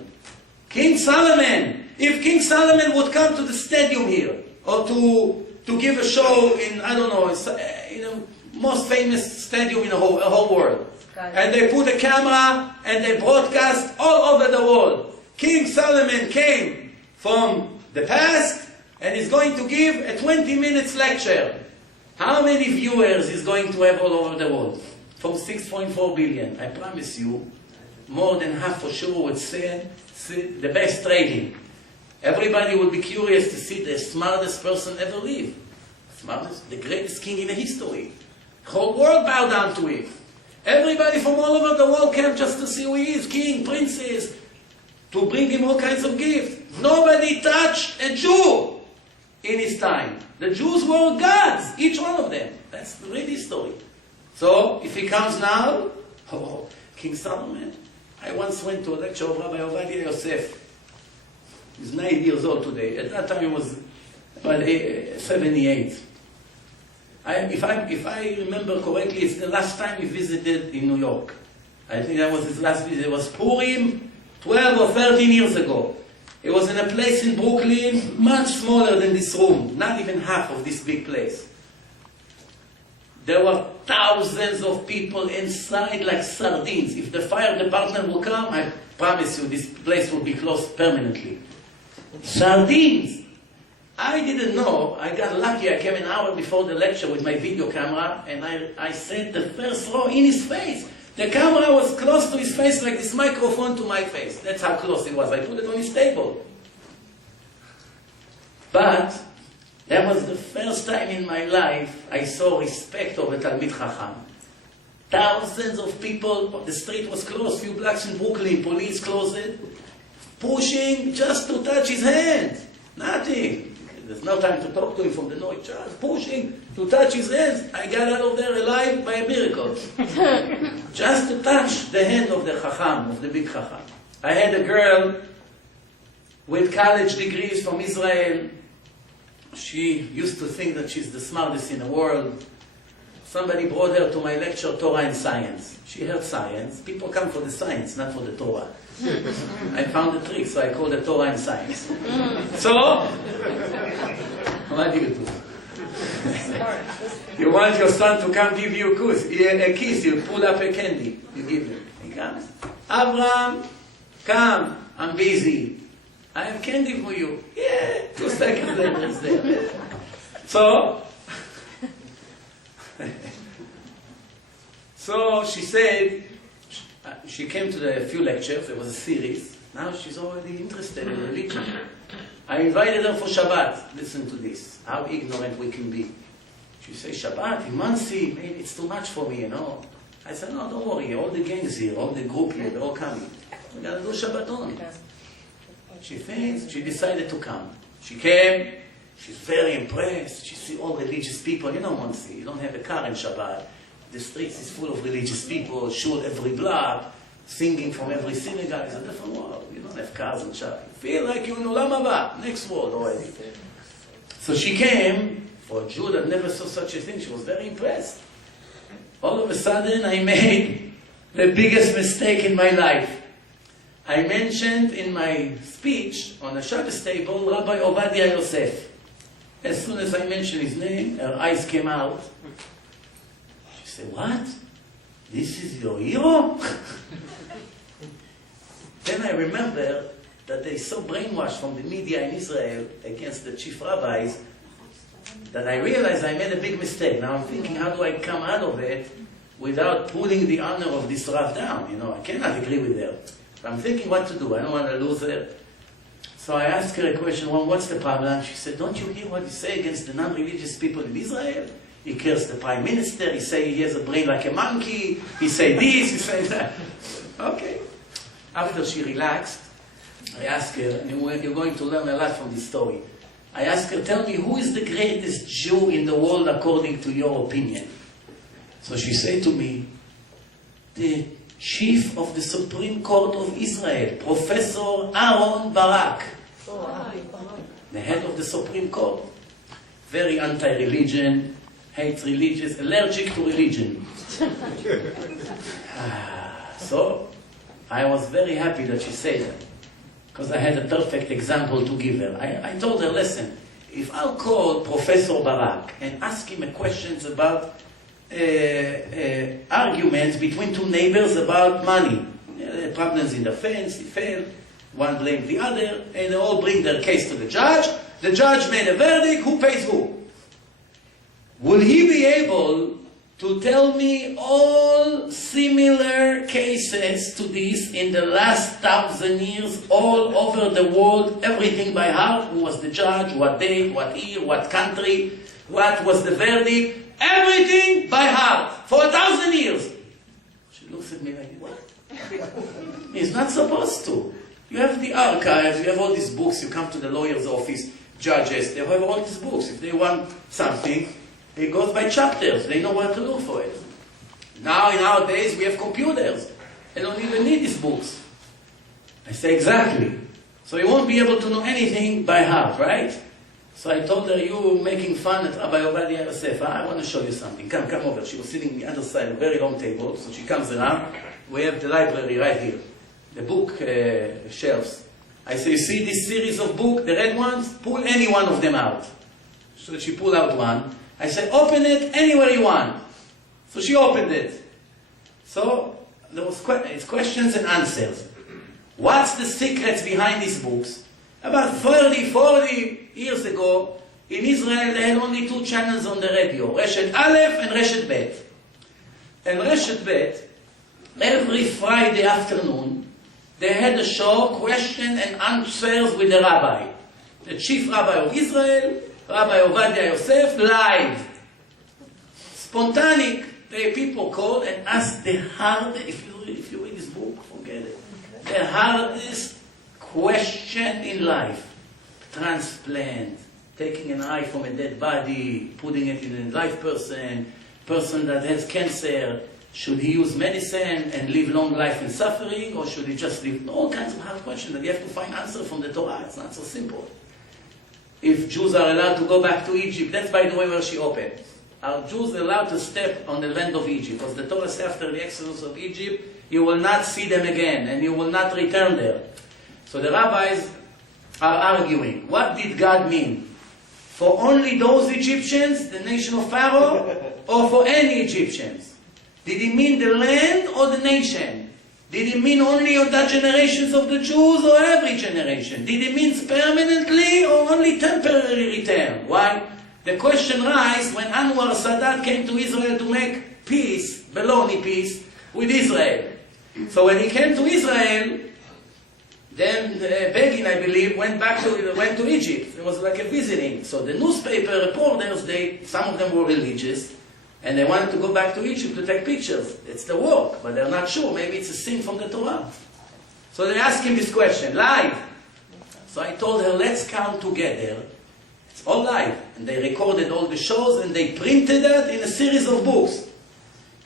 King Solomon, if King Solomon would come to the stadium here, or to give a show in, I don't know, in the most famous stadium in the whole world, and they put a camera and they broadcast all over the world, King Solomon came from the past and is going to give a 20 minutes lecture. How many viewers is going to have all over the world? From 6.4 billion. I promise you, more than half for sure would say the best trading. Everybody would be curious to see the smartest person ever live. Smartest, the greatest king in the history. The whole world bowed down to it. Everybody from all over the world came just to see who he is, king, princess, to bring him all kinds of gifts. Nobody touched a Jew in his time. The Jews were gods, each one of them. That's the real history. So, if he comes now, King Solomon. I once went to a lecture of Rabbi Yosef. He's 90 years old today. At that time he was about 78. If I remember correctly, it's the last time he visited in New York. I think that was his last visit. It was Purim, 12 or 13 years ago. It was in a place in Brooklyn, much smaller than this room, not even half of this big place. There were thousands of people inside like sardines. If the fire department will come, I promise you this place will be closed permanently. Sardines! I didn't know. I got lucky. I came an hour before the lecture with my video camera and I sat the first row in his face. The camera was close to his face like this microphone to my face. That's how close it was. I put it on his table. But that was the first time in my life I saw respect of a Talmid Chacham. Thousands of people, the street was closed, few blocks in Brooklyn, police closed it, pushing just to touch his hand. Nothing. There's no time to talk to him from the noise, just pushing to touch his hands. I got out of there alive by a miracle. Just to touch the hand of the Chacham, of the big Chacham. I had a girl with college degrees from Israel. She used to think that she's the smartest in the world. Somebody brought her to my lecture, Torah and Science. She heard science. People come for the science, not for the Torah. I found the trick, so I called it Torah and Science. So, what do you do? You want your son to come give you a kiss, you pull up a candy, you give him. He comes. Abraham, come, I'm busy. I have candy for you. Yeah, 2 seconds later it's there. So she said, she came to the few lectures, there was a series. Now she's already interested in religion. I invited her for Shabbat. Listen to this, how ignorant we can be. She said, Shabbat in Muncie, maybe it's too much for me, you know. I said, no, don't worry, all the gangs here, all the group here, they're all coming. We're going to do Shabbaton. She thinks, she decided to come. She came, she's very impressed. She see all religious people. You know, Muncie, you don't have a car in Shabbat. The streets is full of religious people, shul every block, singing from every synagogue. It's a different world. You don't have cars in Shabbat. You feel like you're in Olam Haba, next world already. So she came, for a Jew that never saw such a thing, she was very impressed. All of a sudden, I made the biggest mistake in my life. I mentioned in my speech on the Shabbos table, Rabbi Yosef. As soon as I mentioned his name, her eyes came out. She said, what? This is your hero? Then I remember that they so brainwashed from the media in Israel against the chief rabbis that I realized I made a big mistake. Now I'm thinking, how do I come out of it without putting the honor of this Rav down? You know, I cannot agree with her. I'm thinking what to do. I don't want to lose her. So I asked her a question, well, what's the problem? She said, don't you hear what he say against the non-religious people in Israel? He kills the prime minister. He say he has a brain like a monkey. He say this, he say that. Okay. After she relaxed, I asked her, and you're going to learn a lot from this story. I asked her, tell me, who is the greatest Jew in the world according to your opinion? So she said to me, the Chief of the Supreme Court of Israel, Professor Aaron Barak, the head of the Supreme Court. Very anti-religion, hates religious, allergic to religion. So, I was very happy that she said that, because I had a perfect example to give her. I told her, listen, if I'll call Professor Barak and ask him questions about arguments between two neighbors about money, problems in the fence, it failed, one blamed the other, and they all bring their case to the judge made a verdict, who pays who? Will he be able to tell me all similar cases to this in the last 1,000 years, all over the world, everything by heart? Who was the judge, what date, what year, what country, what was the verdict? Everything by heart, for 1,000 years. She looks at me like, what? He's not supposed to. You have the archives, you have all these books, you come to the lawyer's office, judges, they have all these books. If they want something, it goes by chapters. They know where to look for it. Nowadays, we have computers. They don't even need these books. I say, exactly. So you won't be able to know anything by heart, right? So I told her, you making fun at Rabbi Ovadia Yosef. I want to show you something. Come over. She was sitting on the other side, a very long table. So she comes around. We have the library right here. The book shelves. I say, you see this series of books, the red ones? Pull any one of them out. So she pulled out one. I said, open it anywhere you want. So she opened it. So there was it's questions and answers. What's the secrets behind these books? About 30, 40 years ago, in Israel, they had only 2 channels on the radio, Reshet Aleph and Reshet Bet. And Reshet Bet, every Friday afternoon, they had a show, question and answers with the rabbi. The chief rabbi of Israel, Rabbi Ovadia Yosef, live. Spontaneous. People call and ask the hardest, if you read this book, forget it. The hardest question in life. Transplant, taking an eye from a dead body, putting it in a live person that has cancer. Should he use medicine and live long life in suffering, or should he just live? All kinds of hard questions that you have to find answer from the Torah. It's not so simple. If Jews are allowed to go back to Egypt, that's by the way where she opened. Are Jews allowed to step on the land of Egypt? Because the Torah says after the exodus of Egypt, you will not see them again, and you will not return there. So the rabbis are arguing, what did God mean? For only those Egyptians, the nation of Pharaoh, or for any Egyptians? Did he mean the land or the nation? Did he mean only on the generations of the Jews or every generation? Did he mean permanently or only temporary return? Why? The question arises when Anwar Sadat came to Israel to make peace, baloney peace, with Israel. So when he came to Israel, then Begin, I believe, went to Egypt. It was like a visiting. So the newspaper reporters, some of them were religious, and they wanted to go back to Egypt to take pictures. It's the work, but they're not sure. Maybe it's a sin from the Torah. So they asked him this question, live. So I told her, let's count together. It's all live. And they recorded all the shows, and they printed that in a series of books.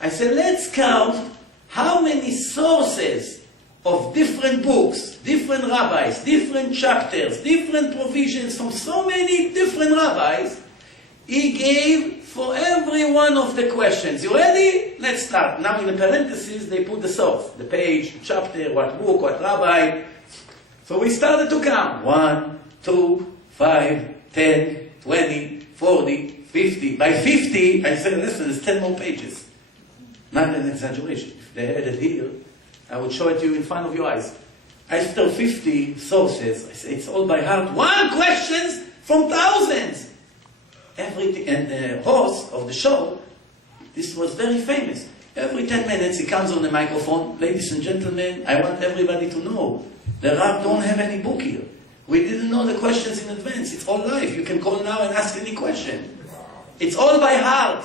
I said, let's count how many sources of different books, different rabbis, different chapters, different provisions from so many different rabbis, he gave for every one of the questions. You ready? Let's start. Now in the parentheses, they put the source, the page, chapter, what book, what rabbi. So we started to count. 1, 2, 5, 10, 20, 40, 50. By 50, I said, listen, there's 10 more pages. Not an exaggeration. If they had it here, I would show it to you in front of your eyes. After 50 sources, I say, it's all by heart. 1 questions from thousands. Everything, and the host of the show, this was very famous. Every 10 minutes he comes on the microphone. Ladies and gentlemen, I want everybody to know, the Rab don't have any book here. We didn't know the questions in advance. It's all live. You can call now and ask any question. It's all by heart.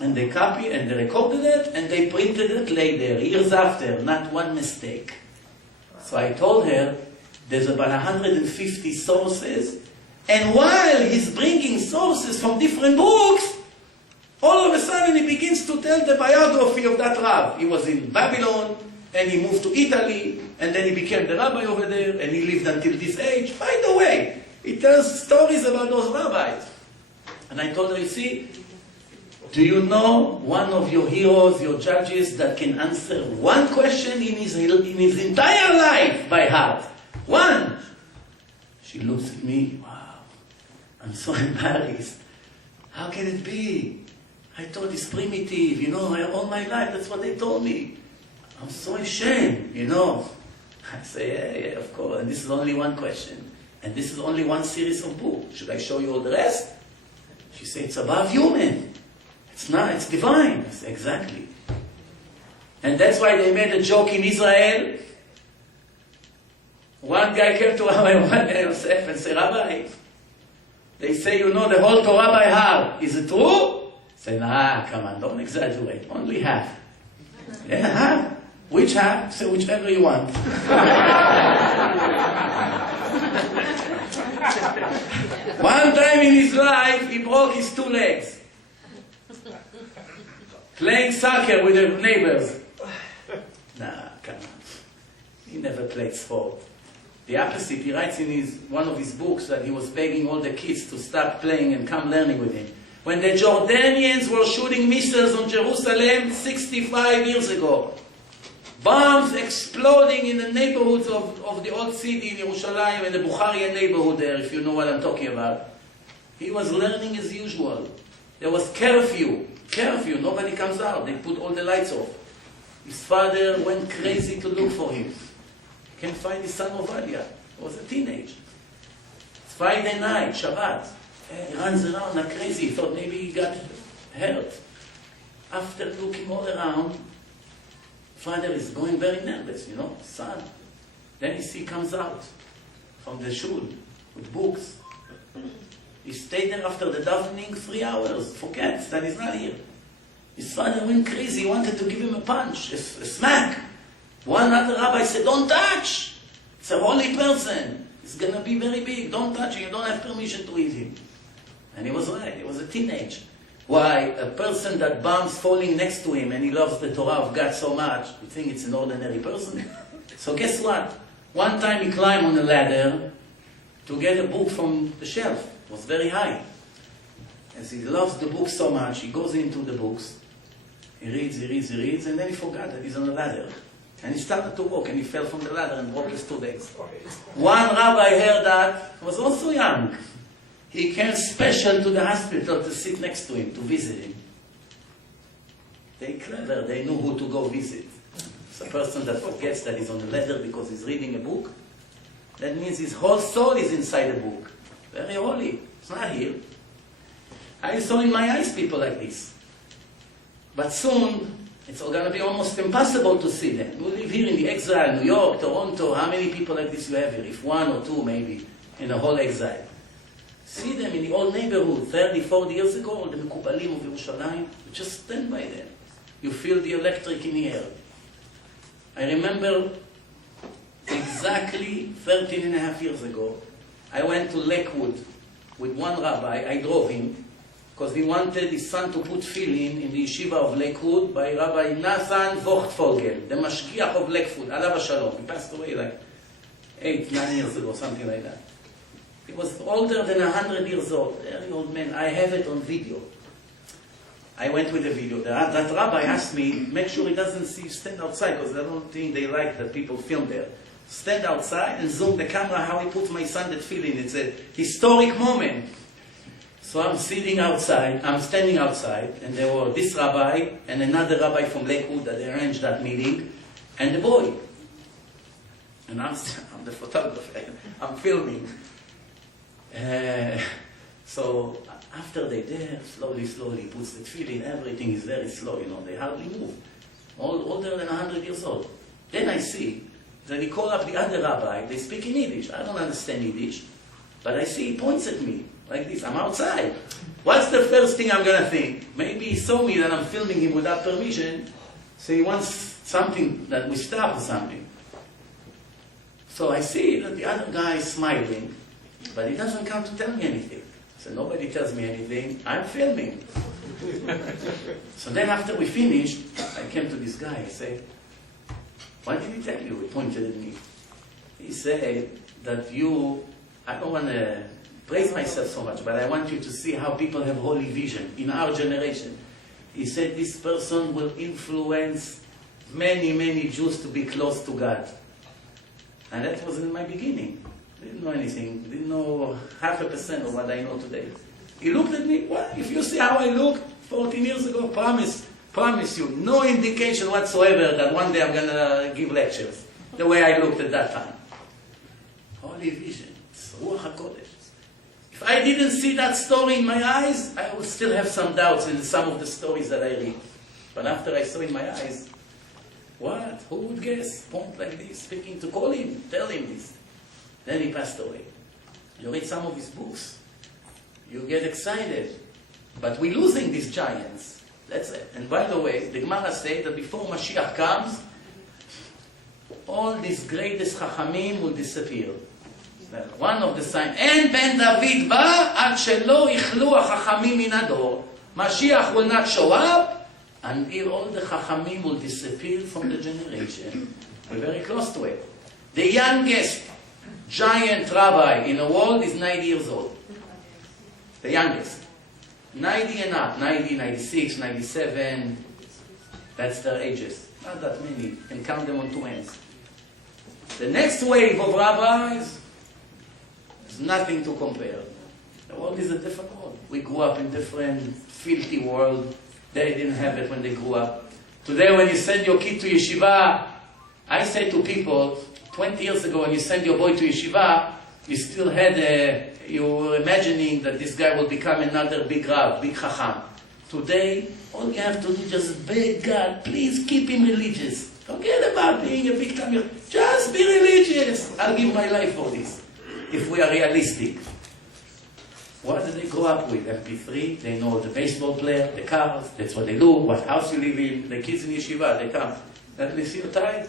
And they copied and they recorded it and they printed it later, years after, not one mistake. So I told her, there's about 150 sources, and while he's bringing sources from different books, all of a sudden he begins to tell the biography of that Rab. He was in Babylon, and he moved to Italy, and then he became the rabbi over there, and he lived until this age. By the way, he tells stories about those rabbis. And I told her, you see, do you know one of your heroes, your judges, that can answer one question in his entire life by heart? One! She looks at me, wow, I'm so embarrassed. How can it be? I thought it's primitive, all my life, that's what they told me. I'm so ashamed, I say, yeah, of course, and this is only one question. And this is only one series of books. Should I show you all the rest? She said, it's above human. It's not, it's divine. I said, exactly. And that's why they made a joke in Israel. One guy came to Rabbi Yosef and said, Rabbi, they say you know the whole Torah by heart. Is it true? I said, nah, come on, don't exaggerate. Only half. Yeah, half. Which half? Say whichever you want. One time in his life, he broke his 2 legs. Playing soccer with the neighbors. Nah, come on. He never played sport. The opposite, he writes in one of his books that he was begging all the kids to stop playing and come learning with him. When the Jordanians were shooting missiles on Jerusalem 65 years ago, bombs exploding in the neighborhoods of the old city in Yerushalayim and the Bukharian neighborhood there, if you know what I'm talking about. He was learning as usual. There was curfew, nobody comes out. They put all the lights off. His father went crazy to look for him. Can't find his son Ovadia. He was a teenager. It's Friday night, Shabbat. He runs around like crazy. He thought maybe he got hurt. After looking all around, father is going very nervous, son. Then he comes out from the shul with books. He stayed there after the davening 3 hours, forgets that he's not here. His father went crazy, he wanted to give him a punch, a smack. One other rabbi said, don't touch! It's a holy person. He's going to be very big. Don't touch him. You don't have permission to eat him. And he was right. He was a teenager. Why? A person that bombs falling next to him and he loves the Torah of God so much, you think it's an ordinary person? So guess what? One time he climbed on a ladder to get a book from the shelf. It was very high. As he loves the book so much, he goes into the books. He reads, and then he forgot that he's on a ladder. And he started to walk, and he fell from the ladder and broke his 2 legs. One rabbi heard that, was also young. He came special to the hospital to sit next to him, to visit him. They clever, they knew who to go visit. It's a person that forgets that he's on the ladder because he's reading a book. That means his whole soul is inside the book. Very holy. It's not here. I saw in my eyes people like this. But soon, it's going to be almost impossible to see them. We live here in the exile, New York, Toronto. How many people like this you have here? If 1 or 2 maybe, in the whole exile. See them in the old neighborhood, 30, 40 years ago, all the Mekubalim of Yerushalayim. You just stand by them. You feel the electric in the air. I remember exactly 13 and a half years ago, I went to Lakewood with one rabbi. I drove him because he wanted his son to put tefillin in the yeshiva of Lakewood by Rabbi Nathan Vochtfogel, the mashgiach of Lakewood, Alav Shalom. He passed away like 8, 9 years ago, something like that. He was older than 100 years old, very old man. I have it on video. I went with the video. That rabbi asked me, make sure he doesn't see you stand outside, because I don't think they like that people film there. Stand outside and zoom the camera how he put my son that tefillin. It's a historic moment. So I'm standing outside, and there were this rabbi and another rabbi from Lakewood that arranged that meeting, and the boy. And I'm the photographer. I'm filming. So after they're there, slowly, puts the tefillin, everything is very slow, they hardly move. Older than 100 years old. Then I see that he called up the other rabbi, they speak in Yiddish. I don't understand Yiddish, but I see he points at me like this. I'm outside. What's the first thing I'm going to think? Maybe he saw me that I'm filming him without permission, so he wants something that we stop or something. So I see that the other guy is smiling, but he doesn't come to tell me anything. So nobody tells me anything. I'm filming. So then after we finished, I came to this guy. I said, why did he tell you? He pointed at me. He said that I don't want to praise myself so much, but I want you to see how people have holy vision in our generation. He said this person will influence many, many Jews to be close to God. And that was in my beginning. Didn't know anything. Didn't know 0.5% of what I know today. He looked at me, well, if you see how I looked 14 years ago, promise you, no indication whatsoever that one day I'm going to give lectures the way I looked at that time. Holy vision. It's Ruach HaKodesh. If I didn't see that story in my eyes, I would still have some doubts in some of the stories that I read. But after I saw in my eyes, what? Who would guess? Point like this, speaking to call him, tell him this. Then he passed away. You read some of his books. You get excited. But we're losing these giants. That's it. And by the way, the Gemara says that before Mashiach comes, all these greatest Chachamim will disappear. One of the signs, En ben David ba ad shelo ichlu hachachamim min hador. Mashiach will not show up until all the Chachamim will disappear from the generation. We're very close to it. The youngest giant rabbi in the world is 90 years old. The youngest. 90 and up. 90, 96, 97. That's their ages. Not that many. You can count them on two hands. The next wave of rabbis is nothing to compare. The world is a different world. We grew up in different filthy world. They didn't have it when they grew up. Today when you send your kid to yeshiva, I say to people, 20 years ago when you send your boy to yeshiva, you still had you were imagining that this guy will become another big Rav, big Chacham. Today, all you have to do is just beg God, please keep him religious. Forget about being a big time. Just be religious. I'll give my life for this. If we are realistic. What do they grow up with? MP3, they know the baseball player, the cars, that's what they do, what house you live in, the kids in yeshiva, they come. Let me see your tie.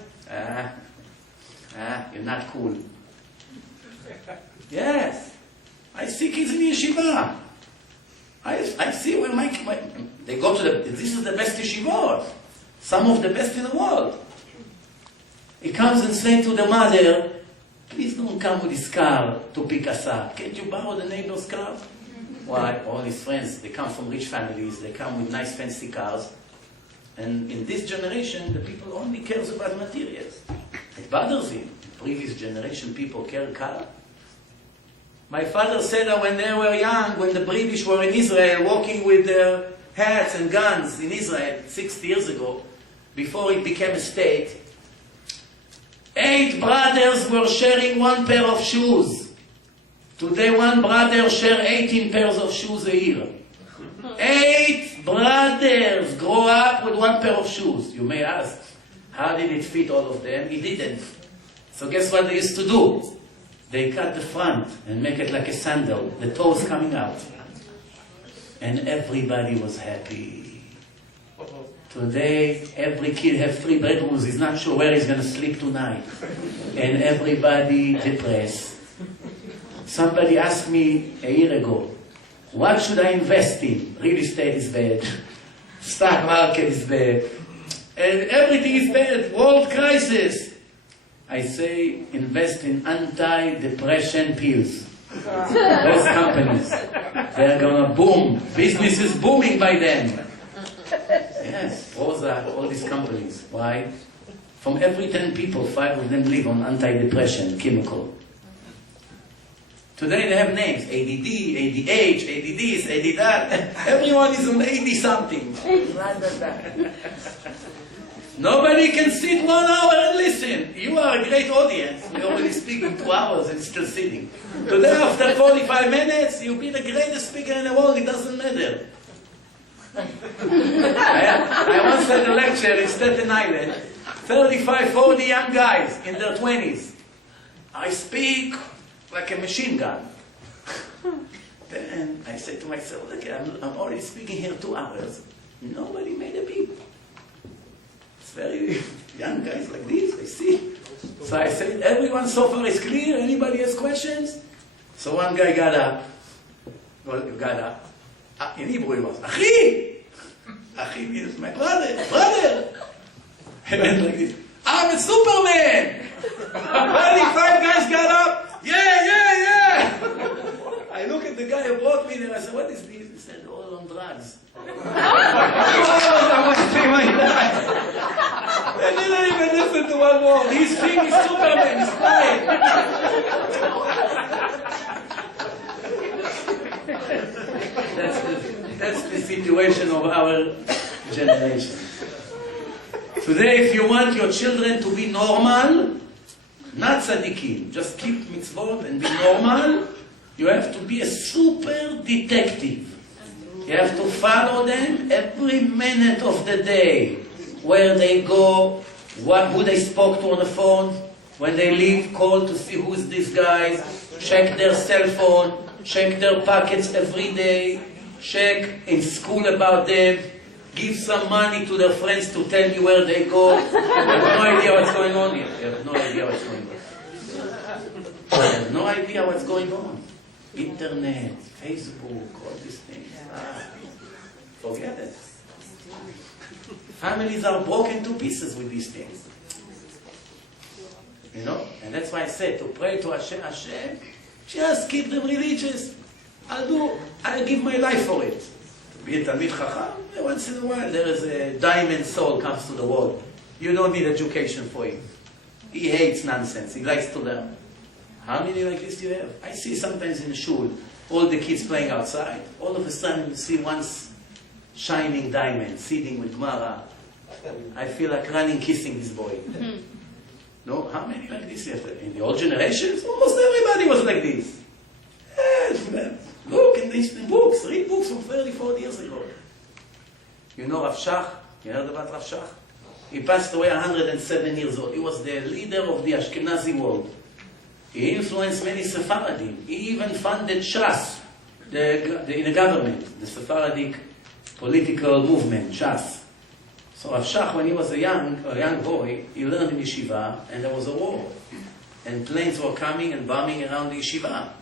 You're not cool. Yes. I see kids in yeshiva. I see where they go to this is the best yeshivot. Some of the best in the world. He comes and says to the mother, please don't come with his car to pick us up. Can't you borrow the neighbor's car? Why? All his friends, they come from rich families, they come with nice fancy cars. And in this generation, the people only cares about materials. It bothers him. Previous generation people care car. My father said that when they were young, when the British were in Israel, walking with their hats and guns in Israel 60 years ago, before it became a state, 8 brothers were sharing 1 pair of shoes. Today one brother shares 18 pairs of shoes a year. 8 brothers grow up with 1 pair of shoes. You may ask, how did it fit all of them? It didn't. So guess what they used to do? They cut the front and make it like a sandal, the toes coming out. And everybody was happy. Today, every kid has 3 bedrooms. He's not sure where he's going to sleep tonight. And everybody depressed. Somebody asked me a year ago, what should I invest in? Real estate is bad. Stock market is bad. And everything is bad. World crisis. I say, invest in anti-depression pills. Those companies. They're going to boom. Business is booming by then. Yes, all these companies. Why? From every 10 people, 5 of them live on anti-depression chemical. Today they have names. ADD, ADH, AD this, AD that. Everyone is on 80 something. Nobody can sit 1 hour and listen. You are a great audience. We already speak in 2 hours and still sitting. Today, after 45 minutes, you'll be the greatest speaker in the world. It doesn't matter. I once had a lecture in Staten Island. 35, 40 young guys in their 20s. I speak like a machine gun. Then I said to myself, look, I'm already speaking here 2 hours. Nobody made a beep. Very young guys like this, I see. So I said, everyone so far is clear? Anybody has questions? So one guy got up. In Hebrew he was, Achi! Achi means my brother. He went like this, I'm a Superman! 25 guys got up, yeah! I looked the guy who brought me there, I said, what is this? He said, all on drugs. I was saying my God. I didn't even listen to one word. His thing is Superman, he's quiet. That's the situation of our generation. Today, if you want your children to be normal, not tzaddikim, just keep mitzvot and be normal, you have to be a super detective. You have to follow them every minute of the day. Where they go, who they spoke to on the phone, when they leave, call to see who's these guys, check their cell phone, check their pockets every day, check in school about them, give some money to their friends to tell you where they go. You have no idea what's going on here. You have no idea what's going on. You have no idea what's going on. Internet, Facebook, all these things. Forget it. Families are broken to pieces with these things. You know? And that's why I said to pray to Hashem, just keep them religious. I'll give my life for it. To be a Talmid Chacham, once in a while there is a diamond soul comes to the world. You don't need education for him. He hates nonsense. He likes to learn. How many like this do you have? I see sometimes in the shul, all the kids playing outside. All of a sudden you see one shining diamond sitting with Gemara. I feel like running, kissing this boy. No? How many like this you have? In the old generations, almost everybody was like this. Look in these books, read books from 30, 40 years ago. You know Rav Shach? You heard about Rav Shach? He passed away 107 years old. He was the leader of the Ashkenazi world. He influenced many Sephardim. He even funded Shas, in the government, the Sephardic political movement, Shas. So Rav Shach, when he was a young boy, he learned in yeshiva, and there was a war. And planes were coming and bombing around the yeshiva.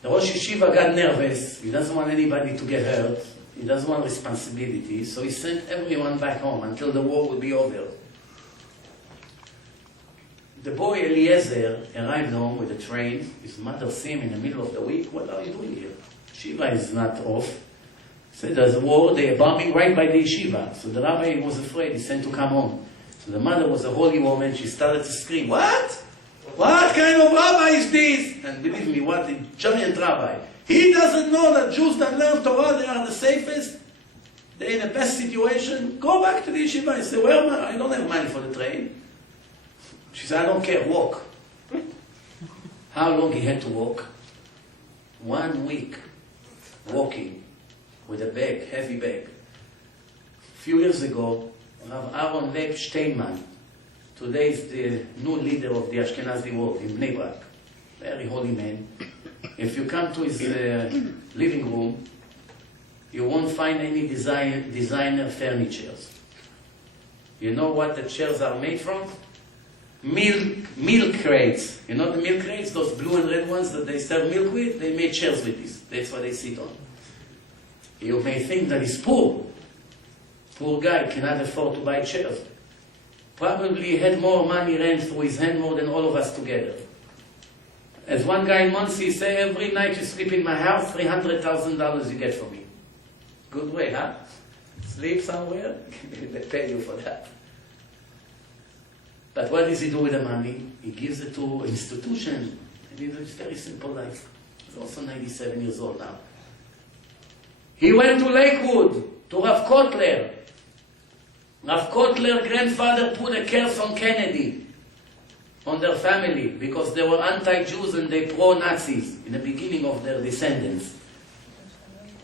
The Rosh Yeshiva got nervous. He doesn't want anybody to get hurt. He doesn't want responsibility. So he sent everyone back home until the war would be over. The boy Eliezer arrived home with a train. His mother see him in the middle of the week. What are you doing here? Yeshiva is not off. He said, there's a war. They are bombing right by the yeshiva. So the rabbi was afraid. He sent to come home. So the mother was a holy woman. She started to scream, what? What kind of rabbi is this? And believe me, what a giant rabbi. He doesn't know that Jews that learn Torah, they are the safest. They're in the best situation. Go back to the yeshiva. He said, where am I? I don't have money for the train. She said, I don't care, walk. How long he had to walk? 1 week walking with a bag, heavy bag. A few years ago, Rav Aaron Leib Steinman, today is the new leader of the Ashkenazi world in Bnei Brak. Very holy man. If you come to his living room, you won't find any designer furnitures. You know what the chairs are made from? Milk crates. You know the milk crates, those blue and red ones that they serve milk with? They made chairs with this. That's what they sit on. You may think that he's poor. Poor guy cannot afford to buy chairs. Probably he had more money ran through his hand more than all of us together. As one guy in Monsey said, every night you sleep in my house, $300,000 you get from me. Good way, huh? Sleep somewhere, they pay you for that. But what does he do with the money? He gives it to institutions. And he lives a very simple life. He's also 97 years old now. He went to Lakewood, to Rav Kotler. Rav Kotler's grandfather put a curse on Kennedy, on their family, because they were anti-Jews and they pro-Nazis in the beginning of their descendants.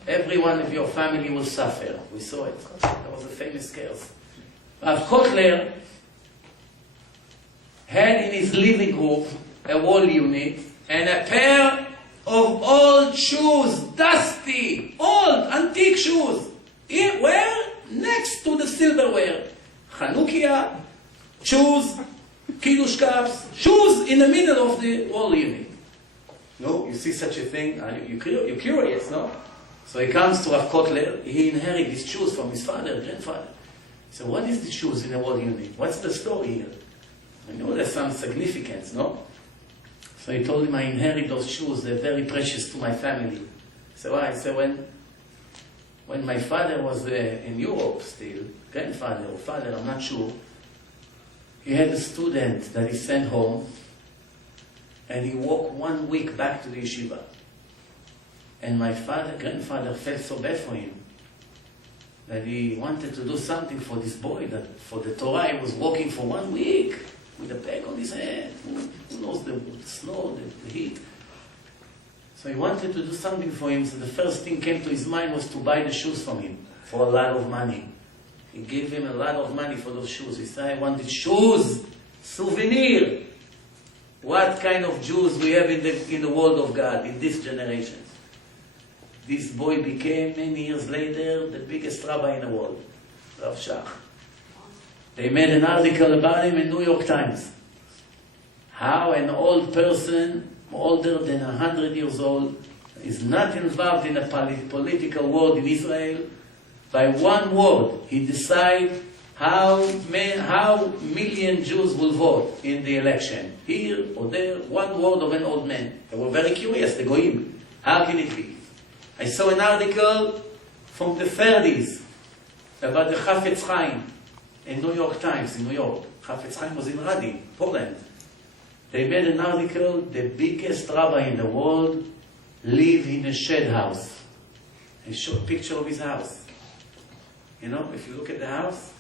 Every one of your family will suffer. We saw it. That was a famous curse. Rav Kotler had in his living room a wall unit and a pair of old shoes, dusty, old, antique shoes. Where? Next to the silverware. Chanukia, shoes, kiddush cups, shoes in the middle of the wall unit. No, you see such a thing? You're curious, no? So he comes to Rav Kotler. He inherited these shoes from his father, grandfather. He said, what is the shoes in the wall unit? What's the story here? I know there's some significance, no? So he told him, I inherit those shoes, they're very precious to my family. So why? I said, when my father was in Europe still, grandfather or father, I'm not sure, he had a student that he sent home, and he walked 1 week back to the yeshiva. And my grandfather felt so bad for him, that he wanted to do something for this boy, that for the Torah he was walking for 1 week with a bag on his head. Who knows the snow, the heat. So he wanted to do something for him, so the first thing came to his mind was to buy the shoes from him for a lot of money. He gave him a lot of money for those shoes. He said, I wanted shoes, souvenir. What kind of Jews we have in the world of God, in this generation. This boy became, many years later, the biggest rabbi in the world, Rav Shach. They made an article about him in New York Times. How an old person, older than 100 years old, is not involved in a political war in Israel. By one word, he decides how million Jews will vote in the election. Here or there, one word of an old man. They were very curious, the Goyim. How can it be? I saw an article from the 30s about the Chafetz Chaim in New York Times, in New York. Chafetz Chaim was in Radi, Poland. They made an article, the biggest rabbi in the world live in a shed house. They showed a picture of his house. You know, if you look at the house,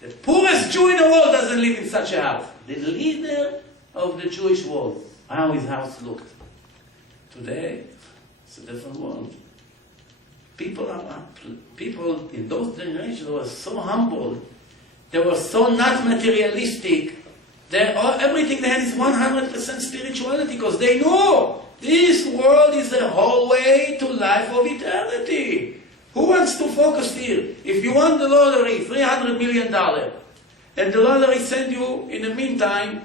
the poorest Jew in the world doesn't live in such a house. The leader of the Jewish world, how his house looked. Today, it's a different world. People in those generations were so humble. They were so not materialistic. Everything they had is 100% spirituality, because they know this world is the whole way to life of eternity. Who wants to focus here? If you won the lottery, $300 million, and the lottery send you, in the meantime,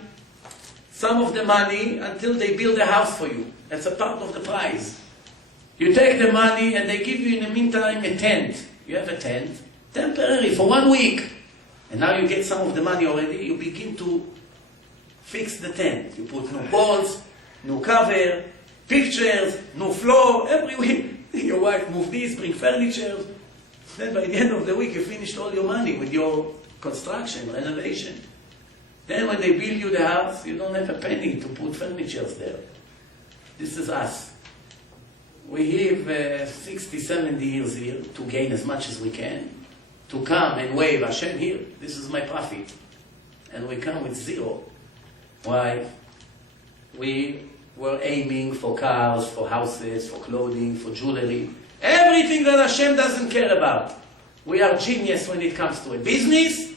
some of the money until they build a house for you. That's a part of the prize. You take the money and they give you, in the meantime, a tent. You have a tent, temporary, for 1 week. And now you get some of the money already, you begin to fix the tent. You put new balls, new cover, pictures, new floor, every week. Your wife move this, bring furniture. Then by the end of the week, you finished all your money with your construction, renovation. Then when they build you the house, you don't have a penny to put furniture there. This is us. We have 60, 70 years here to gain as much as we can, to come and wave Hashem here. This is my profit. And we come with zero. Why? We were aiming for cars, for houses, for clothing, for jewelry. Everything that Hashem doesn't care about. We are genius when it comes to it. Business,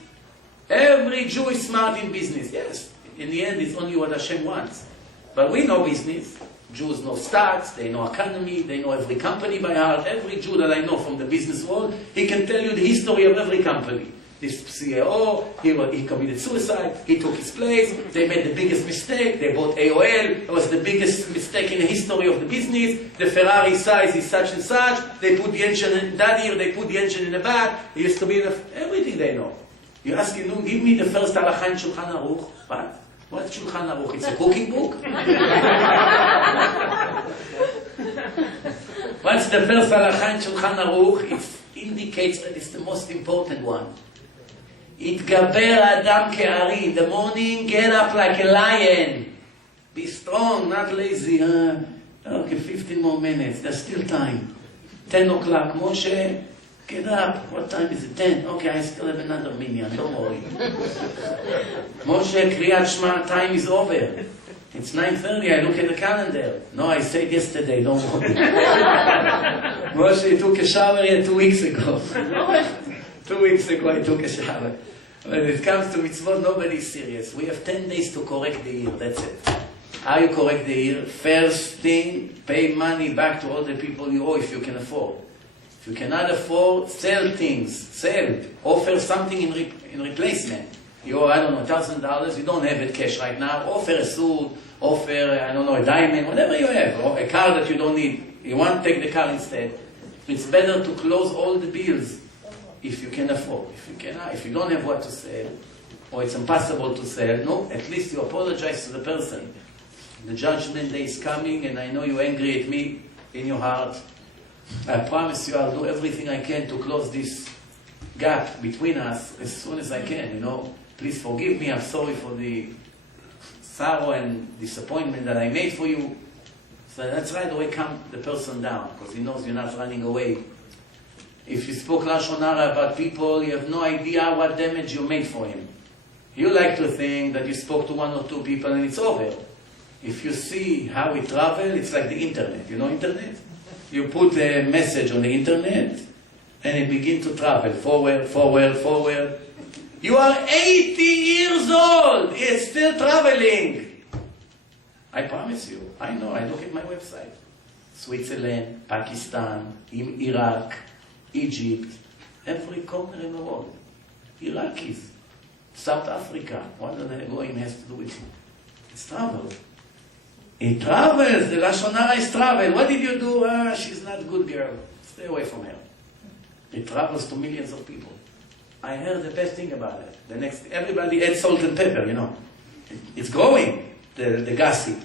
every Jew is smart in business. Yes, in the end it's only what Hashem wants. But we know business. Jews know stocks, they know economy, they know every company by heart. Every Jew that I know from the business world, he can tell you the history of every company. This CEO, he committed suicide, he took his place, they made the biggest mistake, they bought AOL, it was the biggest mistake in the history of the business, the Ferrari size is such and such, they put the engine in that year, they put the engine in the back, it used to be everything they know. You ask him, give me the first halakha in Shulchan Aruch. What? What's Shulchan Aruch? It's a cooking book? What's the first halakha in Shulchan Aruch? It indicates that it's the most important one. Itgaber Adam ke'ari. In the morning, get up like a lion. Be strong, not lazy. Okay, 15 more minutes. There's still time. 10 o'clock. Moshe, get up. What time is it? 10. Okay, I still have another minyan. Don't worry. Moshe, Kriyat Shema, time is over. It's 9:30. I look at the calendar. No, I said yesterday. Don't worry. Moshe took a shower here 2 weeks ago. 2 weeks ago I took a shower. When it comes to mitzvot, nobody is serious. We have 10 days to correct the year. That's it. How you correct the year? First thing, pay money back to all the people you owe if you can afford. If you cannot afford, sell things. Sell. Offer something in replacement. You owe, I don't know, $1,000. You don't have it cash right now. Offer a suit. Offer, I don't know, a diamond. Whatever you have. Or a car that you don't need. You want to take the car instead. It's better to close all the bills if you can afford. If you cannot, if you don't have what to sell, or it's impossible to sell. No, at least you apologize to the person. The judgment day is coming, and I know you're angry at me in your heart. I promise you I'll do everything I can to close this gap between us as soon as I can, Please forgive me, I'm sorry for the sorrow and disappointment that I made for you. So that's right away calm the person down, because he knows you're not running away. If you spoke Lashon Hara about people, you have no idea what damage you made for him. You like to think that you spoke to one or two people and it's over. If you see how we travel, it's like the internet. You know internet? You put a message on the internet and it begins to travel forward, forward, forward. You are 80 years old. It's still traveling. I promise you. I know. I look at my website. Switzerland, Pakistan, Iraq, Egypt, every corner in the world. Iraqis, South Africa. What the going has to do with it? It's travel. It travels. The Lashon Hara is travel. What did you do? She's not a good girl. Stay away from her. It travels to millions of people. I heard the best thing about it. Everybody adds salt and pepper, It's growing, the gossip.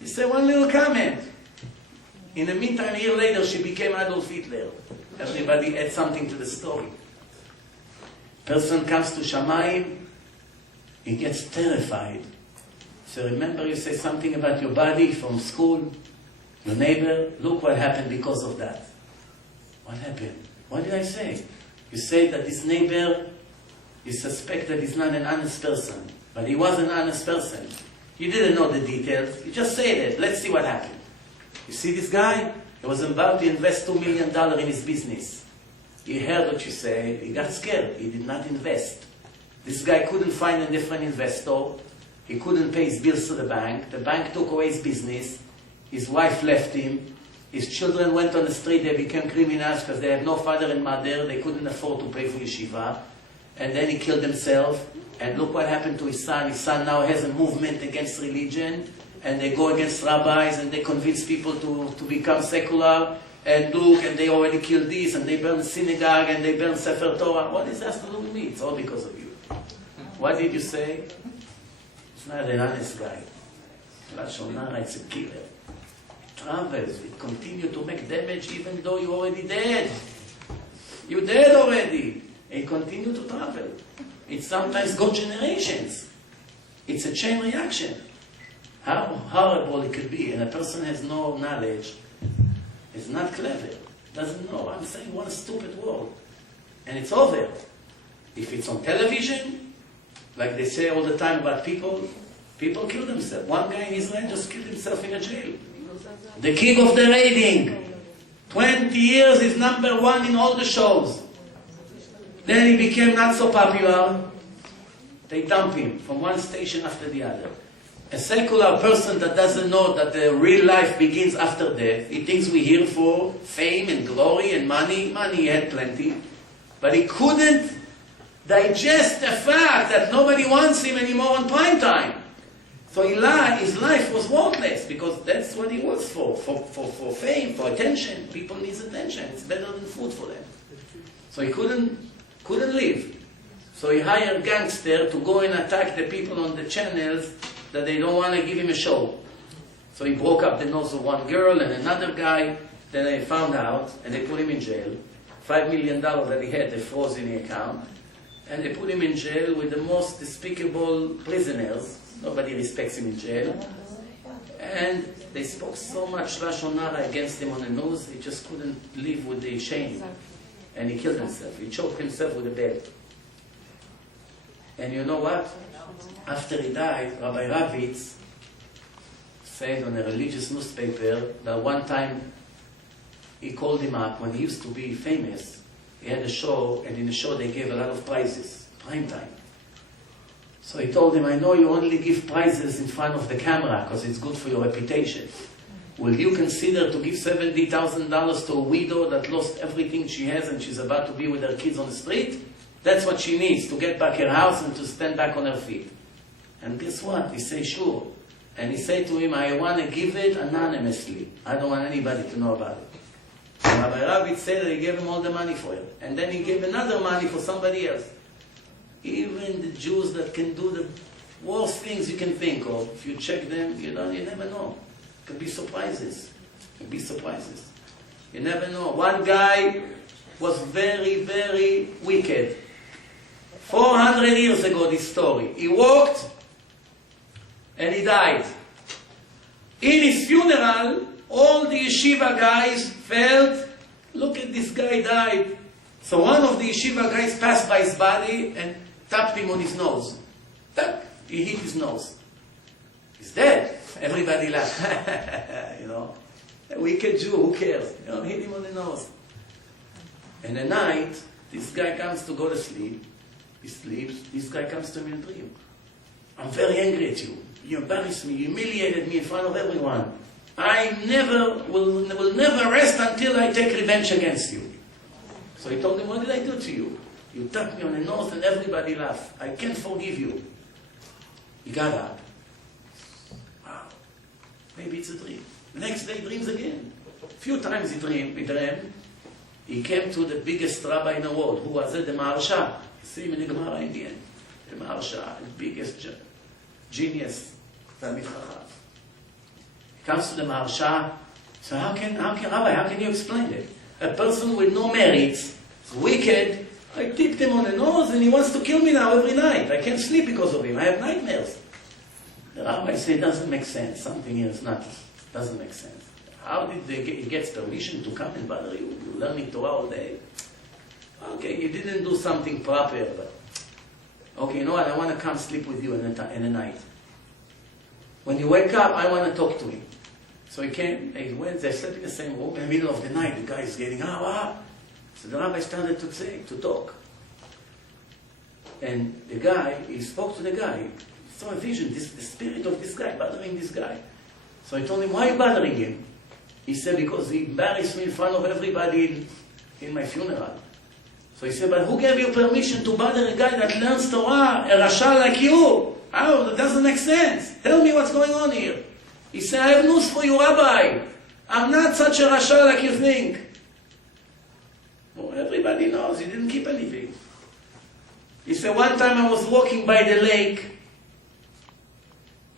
He said one little comment. In the meantime, a year later, she became Adolf Hitler. Everybody adds something to the story. Person comes to Shamayim, he gets terrified. So remember you say something about your body from school, your neighbor, look what happened because of that. What happened? What did I say? You say that this neighbor, you suspect that he's not an honest person, but he was an honest person. You didn't know the details, you just said it, let's see what happened. You see this guy? He was about to invest $2 million in his business. He heard what you said, he got scared, he did not invest. This guy couldn't find a different investor, he couldn't pay his bills to the bank took away his business, his wife left him, his children went on the street, they became criminals because they have no father and mother, they couldn't afford to pay for yeshiva, and then he killed himself, and look what happened to his son now has a movement against religion, and they go against rabbis, and they convince people to become secular, and look, and they already killed this, and they burn the synagogue, and they burn Sefer Torah. What does that have to do with me? It's all because of you. What did you say? It's not an honest guy. Lashon Hara, it's a killer. It travels, it continues to make damage even though you're already dead. You're dead already. It continues to travel. It sometimes goes generations. It's a chain reaction. How horrible it could be, and a person has no knowledge, is not clever, doesn't know. I'm saying one stupid word, and it's over. If it's on television, like they say all the time about people kill themselves. One guy in Israel just killed himself in a jail. The king of the rating. 20 years is number one in all the shows. Then he became not so popular. They dump him from one station after the other. A secular person that doesn't know that the real life begins after death, he thinks we're here for fame and glory and money. Money he had plenty. But he couldn't digest the fact that nobody wants him anymore on prime time. So his life was worthless because that's what he was for fame, for attention. People need attention. It's better than food for them. So he couldn't live. So he hired gangster to go and attack the people on the channels that they don't want to give him a show. So he broke up the nose of one girl and another guy. Then they found out and they put him in jail. $5 million that he had, they froze in the account. And they put him in jail with the most despicable prisoners. Nobody respects him in jail. And they spoke so much Lashon Hara against him on the news, he just couldn't live with the shame. And he killed himself. He choked himself with a bed. And you know what? After he died, Rabbi Ravitz said on a religious newspaper that one time he called him up when he used to be famous. He had a show, and in the show they gave a lot of prizes, prime time. So he told him, I know you only give prizes in front of the camera because it's good for your reputation. Will you consider to give $70,000 to a widow that lost everything she has and she's about to be with her kids on the street? That's what she needs, to get back her house and to stand back on her feet. And guess what? He said, sure. And he said to him, I want to give it anonymously. I don't want anybody to know about it. And Rabbi Rabbi said that he gave him all the money for it. And then he gave another money for somebody else. Even the Jews that can do the worst things you can think of, if you check them, you never know. Could be surprises. You never know. One guy was very, very wicked. 400 years ago, this story. He walked and he died. In his funeral, all the yeshiva guys felt, look at this guy died. So one of the yeshiva guys passed by his body and tapped him on his nose. Tap! He hit his nose. He's dead. Everybody laughed. A wicked Jew, who cares? Hit him on the nose. And at night, this guy comes to go to sleep. He sleeps. This guy comes to me in a dream. I'm very angry at you. You embarrassed me. You humiliated me in front of everyone. I will never rest until I take revenge against you. So he told him, what did I do to you? You tapped me on the nose and everybody laughed. I can't forgive you. He got up. Wow. Maybe it's a dream. The next day he dreams again. A few times he dreamed. He came to the biggest rabbi in the world, who was the Maharsha. You see him in the Gemara in the end. The Maharsha, the biggest genius. Talmid Chacham. He comes to the Maharsha. So Rabbi, how can you explain it? A person with no merits, wicked, I tipped him on the nose and he wants to kill me now every night. I can't sleep because of him. I have nightmares. The rabbi said, it doesn't make sense. Something here doesn't make sense. How did he get permission to come and bother you? You're learning Torah all day. Okay, you didn't do something proper, but okay, you know what? I want to come sleep with you in the night. When you wake up, I want to talk to him. So he came, he went, they slept in the same room. In the middle of the night, the guy is getting, So the rabbi started to talk. And the guy, he spoke to the guy. He saw a vision, the spirit of this guy bothering this guy. So I told him, why are you bothering him? He said, because he embarrassed me in front of everybody in my funeral. So he said, but who gave you permission to bother a guy that learns Torah, a rasha like you? How? That doesn't make sense. Tell me what's going on here. He said, I have news for you, Rabbi. I'm not such a rasha like you think. Well, everybody knows, he didn't keep anything. He said, one time I was walking by the lake,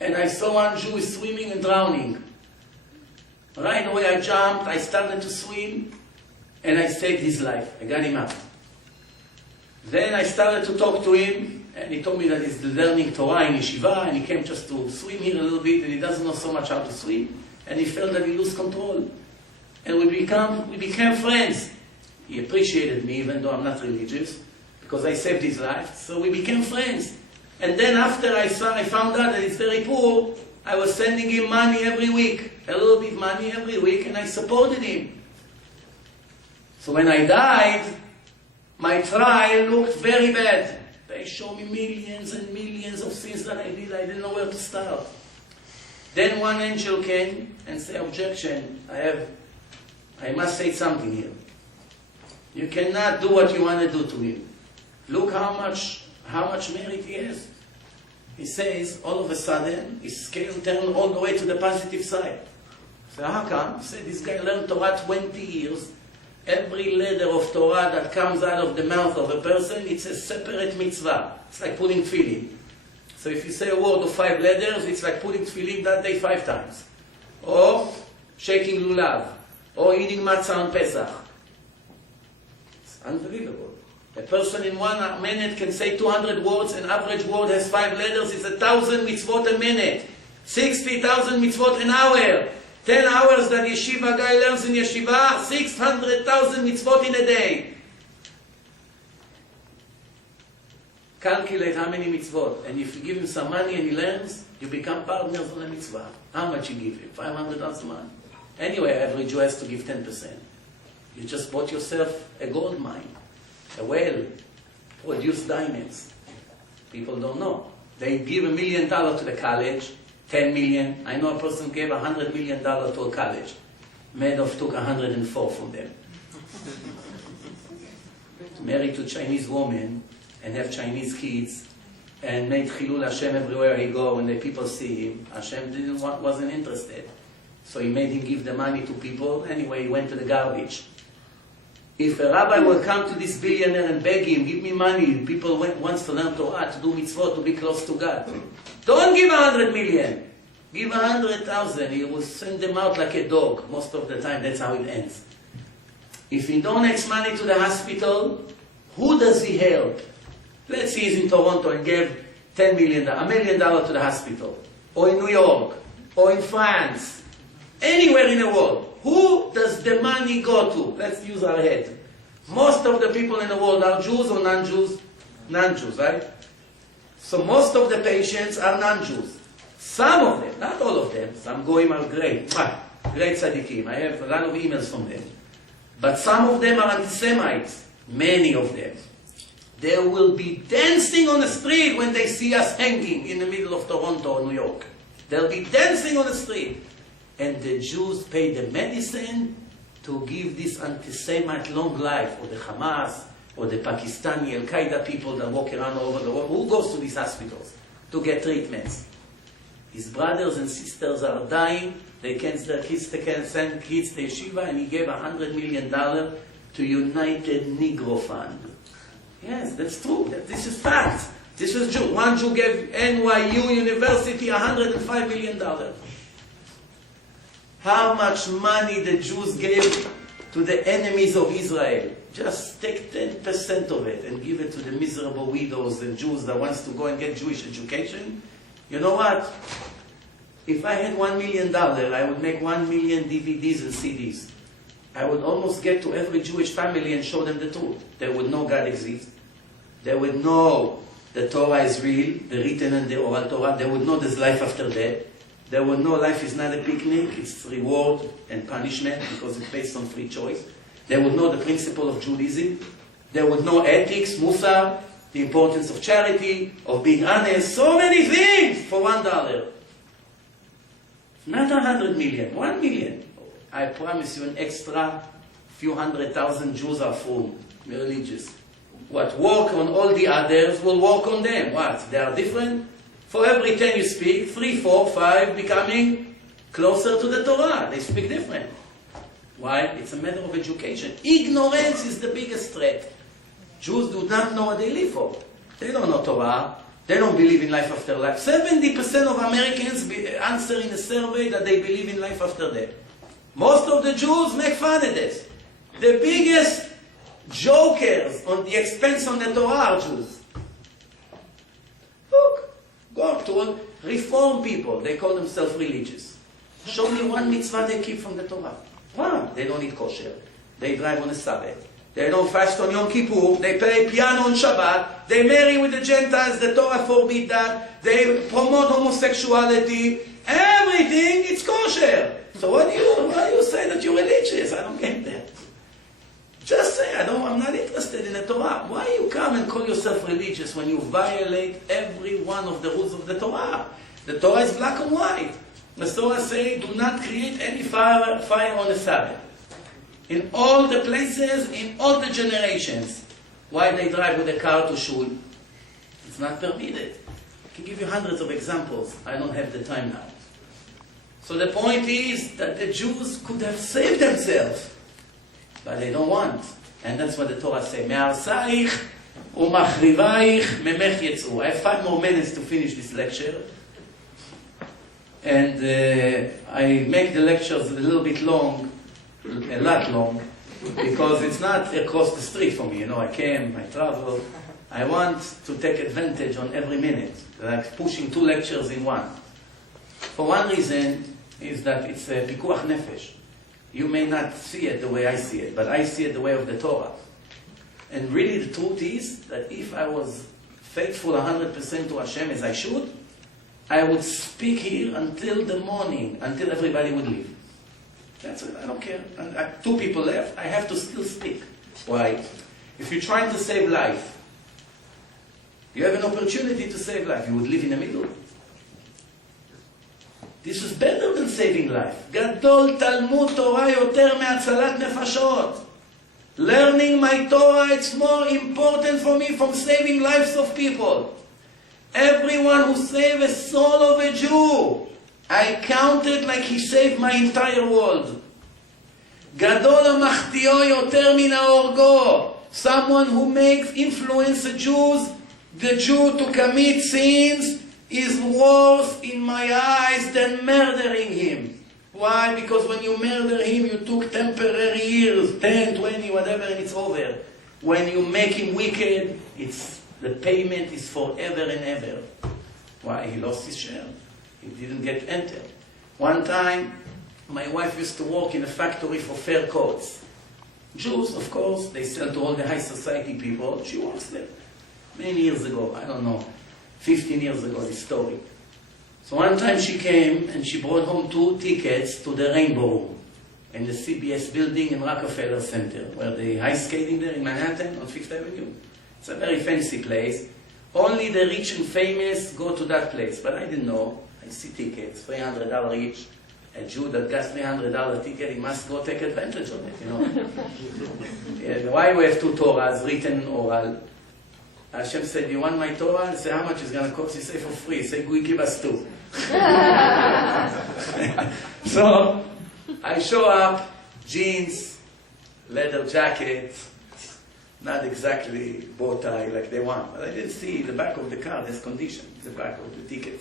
and I saw one Jew swimming and drowning. Right away I jumped, I started to swim, and I saved his life. I got him up. Then I started to talk to him, and he told me that he's learning Torah in yeshiva, and he came just to swim here a little bit, and he doesn't know so much how to swim, and he felt that he lost control. And we became friends. He appreciated me, even though I'm not religious, because I saved his life, so we became friends. And then after I found out that he's very poor, I was sending him money every week, a little bit money every week, and I supported him. So when I died, my trial looked very bad. They showed me millions and millions of sins that I did. I didn't know where to start. Then one angel came and said, objection, I must say something here. You cannot do what you want to do to him. Look how much merit he has. He says, all of a sudden, his scale turned all the way to the positive side. So how come? He said, this guy learned Torah 20 years. Every letter of Torah that comes out of the mouth of a person, it's a separate mitzvah. It's like putting tefillin. So if you say a word of 5 letters, it's like putting tefillin that day 5 times. Or shaking lulav. Or eating matzah on Pesach. It's unbelievable. A person in 1 minute can say 200 words. An average word has 5 letters. It's 1,000 mitzvot a minute. 60,000 mitzvot an hour. 10 hours that yeshiva guy learns in yeshiva, 600,000 mitzvot in a day. Calculate how many mitzvot. And if you give him some money and he learns, you become partners on a mitzvah. How much you give him? 500,000 a month. Anyway, every Jew has to give 10%. You just bought yourself a gold mine. A whale produced diamonds. People don't know. They give $1 million to the college. 10 million. I know a person gave $100 million to a college. Madoff took 104 from them. Married to a Chinese woman and have Chinese kids and made Chilul Hashem everywhere he go. When the people see him, Hashem wasn't interested. So he made him give the money to people. Anyway, he went to the garbage. If a rabbi will come to this billionaire and beg him, give me money, people wants to learn Torah, to do mitzvot, to be close to God. Don't give 100 million. Give 100,000. He will send them out like a dog. Most of the time, that's how it ends. If he donates money to the hospital, who does he help? Let's say he's in Toronto and gave $1 million to the hospital. Or in New York. Or in France. Anywhere in the world. Who does the money go to? Let's use our head. Most of the people in the world are Jews or non-Jews? Non-Jews, right? So most of the patients are non-Jews. Some of them, not all of them, some goyim are great. Great tzaddikim. I have a lot of emails from them. But some of them are anti-Semites. Many of them. They will be dancing on the street when they see us hanging in the middle of Toronto or New York. They'll be dancing on the street. And the Jews pay the medicine to give this anti-Semite long life, or the Hamas, or the Pakistani Al-Qaeda people that walk around all over the world. Who goes to these hospitals to get treatments? His brothers and sisters are dying. They can't send kids to yeshiva, and he gave $100 million to United Negro Fund. Yes, that's true. This is fact. This is Jew. One Jew gave NYU University $105 million. How much money the Jews gave to the enemies of Israel? Just take 10% of it and give it to the miserable widows and Jews that wants to go and get Jewish education. You know what? If I had $1 million, I would make 1 million DVDs and CDs. I would almost get to every Jewish family and show them the truth. They would know God exists. They would know the Torah is real, the written and the oral Torah. They would know there's life after death. They would know life is not a picnic, it's reward and punishment because it's based on free choice. They would know the principle of Judaism. They would know ethics, musar, the importance of charity, of being honest, so many things for $1. Not 100 million, 1 million. I promise you an extra few 100,000 Jews are full, religious. What work on all the others will work on them. What? They are different? For every 10 you speak, 3, 4, 5 becoming closer to the Torah. They speak different. Why? It's a matter of education. Ignorance is the biggest threat. Jews do not know what they live for. They don't know Torah. They don't believe in life after life. 70% of Americans answer in a survey that they believe in life after death. Most of the Jews make fun of this. The biggest jokers on the expense on the Torah are Jews. Look, go up to reform people. They call themselves religious. Show me one mitzvah they keep from the Torah. One, they don't eat kosher. They drive on the Sabbath. They don't fast on Yom Kippur. They play piano on Shabbat. They marry with the Gentiles. The Torah forbids that. They promote homosexuality. Everything, it's kosher. So why do you say that you're religious? I don't get that. Just say, I'm not interested in the Torah. Why you come and call yourself religious when you violate every one of the rules of the Torah? The Torah is black and white. The Torah says, do not create any fire on the Sabbath. In all the places, in all the generations. Why they drive with a car to shul? It's not permitted. I can give you hundreds of examples. I don't have the time now. So the point is that the Jews could have saved themselves. But they don't want. And that's what the Torah says. Me'arsaich u'machrivaich memech yetzu. I have 5 more minutes to finish this lecture. And I make the lectures a little bit long, a lot long, because it's not across the street for me. I came, I travel. I want to take advantage on every minute, like pushing 2 lectures in one. For one reason is that it's a pikuach nefesh. You may not see it the way I see it, but I see it the way of the Torah. And really the truth is that if I was faithful 100% to Hashem as I should, I would speak here until the morning, until everybody would leave. That's it, I don't care. And 2 people left, I have to still speak. Why? If you're trying to save life, you have an opportunity to save life. You would live in the middle. This is better than saving life. Gadol Talmud Torah yoter me'atzalat nefashot. Learning my Torah, it's more important for me from saving lives of people. Everyone who saved a soul of a Jew, I count it like he saved my entire world. גדול המחטיאו יותר מן ההורגו. Someone who makes influence the Jew to commit sins is worse in my eyes than murdering him. Why? Because when you murder him, you took temporary years, 10, 20, whatever, and it's over. When you make him wicked, the payment is forever and ever. Why? He lost his share. He didn't get entered. One time, my wife used to work in a factory for fur coats. Jews, of course, they sell to all the high society people. She works there. Many years ago, I don't know, 15 years ago, this story. So one time she came and she brought home 2 tickets to the Rainbow Room in the CBS building in Rockefeller Center, where they ice skating there in Manhattan on 5th Avenue. It's a very fancy place. Only the rich and famous go to that place, but I didn't know. I see tickets, $300 each. A Jew that got $300 ticket, he must go take advantage of it, you know. Yeah, why we have 2 Torahs, written oral? Hashem said, you want my Torah? I say, how much is going to cost? He said, for free. He said, give us 2. So, I show up, jeans, leather jacket, not exactly bow tie like they want. But I didn't see the back of the car, there's condition, the back of the ticket.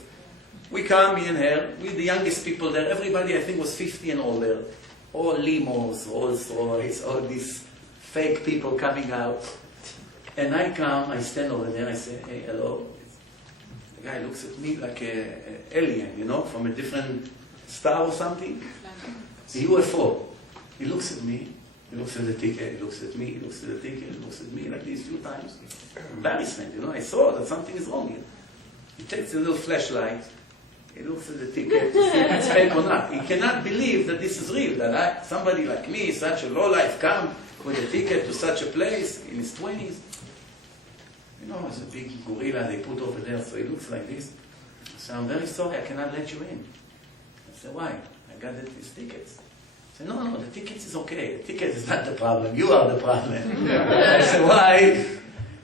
We come, me and her, we're the youngest people there. Everybody, I think, was 50 and older. All limos, Rolls Royce, all these fake people coming out. And I come, I stand over there, I say, hey, hello. The guy looks at me like an alien, you know, from a different star or something. A UFO. He looks at me, he looks at the ticket, he looks at me, he looks at the ticket, he looks at me like this 2 times. Embarrassment, you know, I saw that something is wrong here. He takes a little flashlight, he looks at the ticket to see if it's fake or not. He cannot believe that this is real, that somebody like me, such a lowlife, come with a ticket to such a place in his 20s. You know, it's a big gorilla they put over there, so he looks like this. I say, I'm very sorry, I cannot let you in. I say, why? I got these tickets. I say, no, the tickets is okay. The ticket is not the problem. You are the problem. I say, why?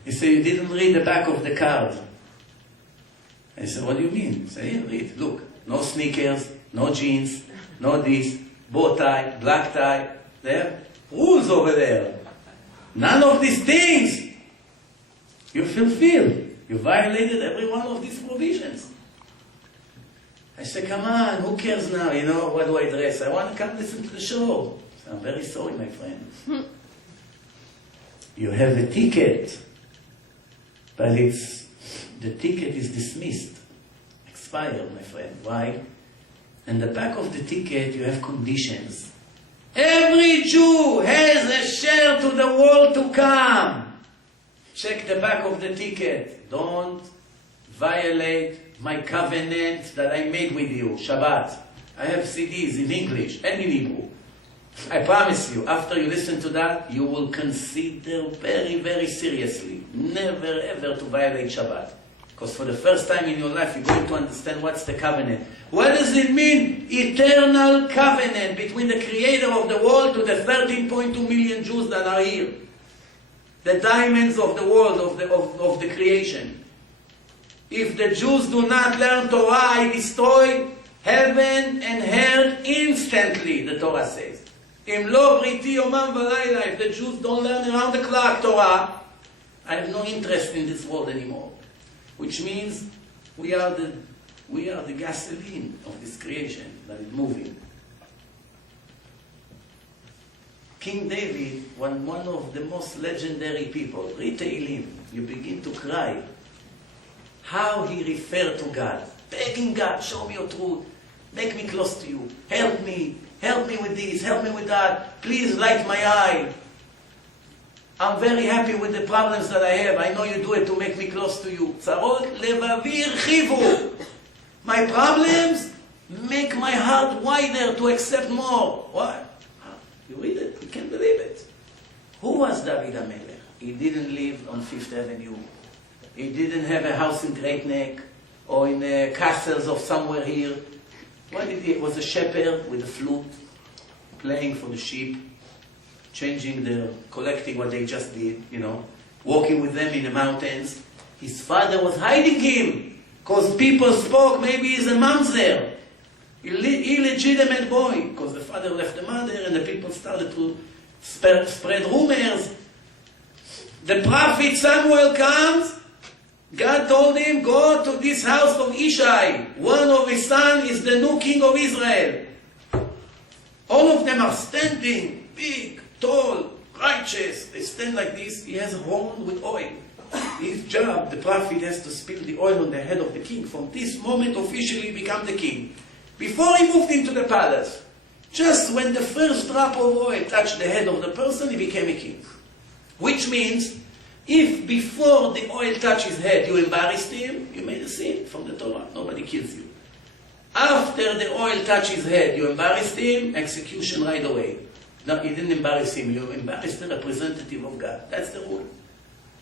He said, you didn't read the back of the card. I said, what do you mean? He said, here, read. Look, no sneakers, no jeans, no this, bow tie, black tie. There, rules over there. None of these things. You fulfilled. You violated every one of these provisions. I said, come on, who cares now? You know, what do I dress? I want to come listen to the show. So I'm very sorry, my friend. You have a ticket, but the ticket is dismissed. Expired, my friend. Why? In the back of the ticket, you have conditions. Every Jew has a share to the world to come. Check the back of the ticket. Don't violate my covenant that I made with you, Shabbat. I have CDs in English and in Hebrew. I promise you, after you listen to that, you will consider very, very seriously, never ever to violate Shabbat. Because for the first time in your life, you're going to understand what's the covenant. What does it mean? Eternal covenant between the creator of the world to the 13.2 million Jews that are here. The diamonds of the world, of the creation. If the Jews do not learn Torah, I destroy heaven and earth instantly, the Torah says. Im lo briti yomam v'layla. If the Jews don't learn around the clock Torah, I have no interest in this world anymore. Which means we are the gasoline of this creation that is moving. King David was one of the most legendary people. Read Tehillim, you begin to cry. How he referred to God. Begging God, show me your truth. Make me close to you. Help me with this, help me with that. Please light my eye. I'm very happy with the problems that I have. I know you do it to make me close to you. Tzarot levavi irchivu. My problems make my heart wider to accept more. What? You read it, you can't believe it. Who was David HaMelech? He didn't live on 5th Avenue. He didn't have a house in Great Neck or in castles of somewhere here. What did he? He was a shepherd with a flute, playing for the sheep, collecting what they just did, walking with them in the mountains. His father was hiding him because people spoke, maybe he's a mamzer. illegitimate boy, because the father left the mother and the people started to spread rumors. The prophet Samuel comes, God told him, go to this house of Ishai. One of his sons is the new king of Israel. All of them are standing, big, tall, righteous. They stand like this. He has a horn with oil. His job, the prophet has to spill the oil on the head of the king. From this moment, officially he became the king. Before he moved into the palace, just when the first drop of oil touched the head of the person, he became a king. Which means, if before the oil touched his head, you embarrassed him, you made a sin from the Torah. Nobody kills you. After the oil touched his head, you embarrassed him, execution right away. No, you didn't embarrass him, you embarrassed the representative of God. That's the rule.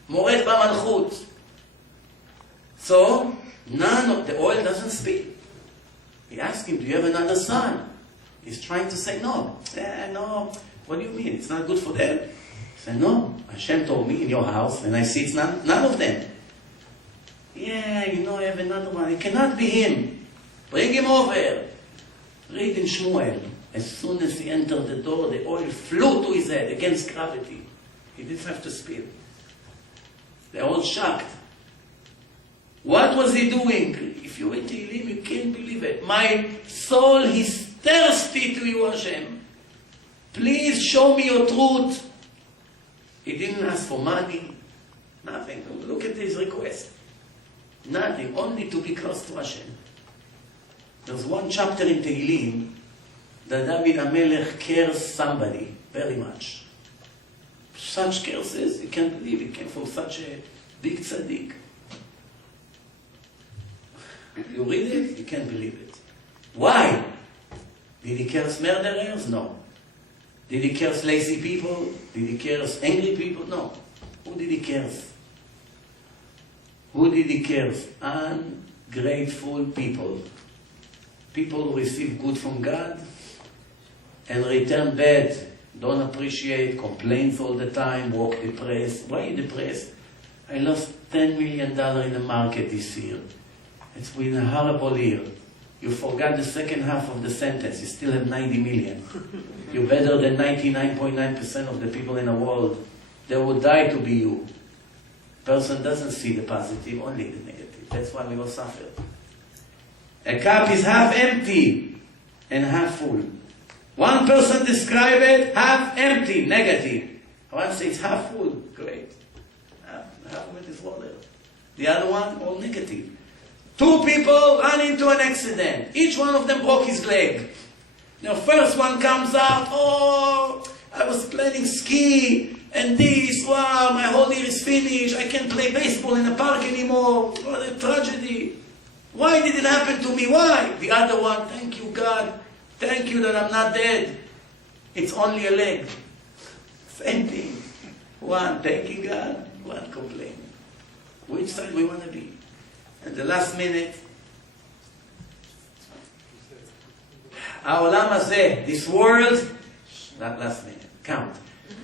Mored b'malchut. So, none of the oil doesn't speak. He asked him, do you have another son? He's trying to say no. No. What do you mean? It's not good for them? He said, no. Hashem told me in your house, and I see it's none of them. Yeah, I have another one. It cannot be him. Bring him over. Read in Shmuel. As soon as he entered the door, the oil flew to his head against gravity. He didn't have to spill. They're all shocked. What was he doing? If you read Tehillim, you can't believe it. My soul is thirsty to you, Hashem. Please show me your truth. He didn't ask for money. Nothing. Look at his request. Nothing. Only to be close to Hashem. There's one chapter in Tehillim that David HaMelech cares somebody very much. Such curses, you can't believe it came from such a big tzaddik. You read it, you can't believe it. Why? Did he curse murderers? No. Did he curse lazy people? Did he curse angry people? No. Who did he curse? Who did he curse? Ungrateful people. People who receive good from God and return bad. Don't appreciate, complains all the time, walk depressed. Why are you depressed? I lost $10 million in the market this year. It's been a horrible year. You forgot the second half of the sentence. You still have 90 million. You're better than 99.9% of the people in the world. They would die to be you. Person doesn't see the positive, only the negative. That's why we all suffer. A cup is half empty and half full. One person describe it half empty, negative. One says half full, great. Half of it is water. The other one, all negative. Two people run into an accident. Each one of them broke his leg. The first one comes out, I was planning ski, and this, wow, my whole year is finished. I can't play baseball in the park anymore. What a tragedy. Why did it happen to me? Why? The other one, thank you, God. Thank you that I'm not dead. It's only a leg. Same thing. One thanking God, one complaining. Which side we want to be? And the last minute, העולם הזה, this world, not last minute, count.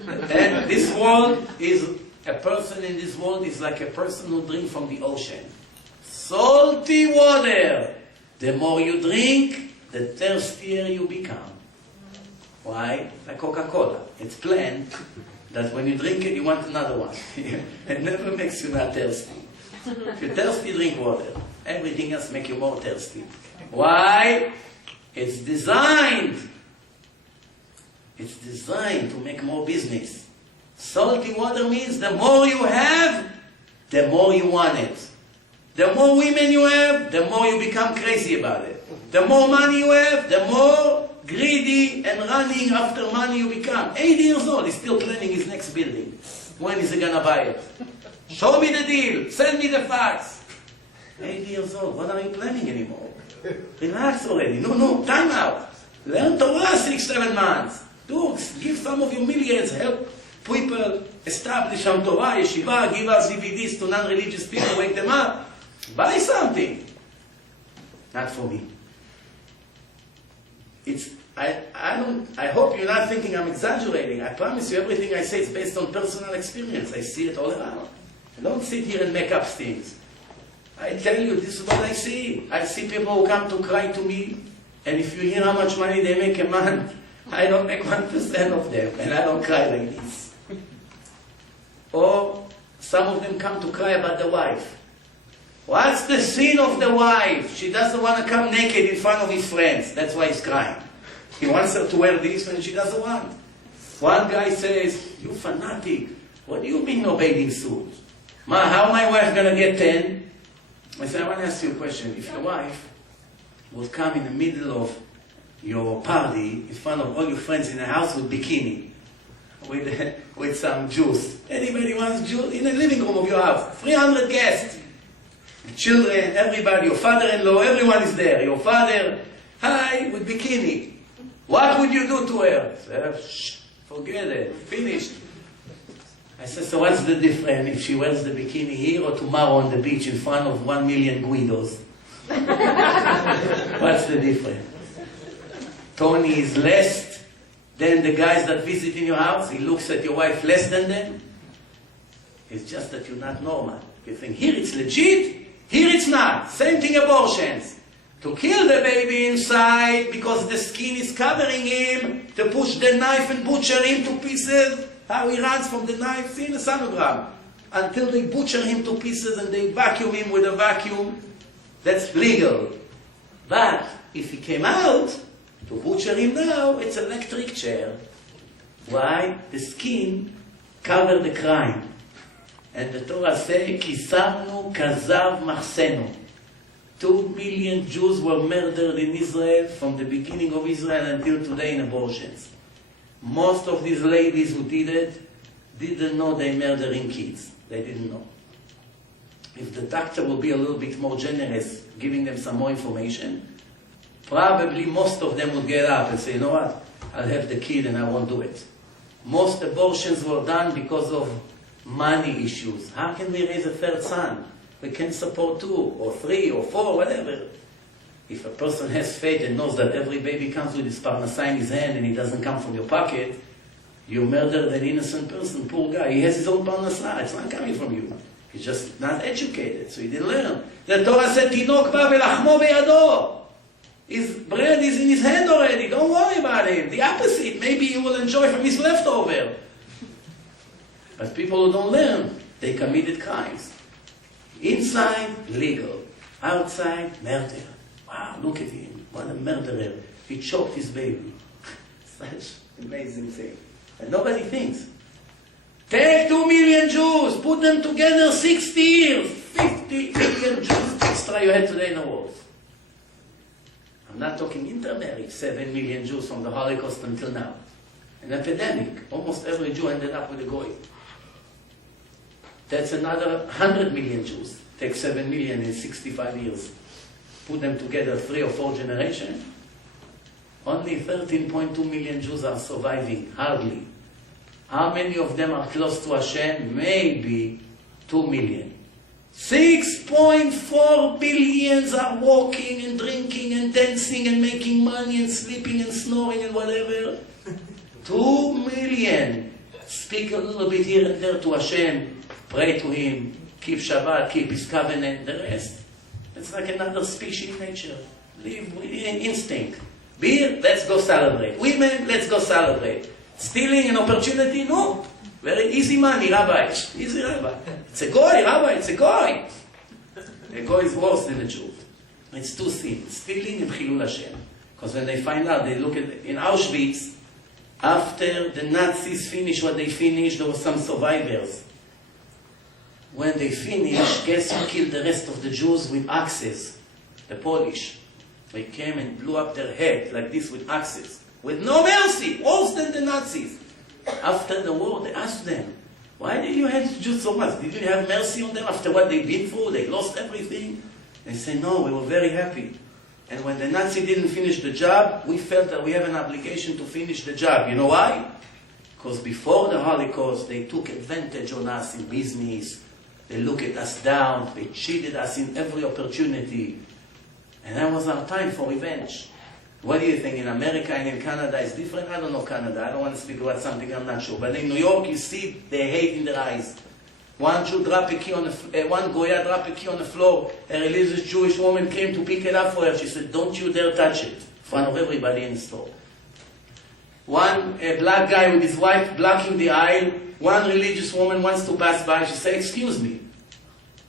And this world is, a person in this world is like a person who drinks from the ocean. Salty water. The more you drink, the thirstier you become. Why? Like Coca-Cola. It's planned that when you drink it, you want another one. It never makes you not thirsty. If you're thirsty, drink water. Everything else makes you more thirsty. Why? It's designed. It's designed to make more business. Salty water means the more you have, the more you want it. The more women you have, the more you become crazy about it. The more money you have, the more greedy and running after money you become. 80 years old, he's still planning his next building. When is he going to buy it? Show me the deal. Send me the facts. 80 years old, what are you planning anymore? Relax already. No, time out. Learn Torah 6-7 months. Give some of your millions, help people establish some Torah, yeshiva, give us DVDs to non-religious people, wake them up. Buy something. Not for me. I hope you're not thinking I'm exaggerating. I promise you everything I say is based on personal experience. I see it all around. I don't sit here and make up things. I tell you, this is what I see. I see people who come to cry to me And if you hear how much money they make a month, I don't make 1% of them, and I don't cry like this. Or some of them come to cry about the wife. What's the sin of the wife? She doesn't want to come naked in front of his friends. That's why he's crying. He wants her to wear this when she doesn't want. One guy says, you fanatic, what do you mean no bathing suit? Ma, how my wife going to get 10? I said, I want to ask you a question. If your wife would come in the middle of your party, in front of all your friends in the house with bikini, with some juice. Anybody wants juice? In the living room of your house. 300 guests. Children, everybody, your father-in-law, everyone is there. Your father, hi, with bikini. What would you do to her? Shh, forget it, finished. I said, so what's the difference if she wears the bikini here or tomorrow on the beach in front of 1 million Guidos? What's the difference? Tony is less than the guys that visit in your house. He looks at your wife less than them. It's just that you're not normal. You think here it's legit, here it's not. Same thing abortions. To kill the baby inside because the skin is covering him, to push the knife and butcher him to pieces. How he runs from the knife, see in the sonogram. Until they butcher him to pieces and they vacuum him with a vacuum. That's legal. But if he came out, to butcher him now, it's electric chair. Why? The skin covered the crime. And the Torah says, Kisarnu kazav machsenu. 2 million Jews were murdered in Israel from the beginning of Israel until today in abortions. Most of these ladies who did it didn't know they murdering kids. They didn't know. If the doctor will be a little bit more generous, giving them some more information, probably most of them would get up and say, you know what, I'll have the kid and I won't do it. Most abortions were done because of money issues. How can we raise a third son? We can support 2 or 3 or 4, whatever. If a person has faith and knows that every baby comes with his parnasai in his hand and it doesn't come from your pocket, you murdered an innocent person, poor guy. He has his own parnasai, it's not coming from you. He's just not educated, so he didn't learn. The Torah said, Tinok ba velachmo beyado. His bread is in his hand already, don't worry about him. The opposite, maybe you will enjoy from his leftover. But people who don't learn, they committed crimes. Inside, legal. Outside, murder. Wow, look at him. What a murderer. He choked his baby. Such amazing thing. And nobody thinks. Take 2 million Jews, put them together 60 years. 50 million Jews extra you had today in the world. I'm not talking intermarriage. 7 million Jews from the Holocaust until now. An epidemic. Almost every Jew ended up with a goy. That's another 100 million Jews. Take 7 million in 65 years. Put them together 3 or 4 generations. Only 13.2 million Jews are surviving, hardly. How many of them are close to Hashem? Maybe 2 million. 6.4 billions are walking and drinking and dancing and making money and sleeping and snoring and whatever. 2 million. Speak a little bit here and there to Hashem. Pray to Him. Keep Shabbat, keep His covenant, the rest. It's like another species in nature. Live in instinct. Beer, let's go celebrate. Women, let's go celebrate. Stealing an opportunity? No. Very easy money, Rabbi. Easy, Rabbi. It's a goy, Rabbi, it's a goy. A goy is worse than a Jew. It's 2 sins. Stealing and Chilul Hashem. Because when they find out, they look at, in Auschwitz, after the Nazis finished what they finished, there were some survivors. When they finished, guess who killed the rest of the Jews with axes? The Polish. They came and blew up their head like this with axes. With no mercy, worse than the Nazis. After the war, they asked them, why did you hate Jews so much? Did you have mercy on them after what they've been through? They lost everything. They said, no, we were very happy. And when the Nazi didn't finish the job, we felt that we have an obligation to finish the job. You know why? Because before the Holocaust, they took advantage on us in business. They looked at us down. They cheated us in every opportunity. And that was our time for revenge. What do you think? In America and in Canada is different? I don't know Canada. I don't want to speak about something I'm not sure. But in New York, you see the hate in their eyes. One Jew dropped a key on one Goya dropped a key on the floor. A religious Jewish woman came to pick it up for her. She said, don't you dare touch it. in front of everybody in the store. One black guy with his wife blocking the aisle. One religious woman wants to pass by. She says, "Excuse me,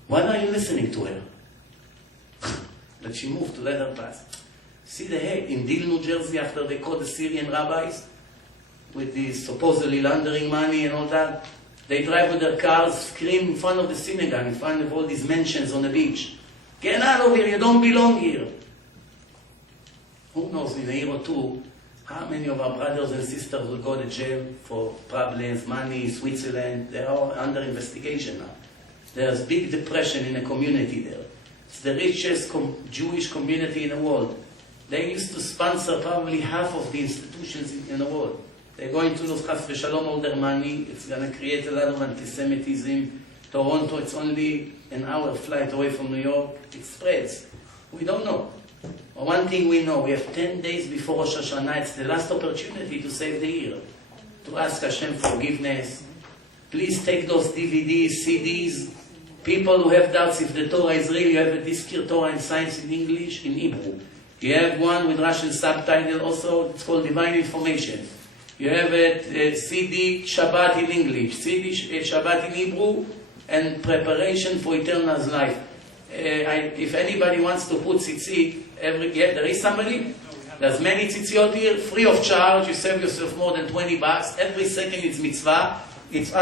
why are you listening to her?" But she moved to let her pass. See the hate in Deal, New Jersey, after they caught the Syrian rabbis with these supposedly laundering money and all that. They drive with their cars, scream in front of the synagogue, in front of all these mansions on the beach. "Get out of here, you don't belong here." Who knows, in a year or two, how many of our brothers and sisters will go to jail for problems, money, Switzerland? They are under investigation now. There's big depression in the community there. It's the richest Jewish community in the world. They used to sponsor probably half of the institutions in the world. They're going to lose chas v'shalom all their money. It's going to create a lot of anti-Semitism. Toronto, it's only an hour flight away from New York. It spreads. We don't know. But one thing we know, we have 10 days before Rosh Hashanah. It's the last opportunity to save the year, to ask Hashem forgiveness. Please take those DVDs, CDs. People who have doubts if the Torah is real, you have a disc here, Torah and Science in English, in Hebrew. You have one with Russian subtitle also, it's called Divine Information. You have a CD Shabbat in English, CD Shabbat in Hebrew, and Preparation for Eternal Life. If anybody wants to put tzitzit, there is somebody? There's many tzitziot here, free of charge. You save yourself more than $20. Every second it's mitzvah. It's